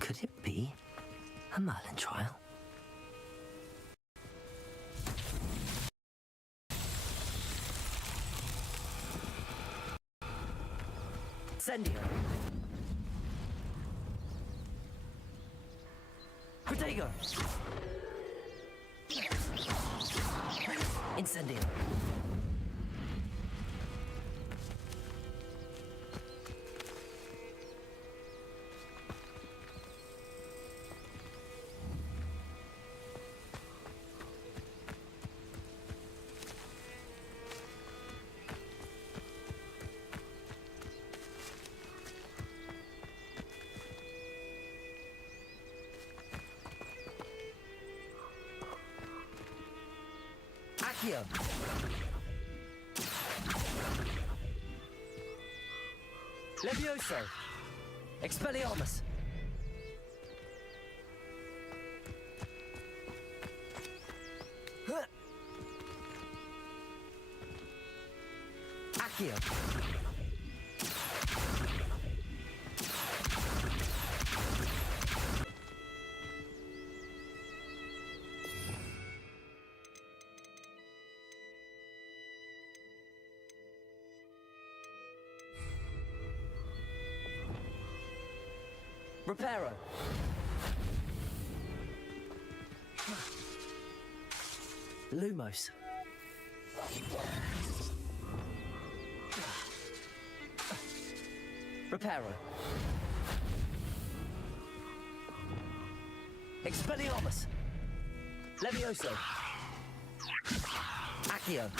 Could it be a Merlin trial? Incendio. Protego. Incendio. Accio. Levioso. Expelliarmus. Accio. Reparo. Lumos. Reparo. Expelliarmus. Levioso. Accio.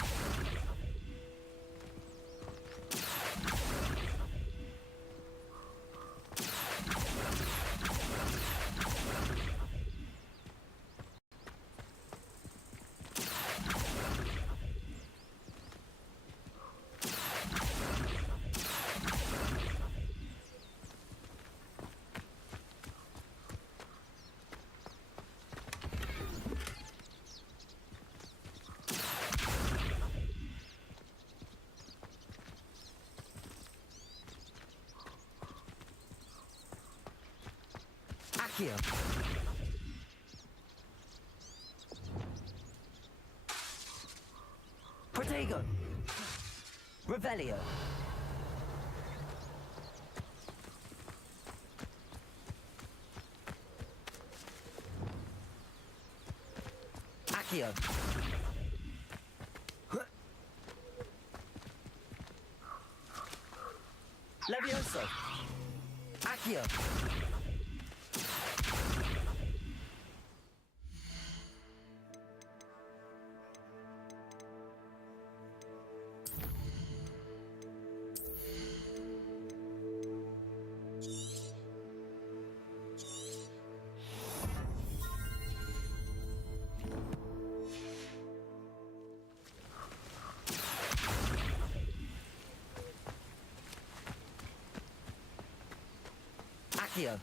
Accio. Protego. Revelio. Accio. Levioso. Accio. Accio.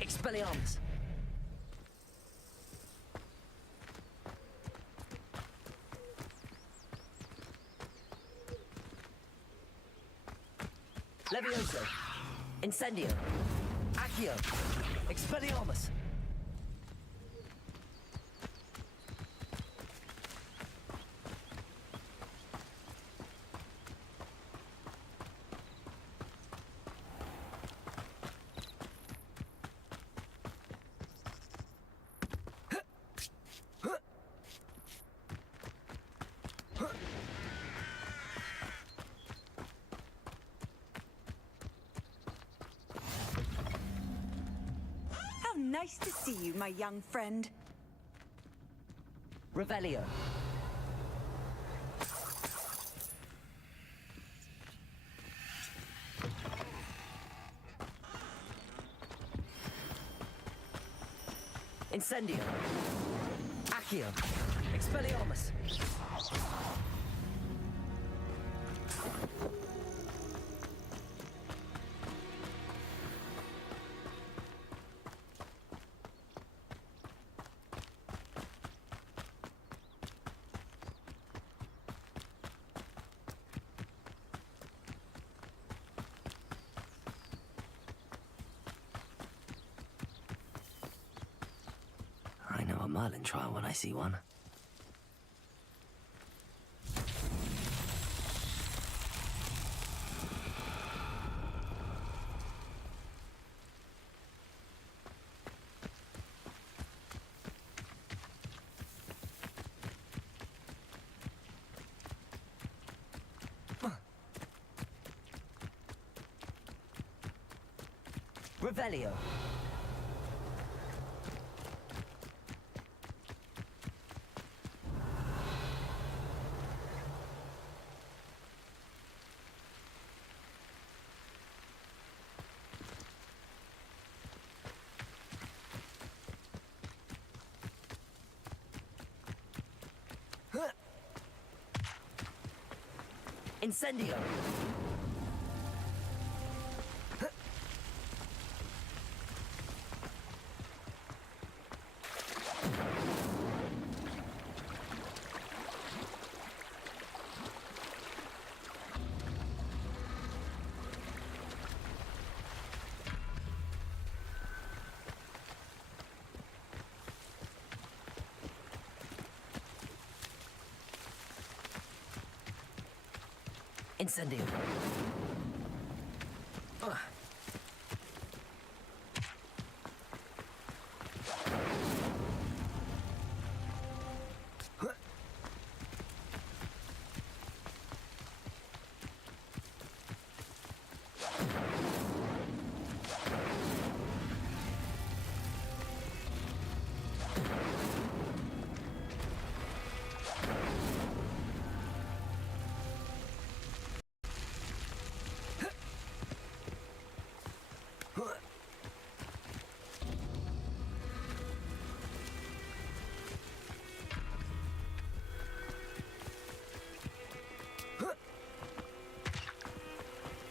Expelliarmus. Levioso. Incendio. Accio. Expelliarmus. Nice to see you, my young friend. Revelio. Incendio. Accio. Expelliarmus. I know a Merlin trial when I see one. Revelio. Incendio. Incendio.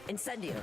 Incendio.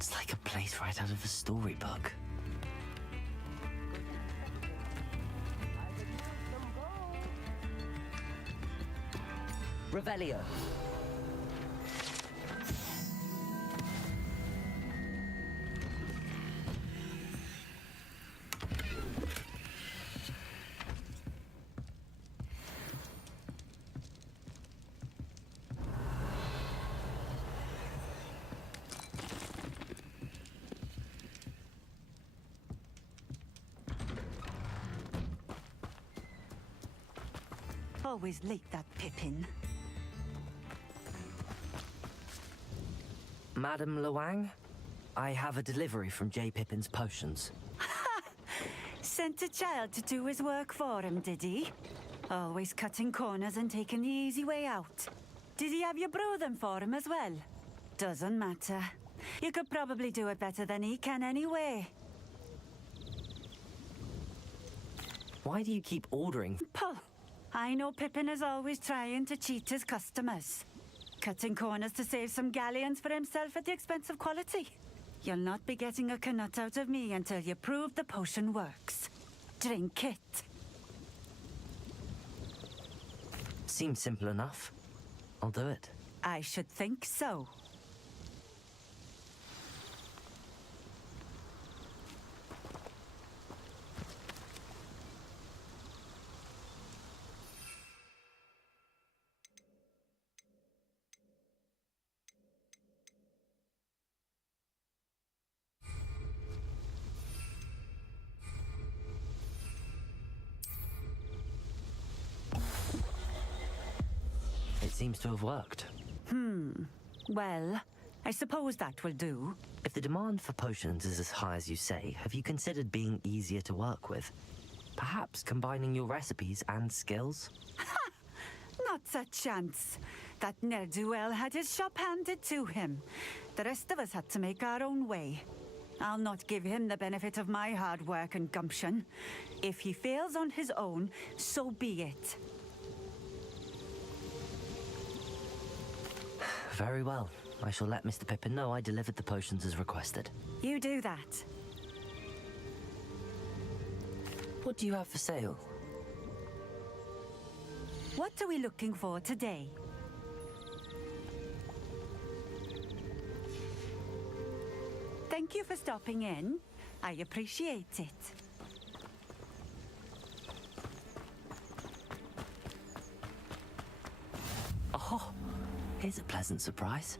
It's like a place right out of a storybook. Revelio. Always late, that Pippin. Madam Luang, I have a delivery from J. Pippin's Potions. Sent a child to do his work for him, did he? Always cutting corners and taking the easy way out. Did he have you brew them for him as well? Doesn't matter. You could probably do it better than he can anyway. Why do you keep ordering? Puh! I know Pippin is always trying to cheat his customers. Cutting corners to save some galleons for himself at the expense of quality. You'll not be getting a canut out of me until you prove the potion works. Drink it. Seems simple enough. I'll do it. I should think so. It seems to have worked. Well, I suppose that will do. If the demand for potions is as high as you say, have you considered being easier to work with? Perhaps combining your recipes and skills? Not a chance. That ne'er-do-well had his shop handed to him. The rest of us had to make our own way. I'll not give him the benefit of my hard work and gumption. If he fails on his own, so be it. Very well. I shall let Mr. Pippin know I delivered the potions as requested. You do that. What do you have for sale? What are we looking for today? Thank you for stopping in. I appreciate it. Oh, here's a pleasant surprise.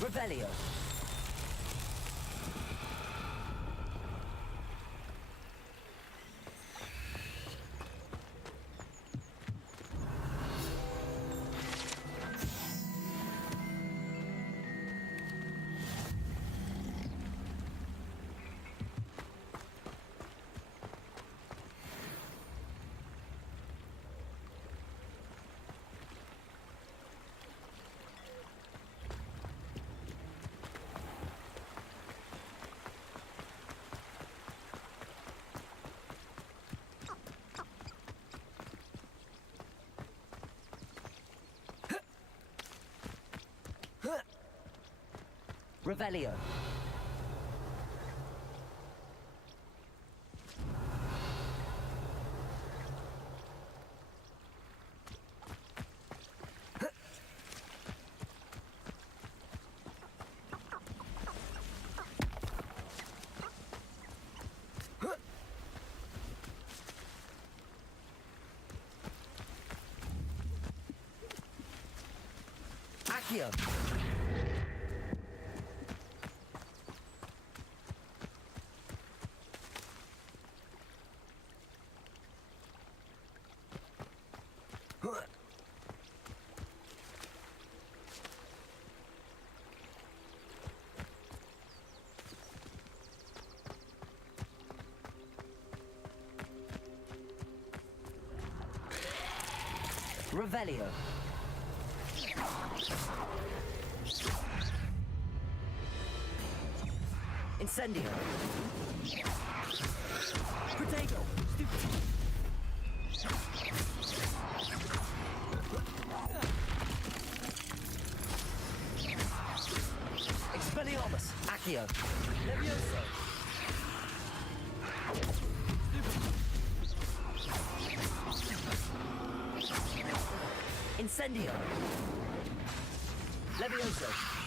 Revelio. Revelio. Accio. Revelio. Incendio. Protego. Accio. Levioso. Incendio. Levioso.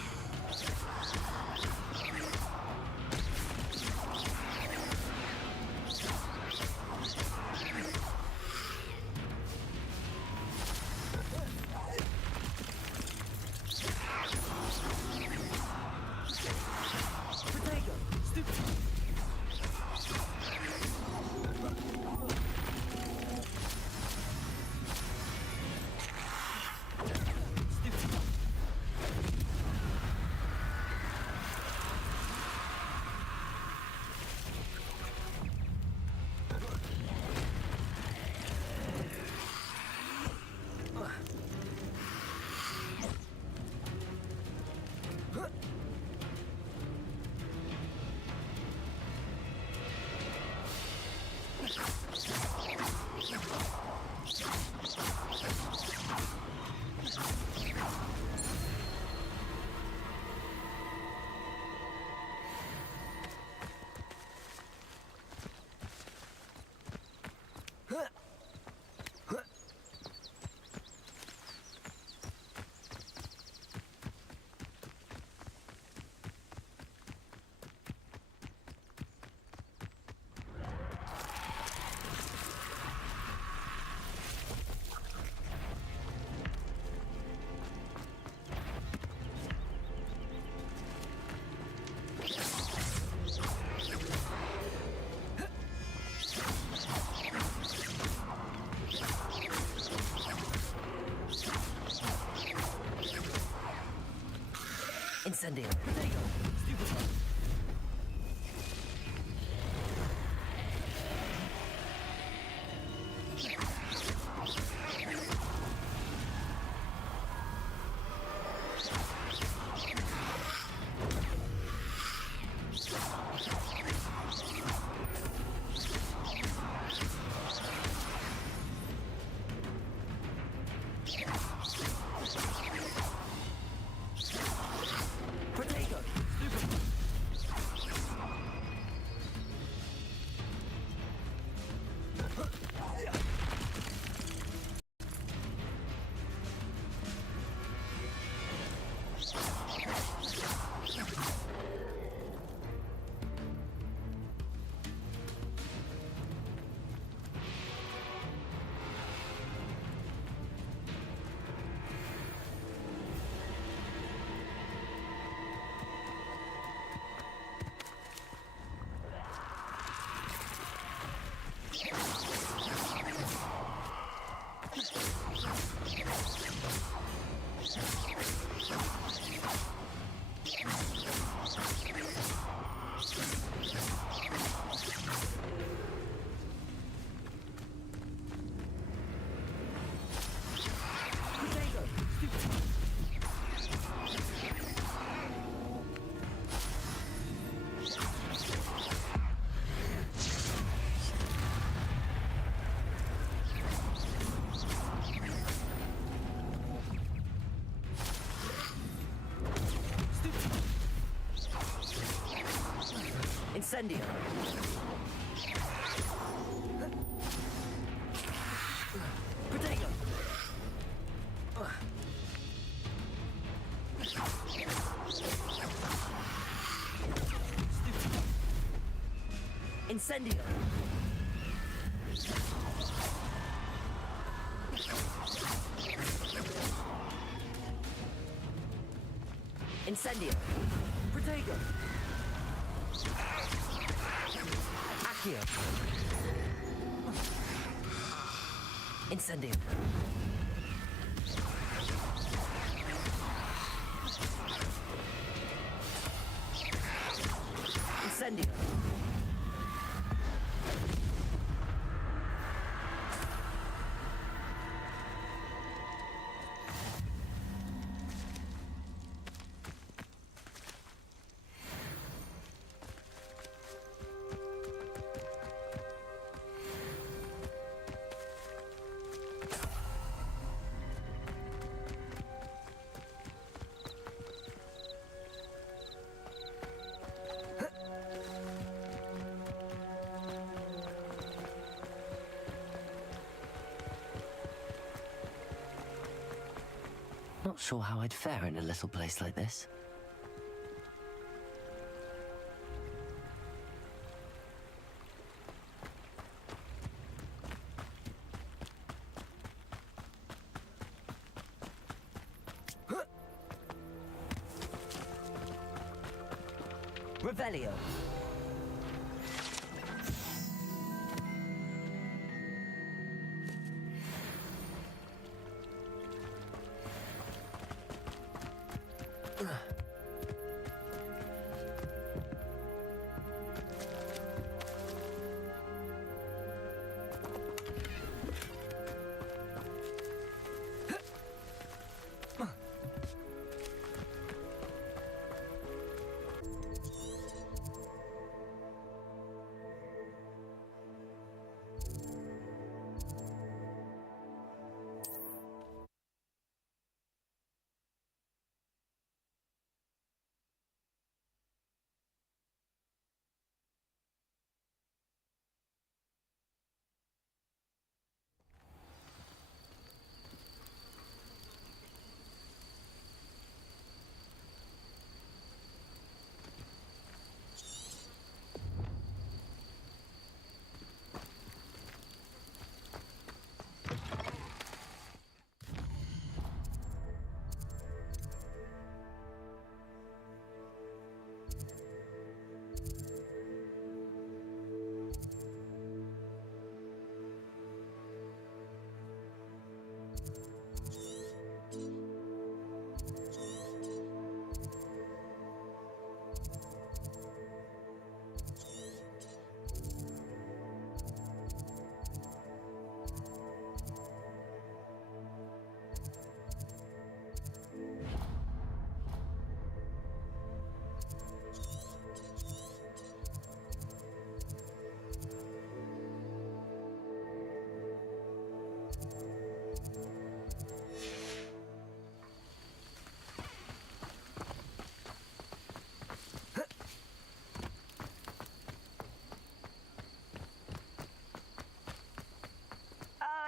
Incendio. Incendio. Protego. Incendio. Incendio. Protego. Accio. Incendio. Incendio. Not sure how I'd fare in a little place like this. Revelio.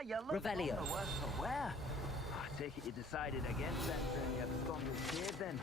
You look Revelio. on the worse for wear. I take it you decided against entering the absconder's cave then.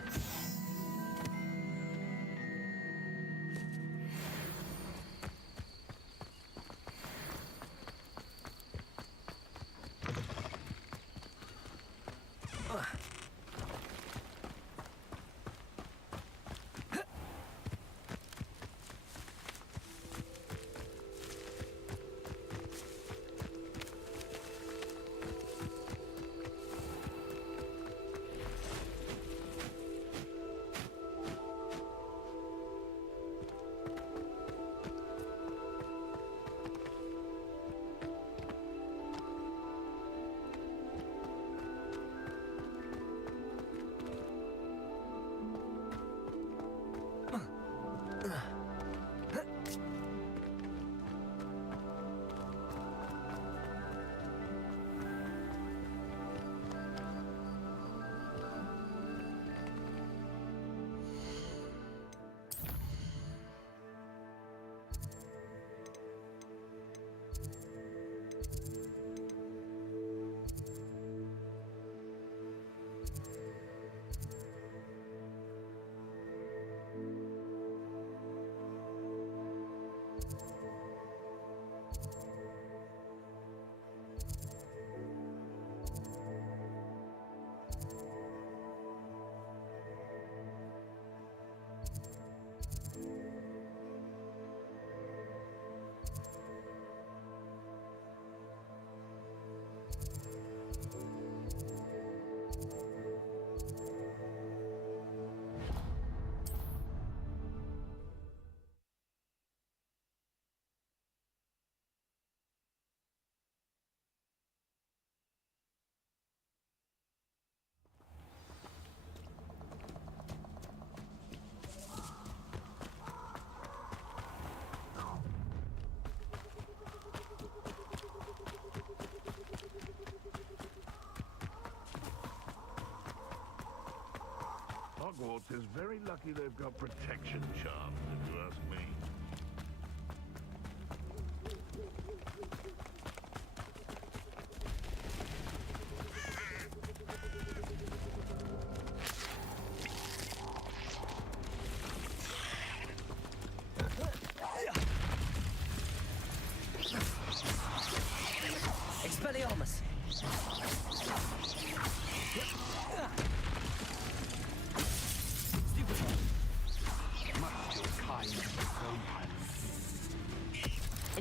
Hogwarts is very lucky they've got protection charms, if you ask me.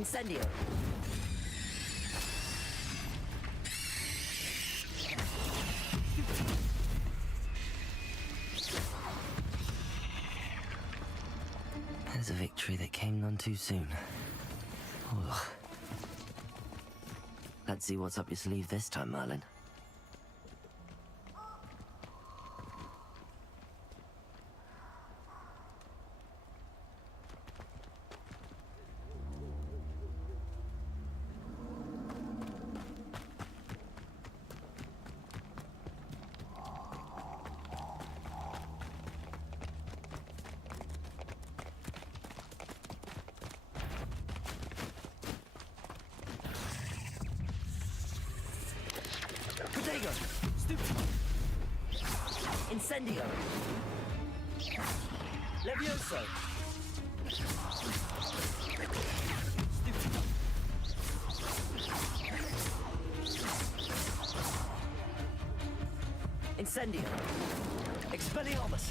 Incendio. There's a victory that came none too soon. Ugh. Let's see what's up your sleeve this time, Merlin. Protego! Stupid! Incendio! Levioso! Stupid! Incendio! Expelliarmus!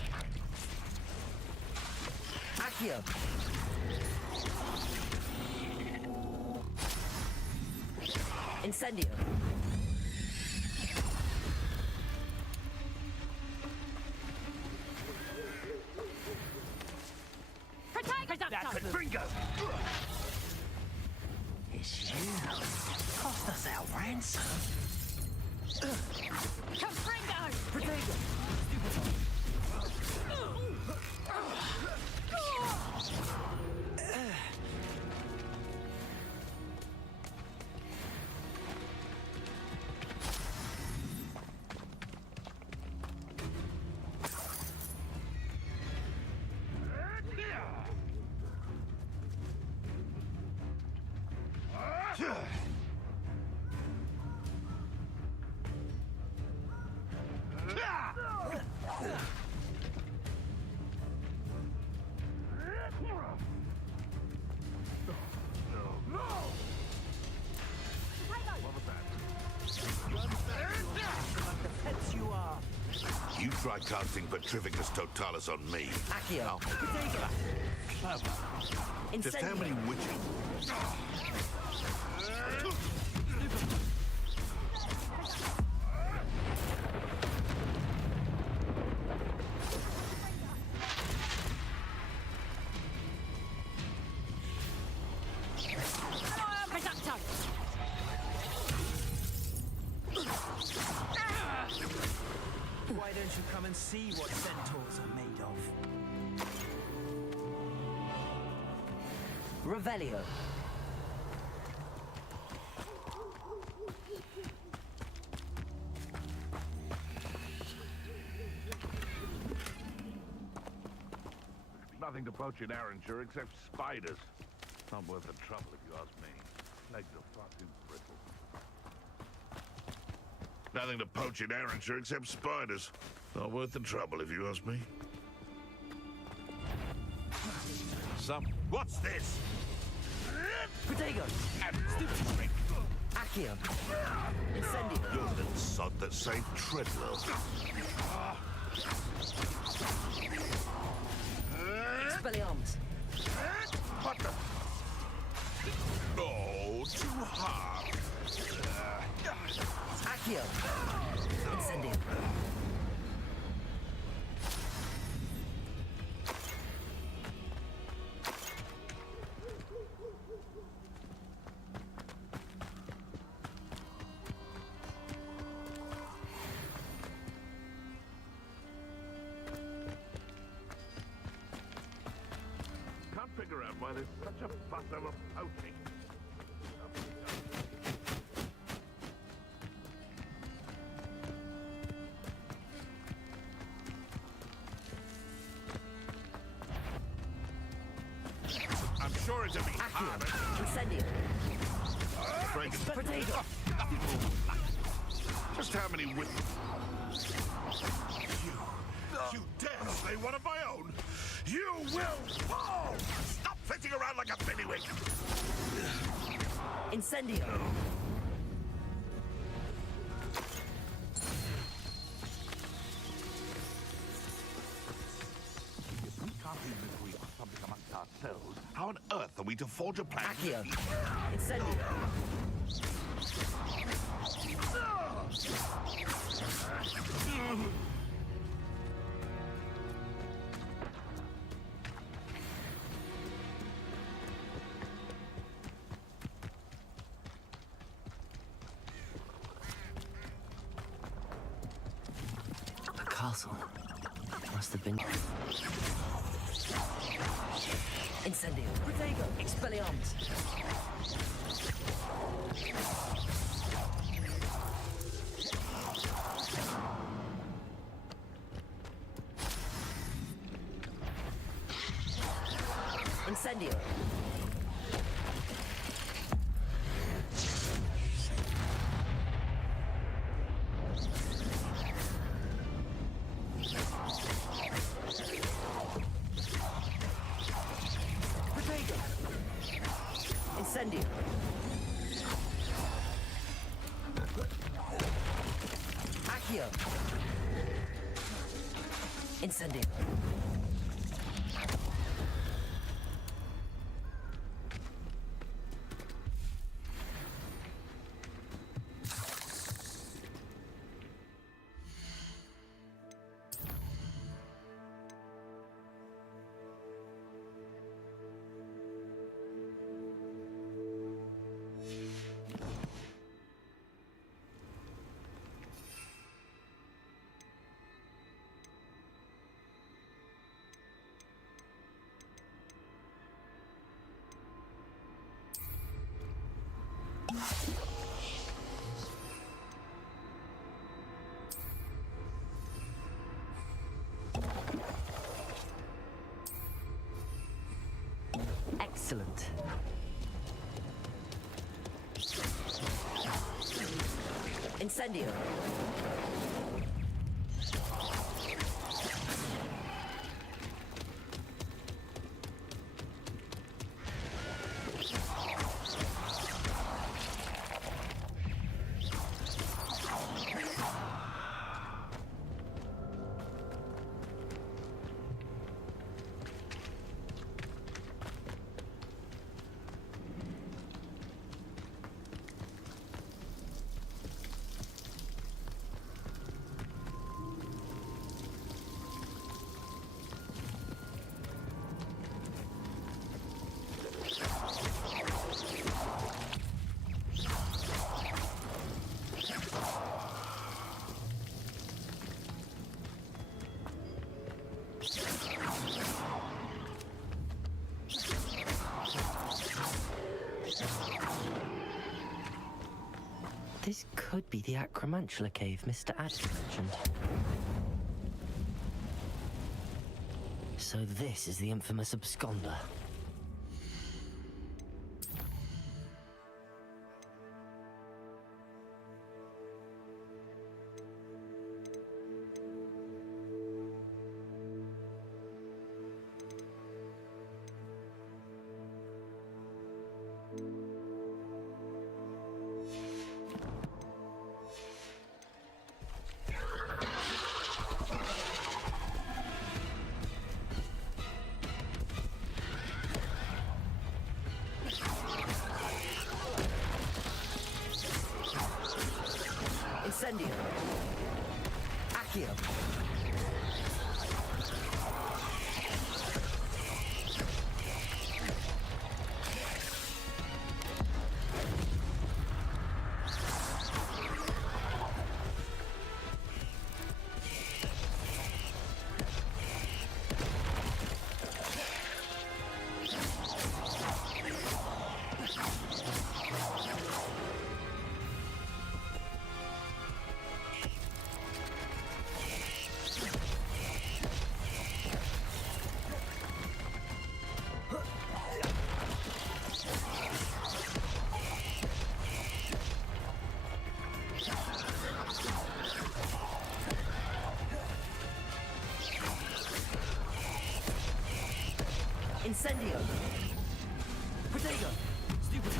Accio! Incendio! Bingo! It's you. Cost us our ransom. Confringo! Protego! You try casting Petrificus Totalis on me. Accio! Clever. Just how many witches? Why don't you come and see what centaurs are made of? Revelio. Nothing to poach in Arranger except spiders. Not worth the trouble if you ask me. Legs are far too brittle. Nothing to poach in Arranger except spiders. Not worth the trouble if you ask me. What's this? Protego! Stupid trick! Accio! Incendio! You're the little sod that saved Treadwell. Expelliarmus! What the? Oh, too hard. Accio! Incendio! Can't figure out why there's such a fuss over poaching. I'm sure it'll be harder. Incendio! Protego! Just how many with you dare slay one of my own? You will fall! Stop flitting around like a billywig! Incendio! If we can't even agree on something amongst ourselves, How on earth are we to forge a plan? Accio. Incendio. The castle must have been... Incendio. Protego. Expelliarmus. Incendio. Incendio. Accio. Incendio. Excellent. Incendio. This could be the Acromantula cave Mr. Adams mentioned. So this is the infamous absconder. Incendio. Accio. Incendio. Protego. Stupid.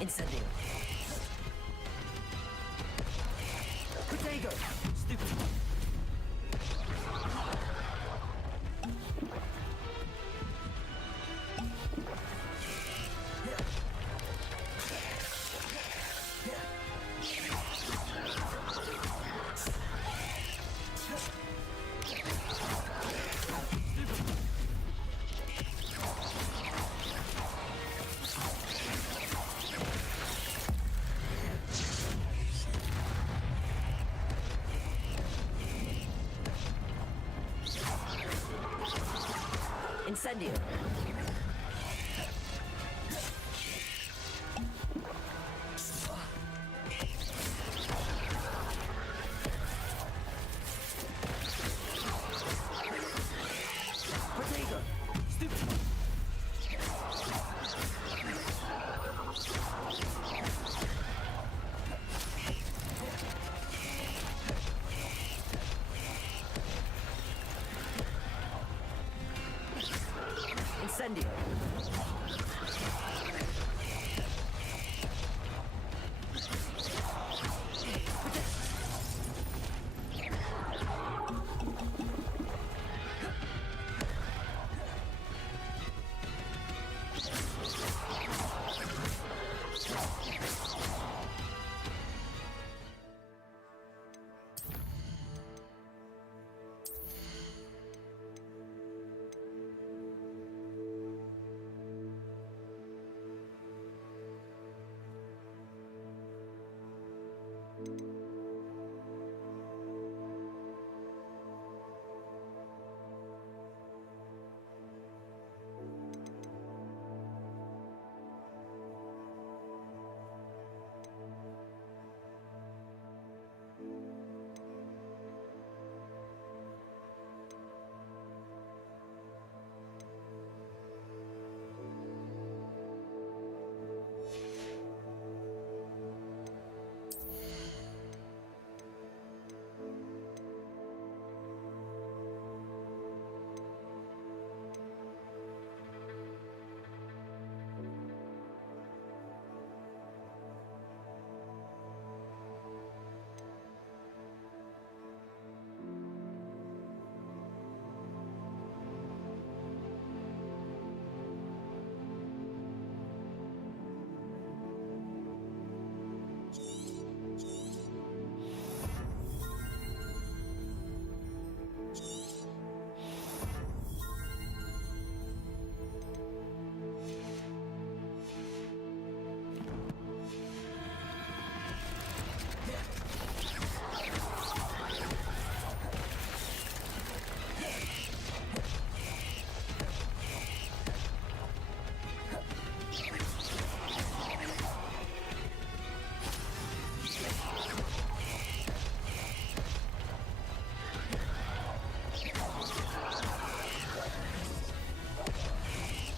Incendio. Potato. Stupid. Incendio. Potato. Stupid. Incendio.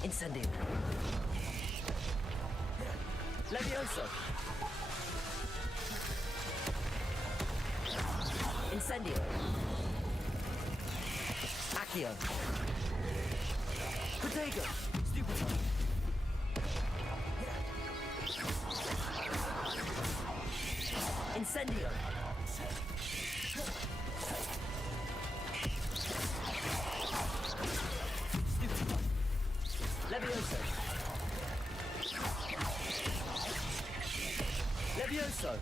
Incendio. Levioso. Incendio. Accio. Potato. Stupid. Incendio. Levioso. Levioso.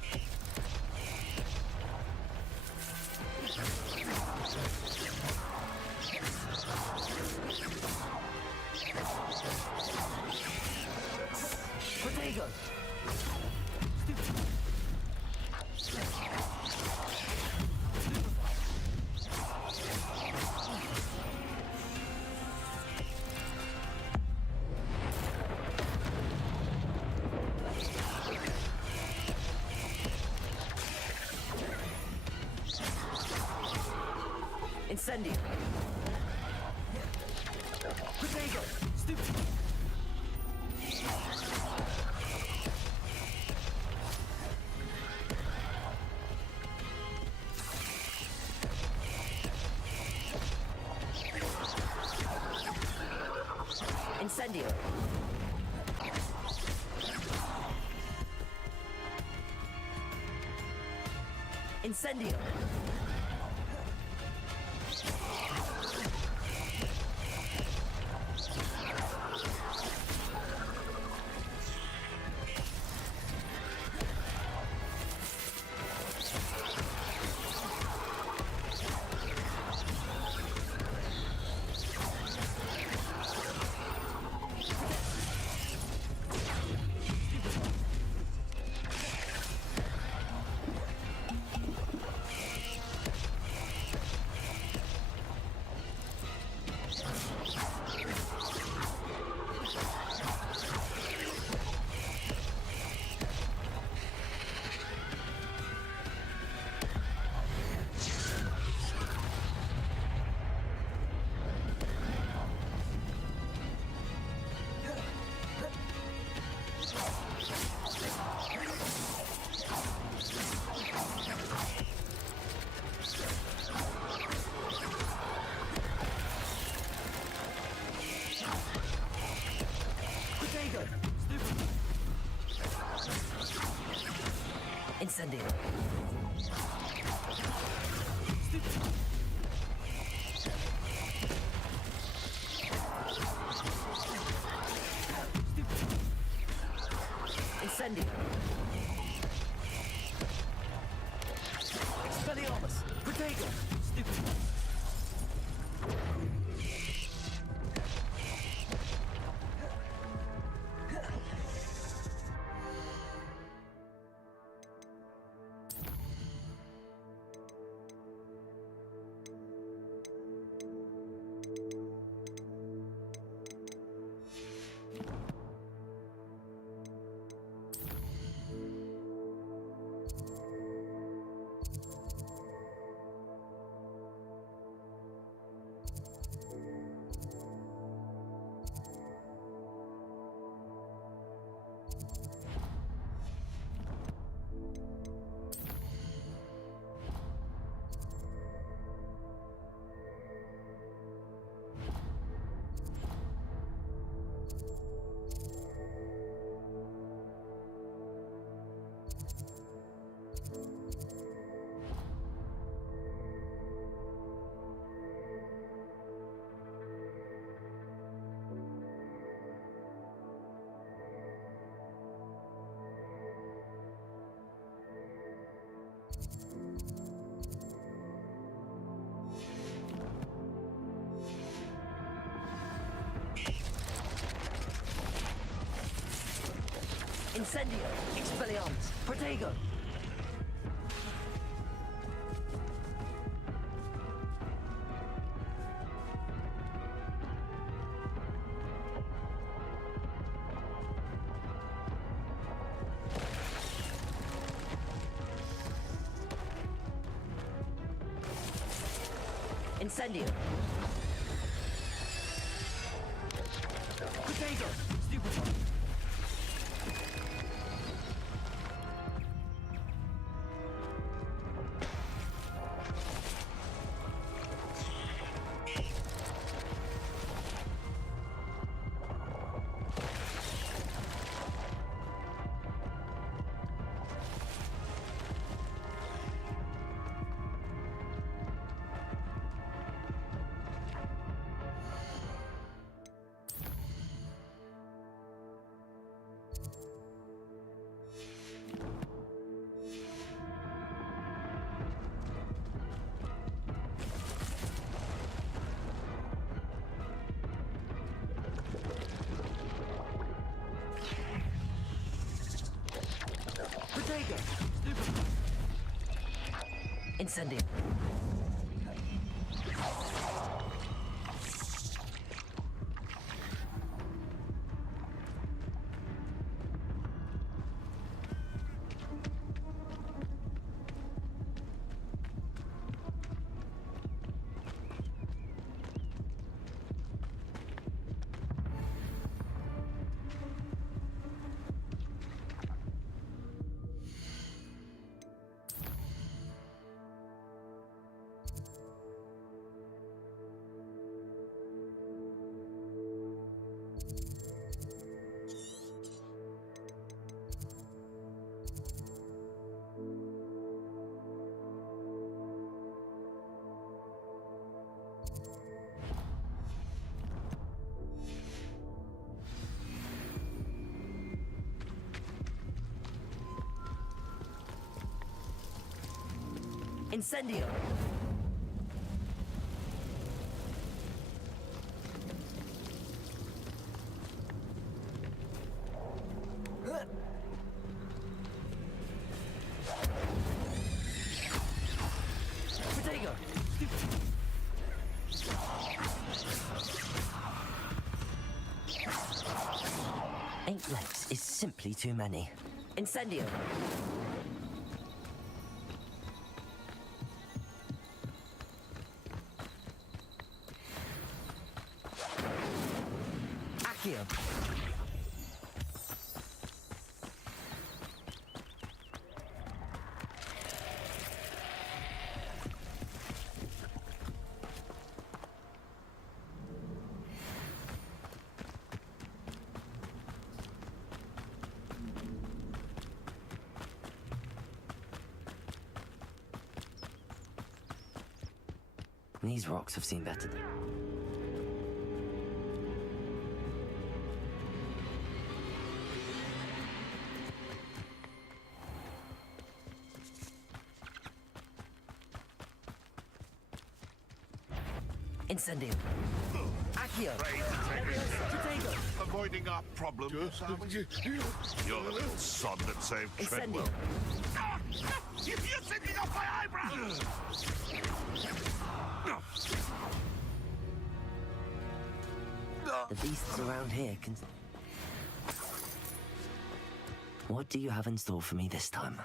Potato. Incendio. Potato. Stupid. Incendio. Incendio! Incendio. Incendio. Expelliarmus. Protego. Stupid. Incendio. Expelliarmus. Protego. Incendio. Protego. Stupefy. Protego. Stupefy. Incendio. Incendio! Protego! Eight legs is simply too many. Incendio! Accio! These rocks have seen better days. Incendio. Accio. Protego. Avoiding our problems. You're the little sod that saved Treadwell. You're sitting off my eyebrows! The beasts around here can... What do you have in store for me this time?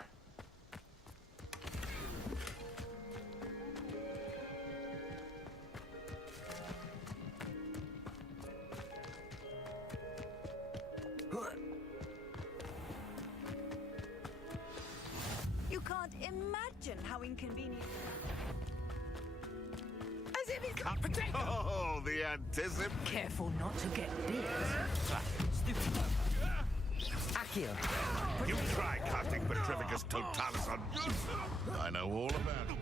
You can't imagine how inconvenient. As if it can't Oh, the anticipation. Careful not to get bit. Accio. You try casting Petrificus Totalis on... I know all about it.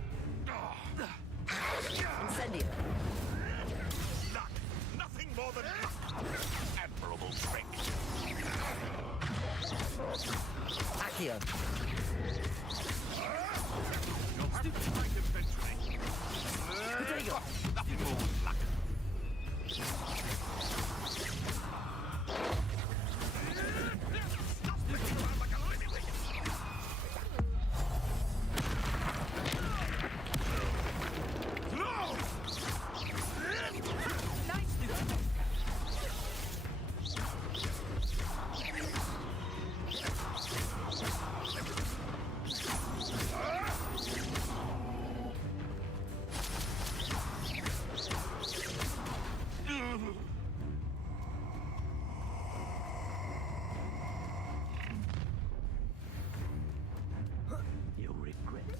Incendio. Luck. Nothing more than luck. Admirable trick. Accio. You'll have to fight eventually. Protego. Nothing more than luck. You'll regret it.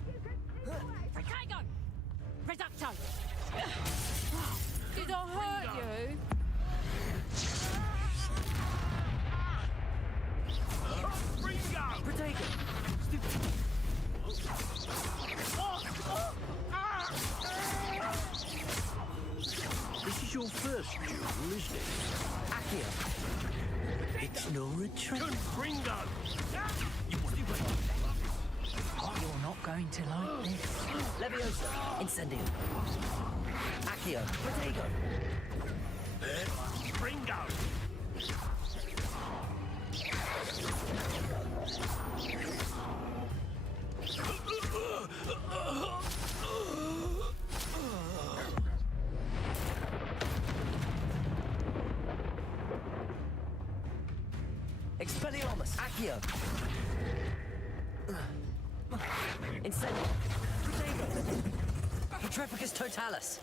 Protego! Reducto! Did I hurt you? Protego. This is your first duel, isn't it? Accio. It's no retreat. Gringo! Oh, you're not going to like this. Leviosa. Incendio. Accio. Protego. Gringo! Expelliarmus. Accio. Incendio. Protego. Petrificus Totalis.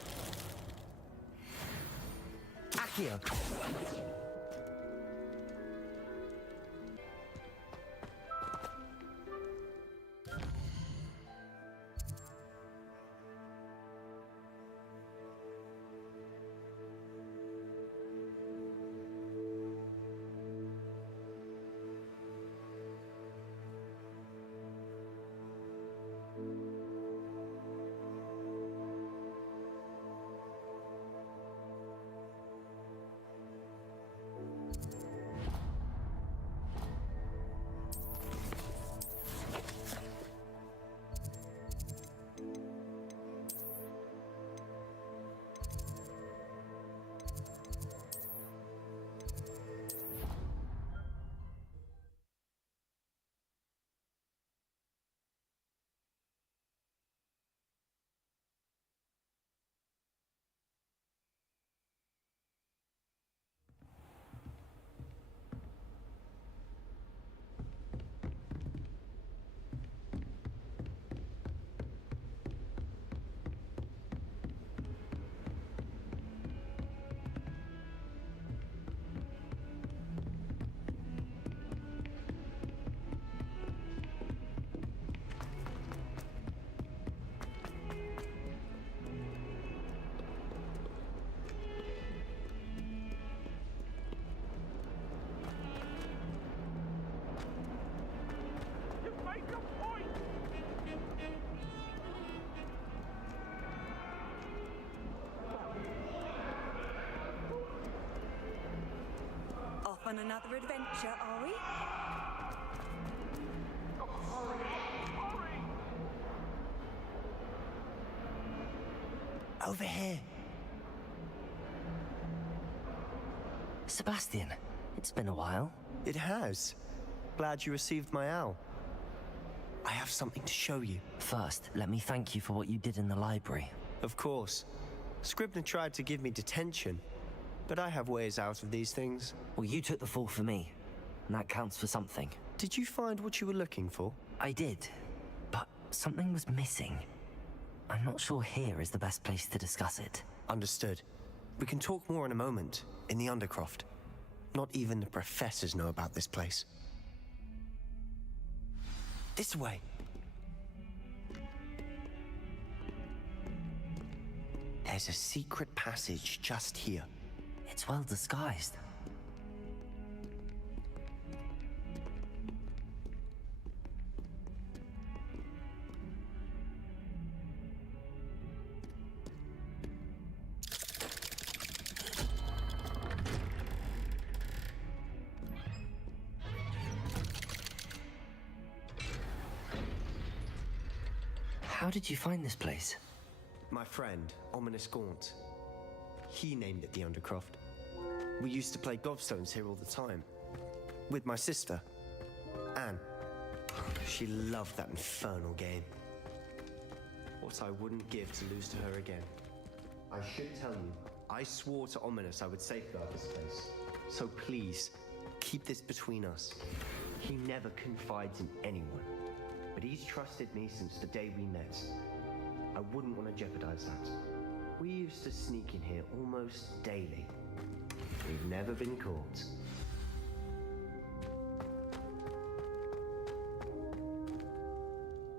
Accio. Off on another adventure, are we? Over here. Sebastian, it's been a while. It has. Glad you received my owl. I have something to show you. First, let me thank you for what you did in the library. Of course. Scribner tried to give me detention, but I have ways out of these things. Well, you took the fall for me, and that counts for something. Did you find what you were looking for? I did, but something was missing. I'm not sure here is the best place to discuss it. Understood. We can talk more in a moment, in the Undercroft. Not even the professors know about this place. This way. There's a secret passage just here. It's well disguised. How did you find this place? My friend, Ominous Gaunt. He named it the Undercroft. We used to play gobstones here all the time. With my sister, Anne. She loved that infernal game. What I wouldn't give to lose to her again. I should tell you, I swore to Ominous I would safeguard this place. So please, keep this between us. He never confides in anyone. But he's trusted me since the day we met. I wouldn't want to jeopardize that. We used to sneak in here almost daily. We've never been caught.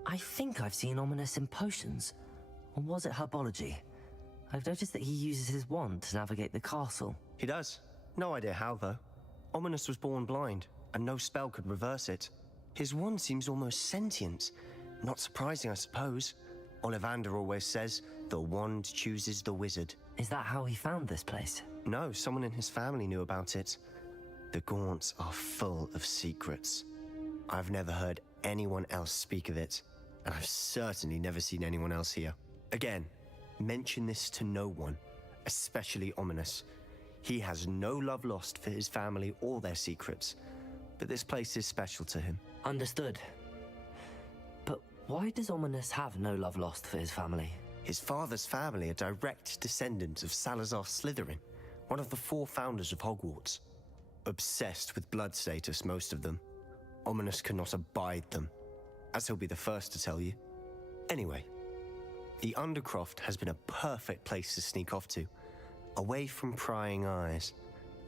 I think I've seen Ominous in potions. Or was it herbology? I've noticed that he uses his wand to navigate the castle. He does. No idea how, though. Ominous was born blind, and no spell could reverse it. His wand seems almost sentient. Not surprising, I suppose. Ollivander always says, the wand chooses the wizard. Is that how he found this place? No, someone in his family knew about it. The Gaunts are full of secrets. I've never heard anyone else speak of it, and I've certainly never seen anyone else here. Again, mention this to no one, especially Ominous. He has no love lost for his family or their secrets, but this place is special to him. Understood. But why does Ominous have no love lost for his family? His father's family are direct descendants of Salazar Slytherin, one of the 4 founders of Hogwarts. Obsessed with blood status, most of them. Ominous cannot abide them, as he'll be the first to tell you. Anyway, the Undercroft has been a perfect place to sneak off to, away from prying eyes,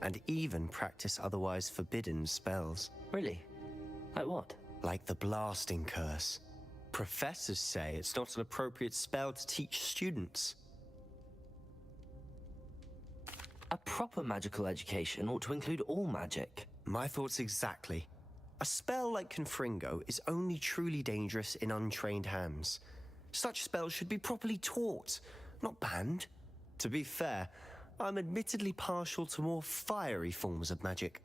and even practice otherwise forbidden spells. Really? Like what? Like the blasting curse. Professors say it's not an appropriate spell to teach students. A proper magical education ought to include all magic. My thoughts exactly. A spell like Confringo is only truly dangerous in untrained hands. Such spells should be properly taught, not banned. To be fair, I'm admittedly partial to more fiery forms of magic.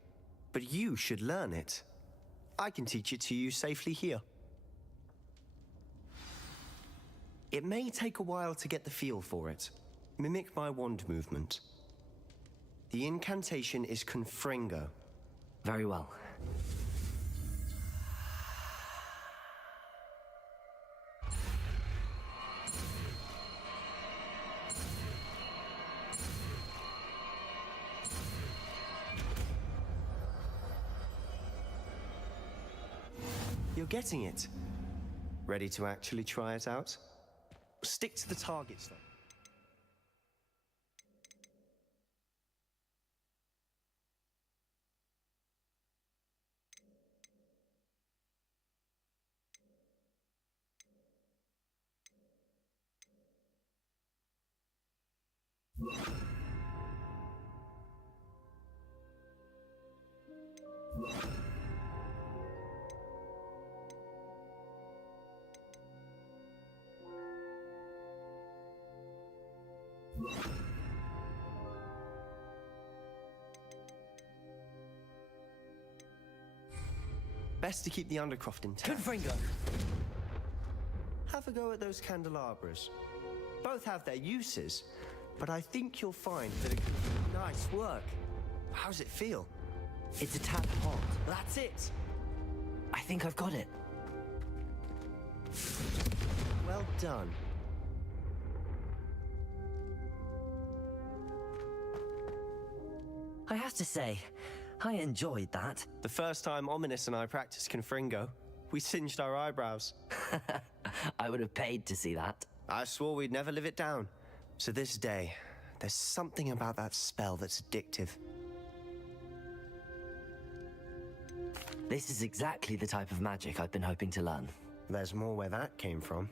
But you should learn it. I can teach it to you safely here. It may take a while to get the feel for it. Mimic my wand movement. The incantation is Confringo. Very well. You're getting it. Ready to actually try it out? Stick to the targets, though. Best to keep the Undercroft intact. Confringo! Have a go at those candelabras. Both have their uses, but I think you'll find that it can be nice work. How's it feel? It's a tad hot. That's it! I think I've got it. Well done. I have to say, I enjoyed that. The first time Ominous and I practiced Confringo, we singed our eyebrows. I would have paid to see that. I swore we'd never live it down. So this day, there's something about that spell that's addictive. This is exactly the type of magic I've been hoping to learn. There's more where that came from.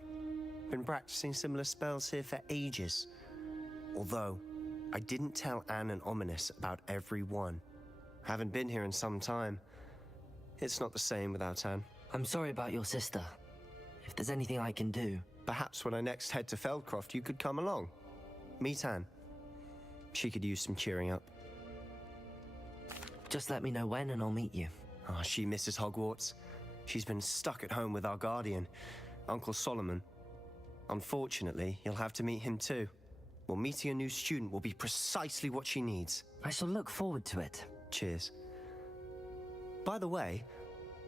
Been practicing similar spells here for ages. Although, I didn't tell Anne and Ominous about every one. Haven't been here in some time. It's not the same without Anne. I'm sorry about your sister. If there's anything I can do... Perhaps when I next head to Feldcroft, you could come along. Meet Anne. She could use some cheering up. Just let me know when and I'll meet you. Oh, she misses Hogwarts. She's been stuck at home with our guardian, Uncle Solomon. Unfortunately, you'll have to meet him too. Well, meeting a new student will be precisely what she needs. I shall look forward to it. Cheers. By the way,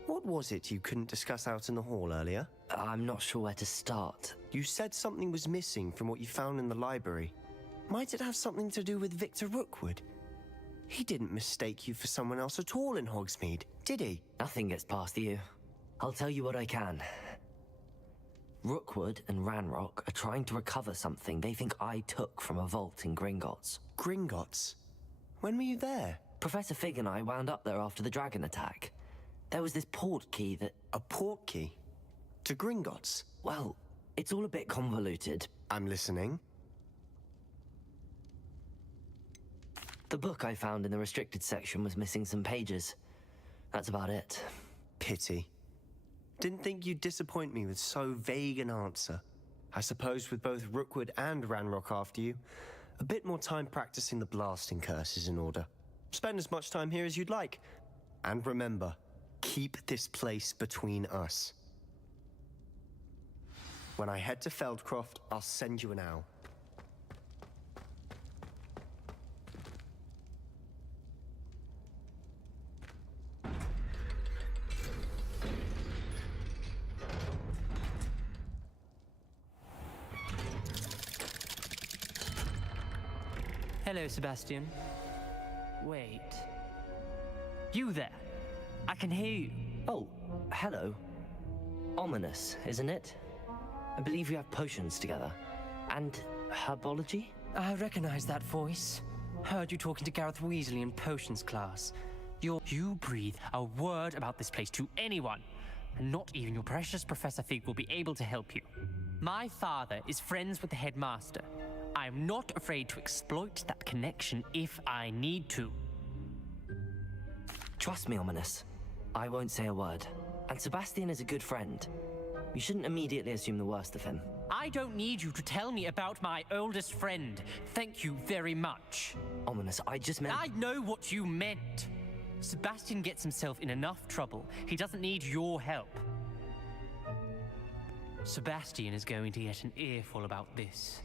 what was it you couldn't discuss out in the hall earlier? I'm not sure where to start. You said something was missing from what you found in the library. Might it have something to do with Victor Rookwood? He didn't mistake you for someone else at all in Hogsmeade, did he? Nothing gets past you. I'll tell you what I can. Rookwood and Ranrock are trying to recover something they think I took from a vault in Gringotts. Gringotts? When were you there? Professor Fig and I wound up there after the dragon attack. There was this port key that... A port key? To Gringotts? Well, it's all a bit convoluted. I'm listening. The book I found in the restricted section was missing some pages. That's about it. Pity. Didn't think you'd disappoint me with so vague an answer. I suppose with both Rookwood and Ranrock after you, a bit more time practicing the blasting curse is in order. Spend as much time here as you'd like. And remember, keep this place between us. When I head to Feldcroft, I'll send you an owl. Hello, Sebastian. Wait. You there? I can hear you. Oh, hello. Ominous, isn't it? I believe we have potions together. And herbology? I recognize that voice. Heard you talking to Gareth Weasley in potions class. You breathe a word about this place to anyone, and not even your precious Professor Fig will be able to help you. My father is friends with the headmaster. I am not afraid to exploit that connection if I need to. Trust me, Ominous. I won't say a word. And Sebastian is a good friend. You shouldn't immediately assume the worst of him. I don't need you to tell me about my oldest friend. Thank you very much. Ominous, I just meant... I know what you meant. Sebastian gets himself in enough trouble. He doesn't need your help. Sebastian is going to get an earful about this.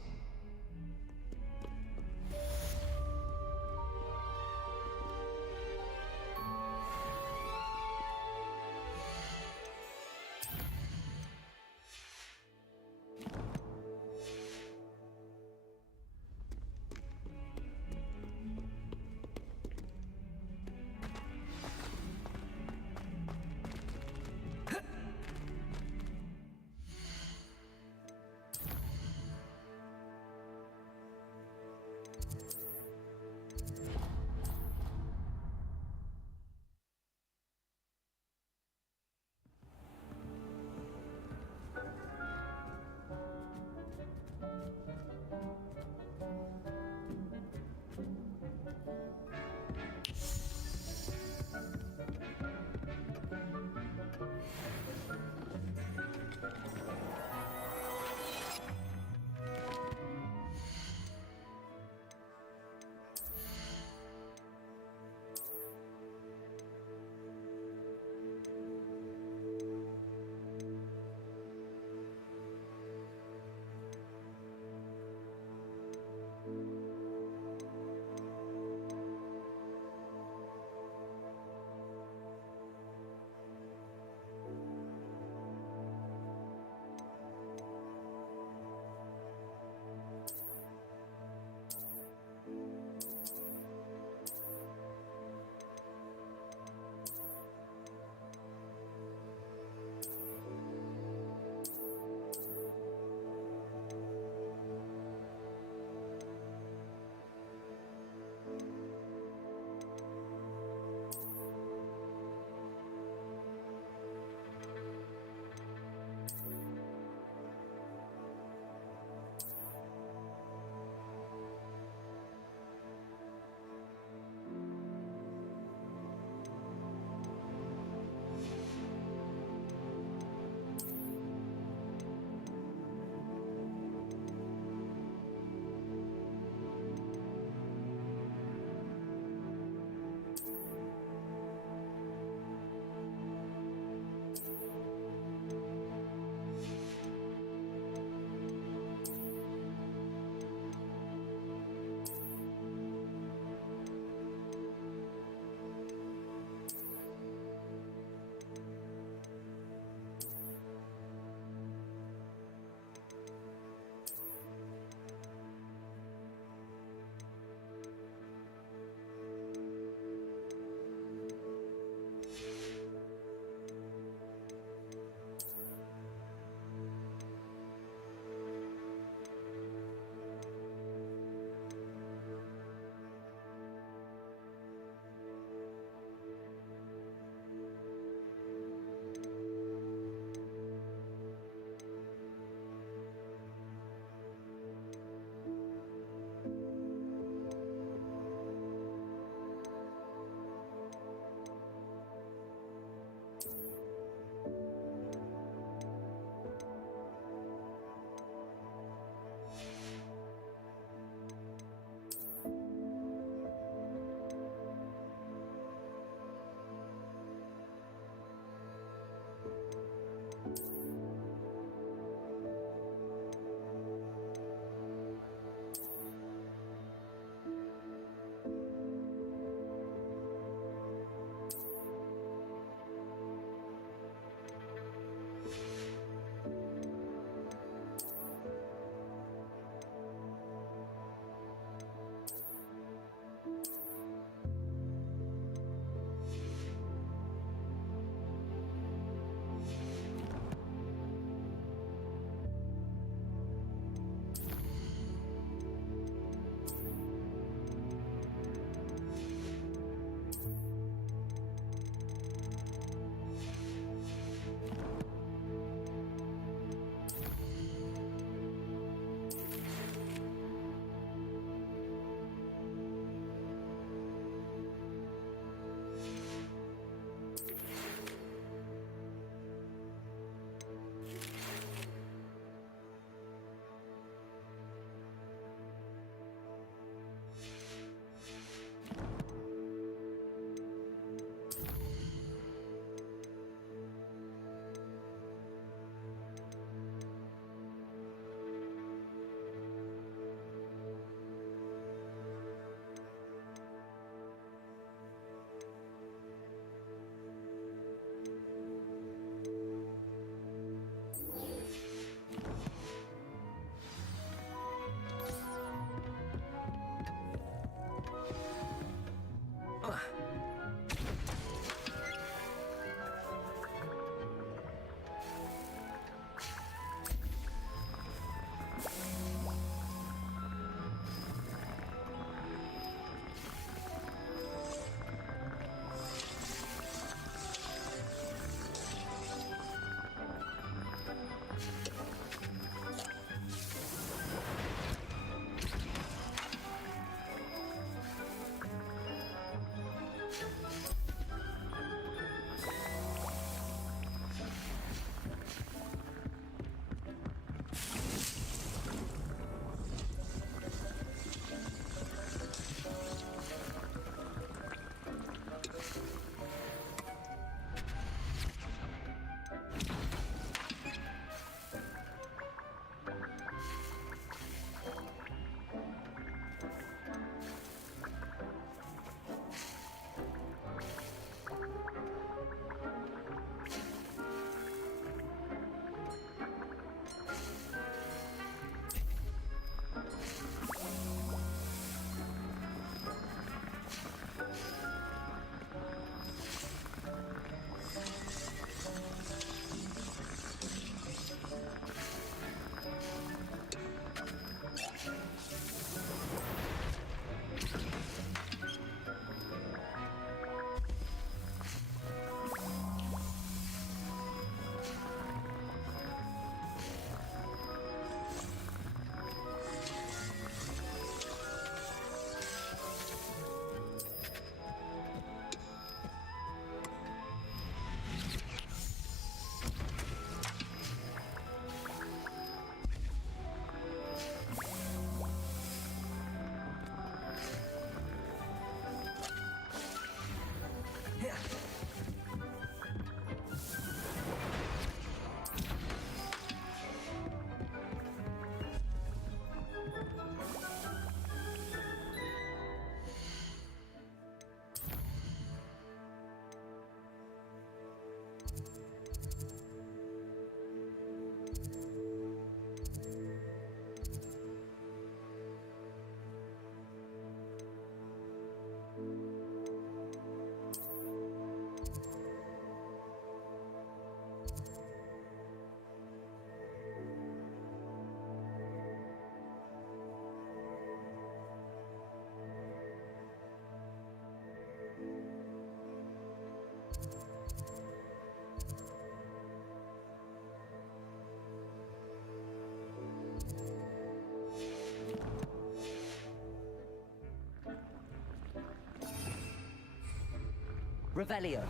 Revelio.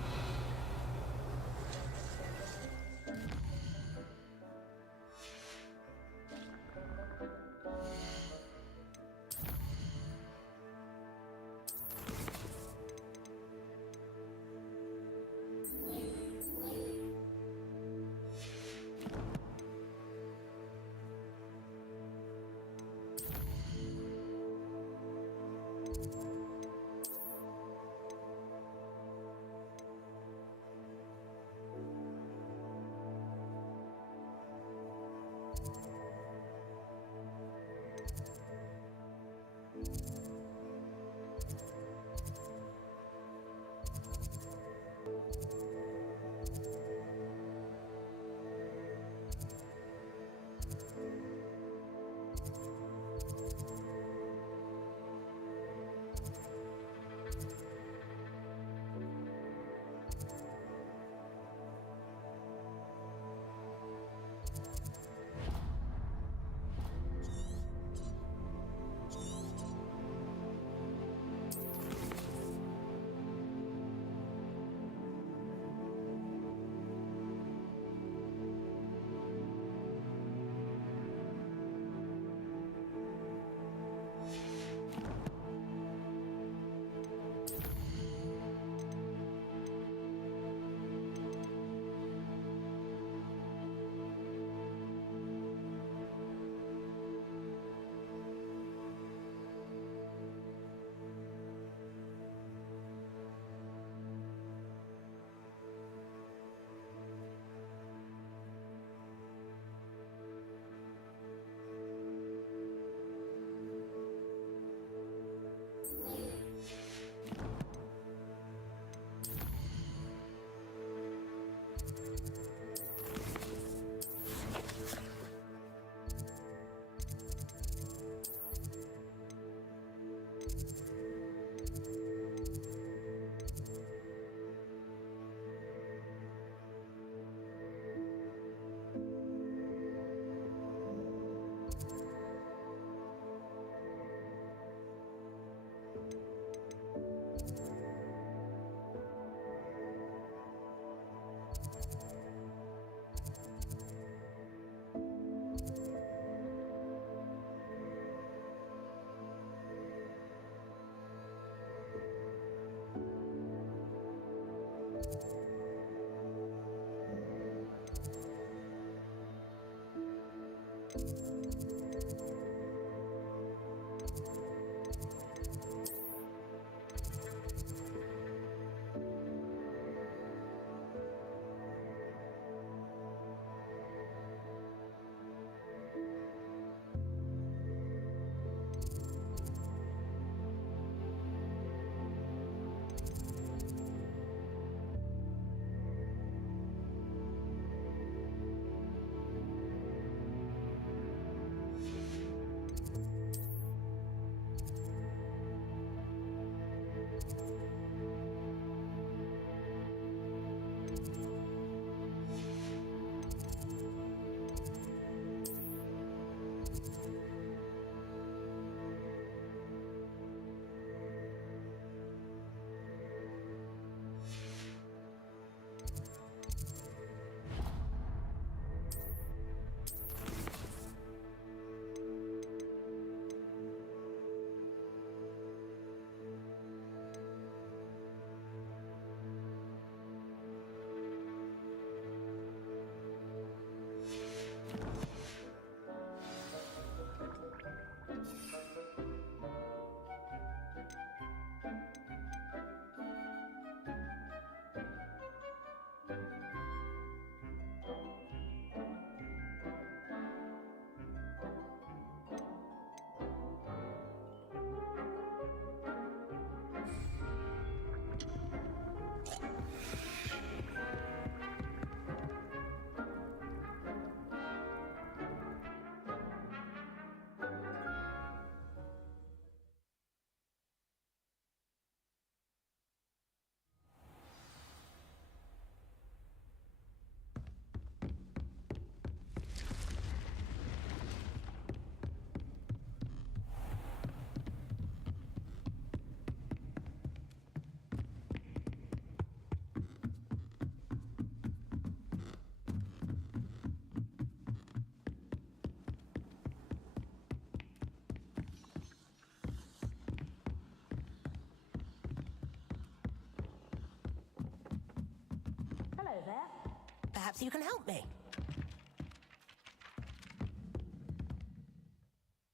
Perhaps you can help me.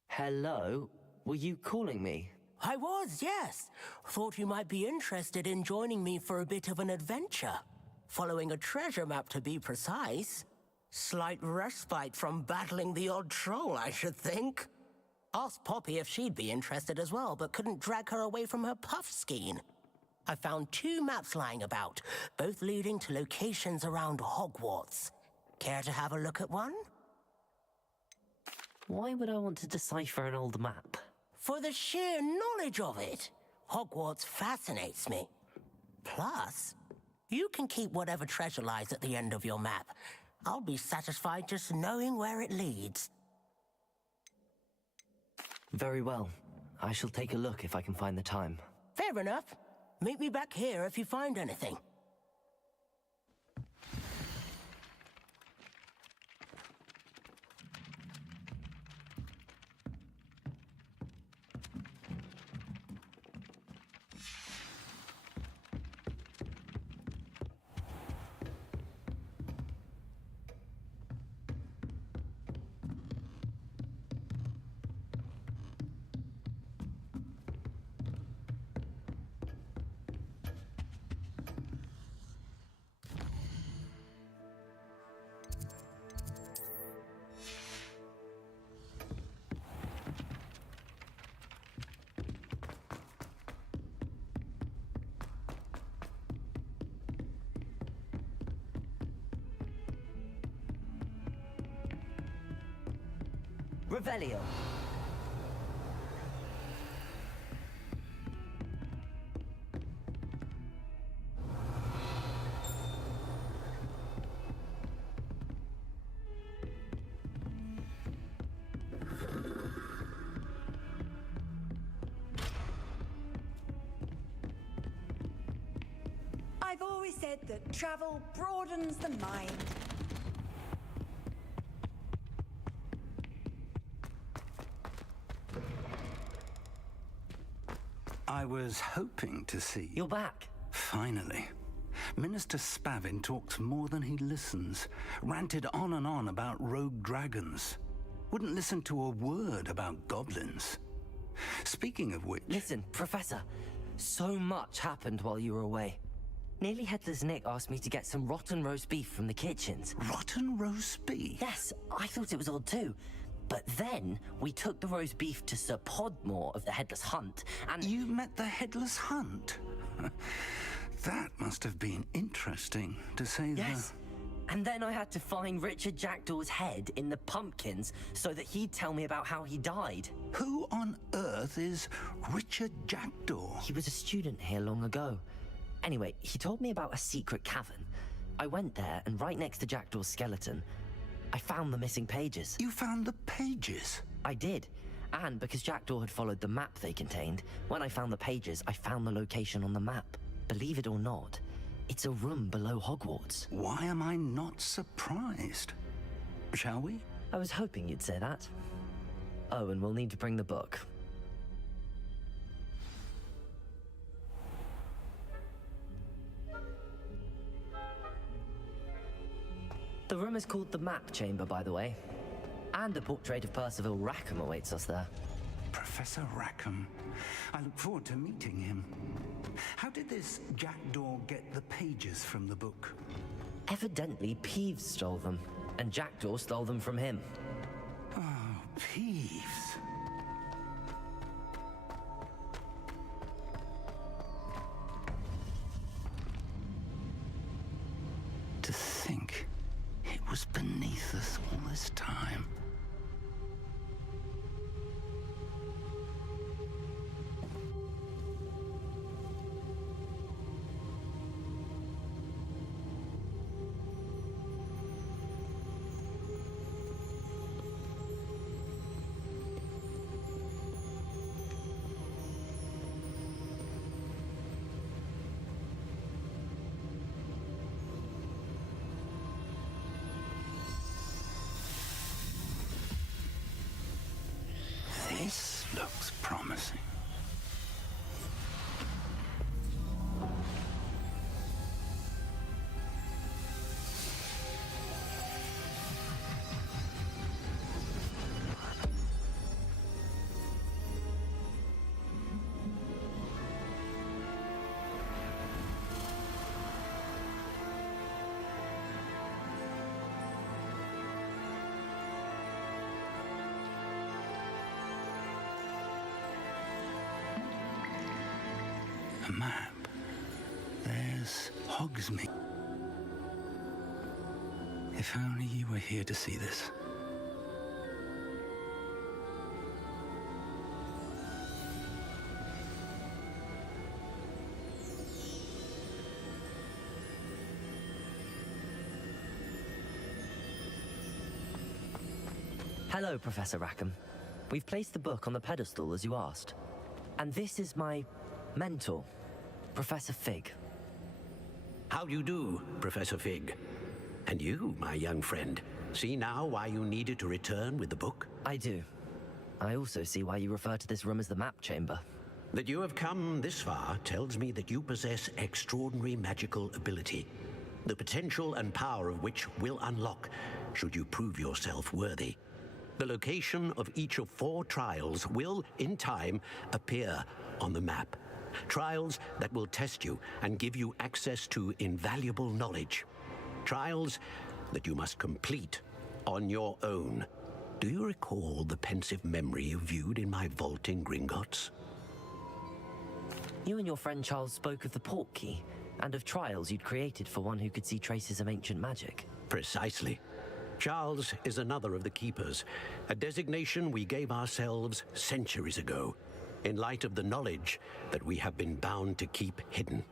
Hello? Were you calling me? I was, yes. Thought you might be interested in joining me for a bit of an adventure. Following a treasure map, to be precise. Slight respite from battling the odd troll, I should think. Asked Poppy if she'd be interested as well, but couldn't drag her away from her puff skein. I found 2 maps lying about, both leading to locations around Hogwarts. Care to have a look at one? Why would I want to decipher an old map? For the sheer knowledge of it. Hogwarts fascinates me. Plus, you can keep whatever treasure lies at the end of your map. I'll be satisfied just knowing where it leads. Very well. I shall take a look if I can find the time. Fair enough. Meet me back here if you find anything. Revelio. I've always said that travel broadens the mind. I was hoping to see... You're back. Finally. Minister Spavin talks more than he listens. Ranted on and on about rogue dragons. Wouldn't listen to a word about goblins. Speaking of which... Listen, Professor. So much happened while you were away. Nearly Headless Nick asked me to get some rotten roast beef from the kitchens. Rotten roast beef? Yes, I thought it was odd too. But then we took the roast beef to Sir Podmore of the Headless Hunt, and... You met the Headless Hunt? That must have been interesting, to say the... Yes. And then I had to find Richard Jackdaw's head in the pumpkins so that he'd tell me about how he died. Who on earth is Richard Jackdaw? He was a student here long ago. Anyway, he told me about a secret cavern. I went there, and right next to Jackdaw's skeleton, I found the missing pages. You found the pages? I did. And because Jackdaw had followed the map they contained, when I found the pages, I found the location on the map. Believe it or not, it's a room below Hogwarts. Why am I not surprised? Shall we? I was hoping you'd say that. Oh, and we'll need to bring the book. The room is called the Map Chamber, by the way. And a portrait of Percival Rackham awaits us there. Professor Rackham. I look forward to meeting him. How did this Jackdaw get the pages from the book? Evidently, Peeves stole them, and Jackdaw stole them from him. Oh, Peeves. To think it was beneath us all this time. This looks promising. The map. There's Hogsmeade. If only you were here to see this. Hello, Professor Rackham. We've placed the book on the pedestal as you asked. And this is my mentor, Professor Fig. How do you do, Professor Fig? And you, my young friend, see now why you needed to return with the book? I do. I also see why you refer to this room as the map chamber. That you have come this far tells me that you possess extraordinary magical ability, the potential and power of which will unlock should you prove yourself worthy. The location of each of 4 trials will, in time, appear on the map. Trials that will test you and give you access to invaluable knowledge. Trials that you must complete on your own. Do you recall the pensive memory you viewed in my vault in Gringotts? You and your friend Charles spoke of the port key and of trials you'd created for one who could see traces of ancient magic. Precisely. Charles is another of the Keepers, a designation we gave ourselves centuries ago, in light of the knowledge that we have been bound to keep hidden.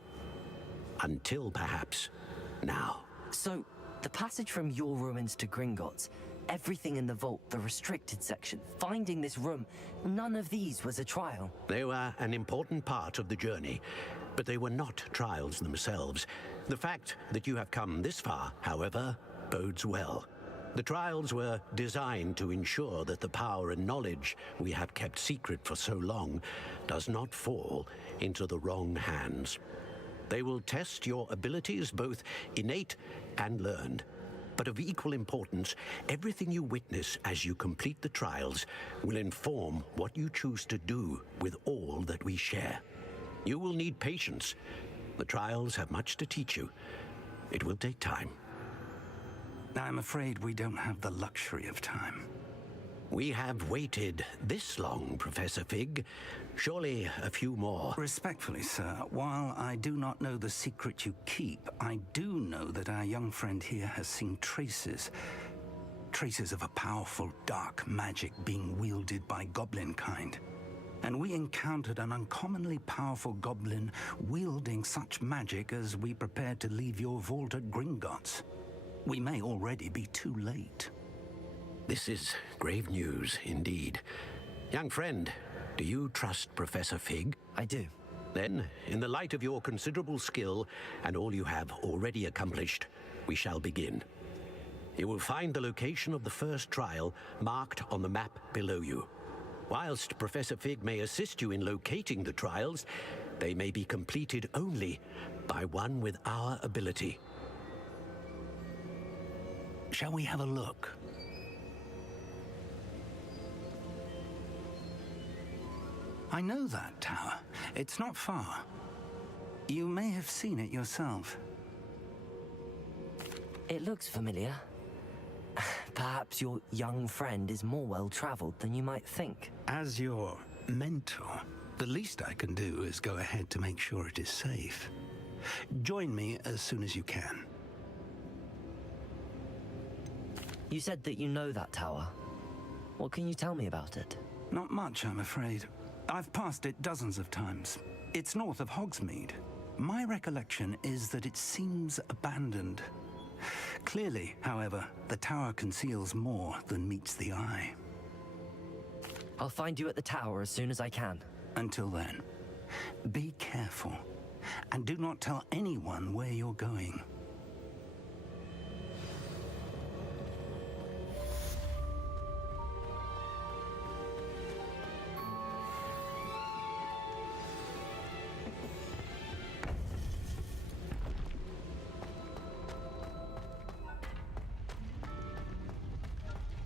Until perhaps now. So, the passage from your ruins to Gringotts, everything in the vault, the restricted section, finding this room, none of these was a trial. They were an important part of the journey, but they were not trials themselves. The fact that you have come this far, however, bodes well. The trials were designed to ensure that the power and knowledge we have kept secret for so long does not fall into the wrong hands. They will test your abilities, both innate and learned. But of equal importance, everything you witness as you complete the trials will inform what you choose to do with all that we share. You will need patience. The trials have much to teach you. It will take time. I'm afraid we don't have the luxury of time. We have waited this long, Professor Fig. Surely a few more. Respectfully, sir, while I do not know the secret you keep, I do know that our young friend here has seen traces of a powerful dark magic being wielded by goblin kind. And we encountered an uncommonly powerful goblin wielding such magic as we prepared to leave your vault at Gringotts. We may already be too late. This is grave news indeed. Young friend, do you trust Professor Fig? I do. Then, in the light of your considerable skill and all you have already accomplished, we shall begin. You will find the location of the first trial marked on the map below you. Whilst Professor Fig may assist you in locating the trials, they may be completed only by one with our ability. Shall we have a look? I know that tower. It's not far. You may have seen it yourself. It looks familiar. Perhaps your young friend is more well-traveled than you might think. As your mentor, the least I can do is go ahead to make sure it is safe. Join me as soon as you can. You said that you know that tower. What can you tell me about it? Not much, I'm afraid. I've passed it dozens of times. It's north of Hogsmeade. My recollection is that it seems abandoned. Clearly, however, the tower conceals more than meets the eye. I'll find you at the tower as soon as I can. Until then, be careful, and do not tell anyone where you're going.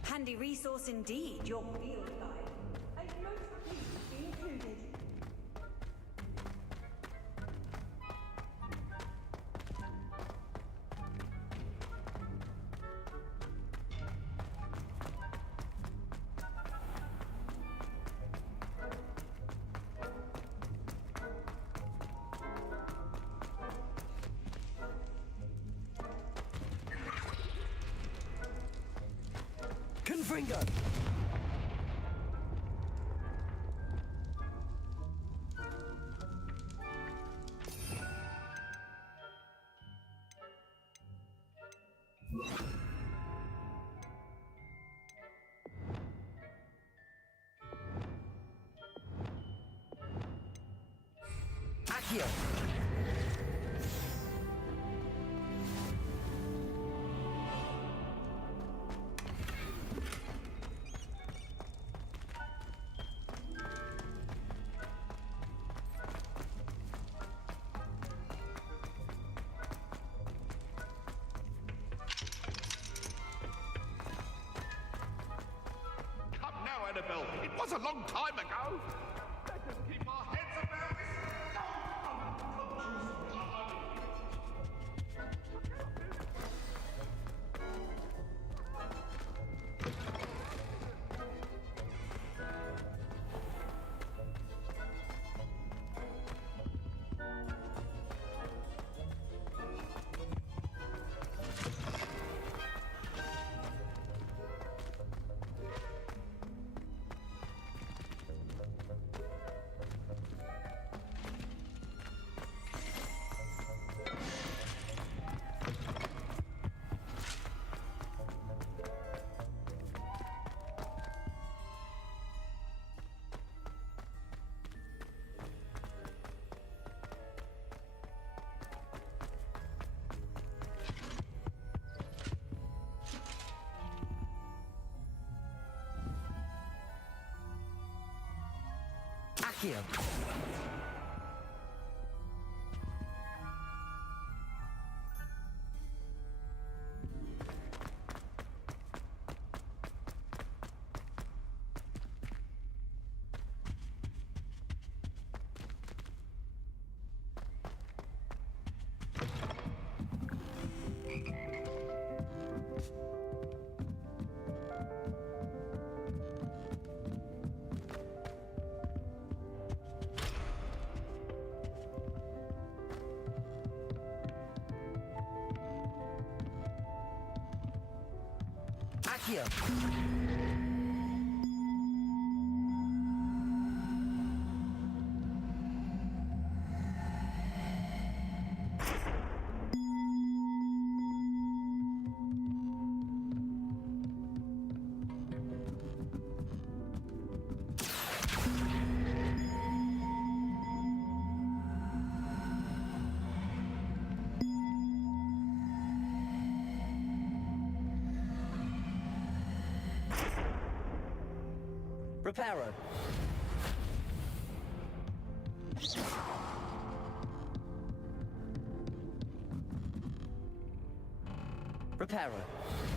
Handy resource indeed, your field guide. And most please be included. Leaf Ringer! Accio! Come now, Annabelle. It was a long time ago. Let us keep our heads about this. Accio! Accio! Reparo. Reparo.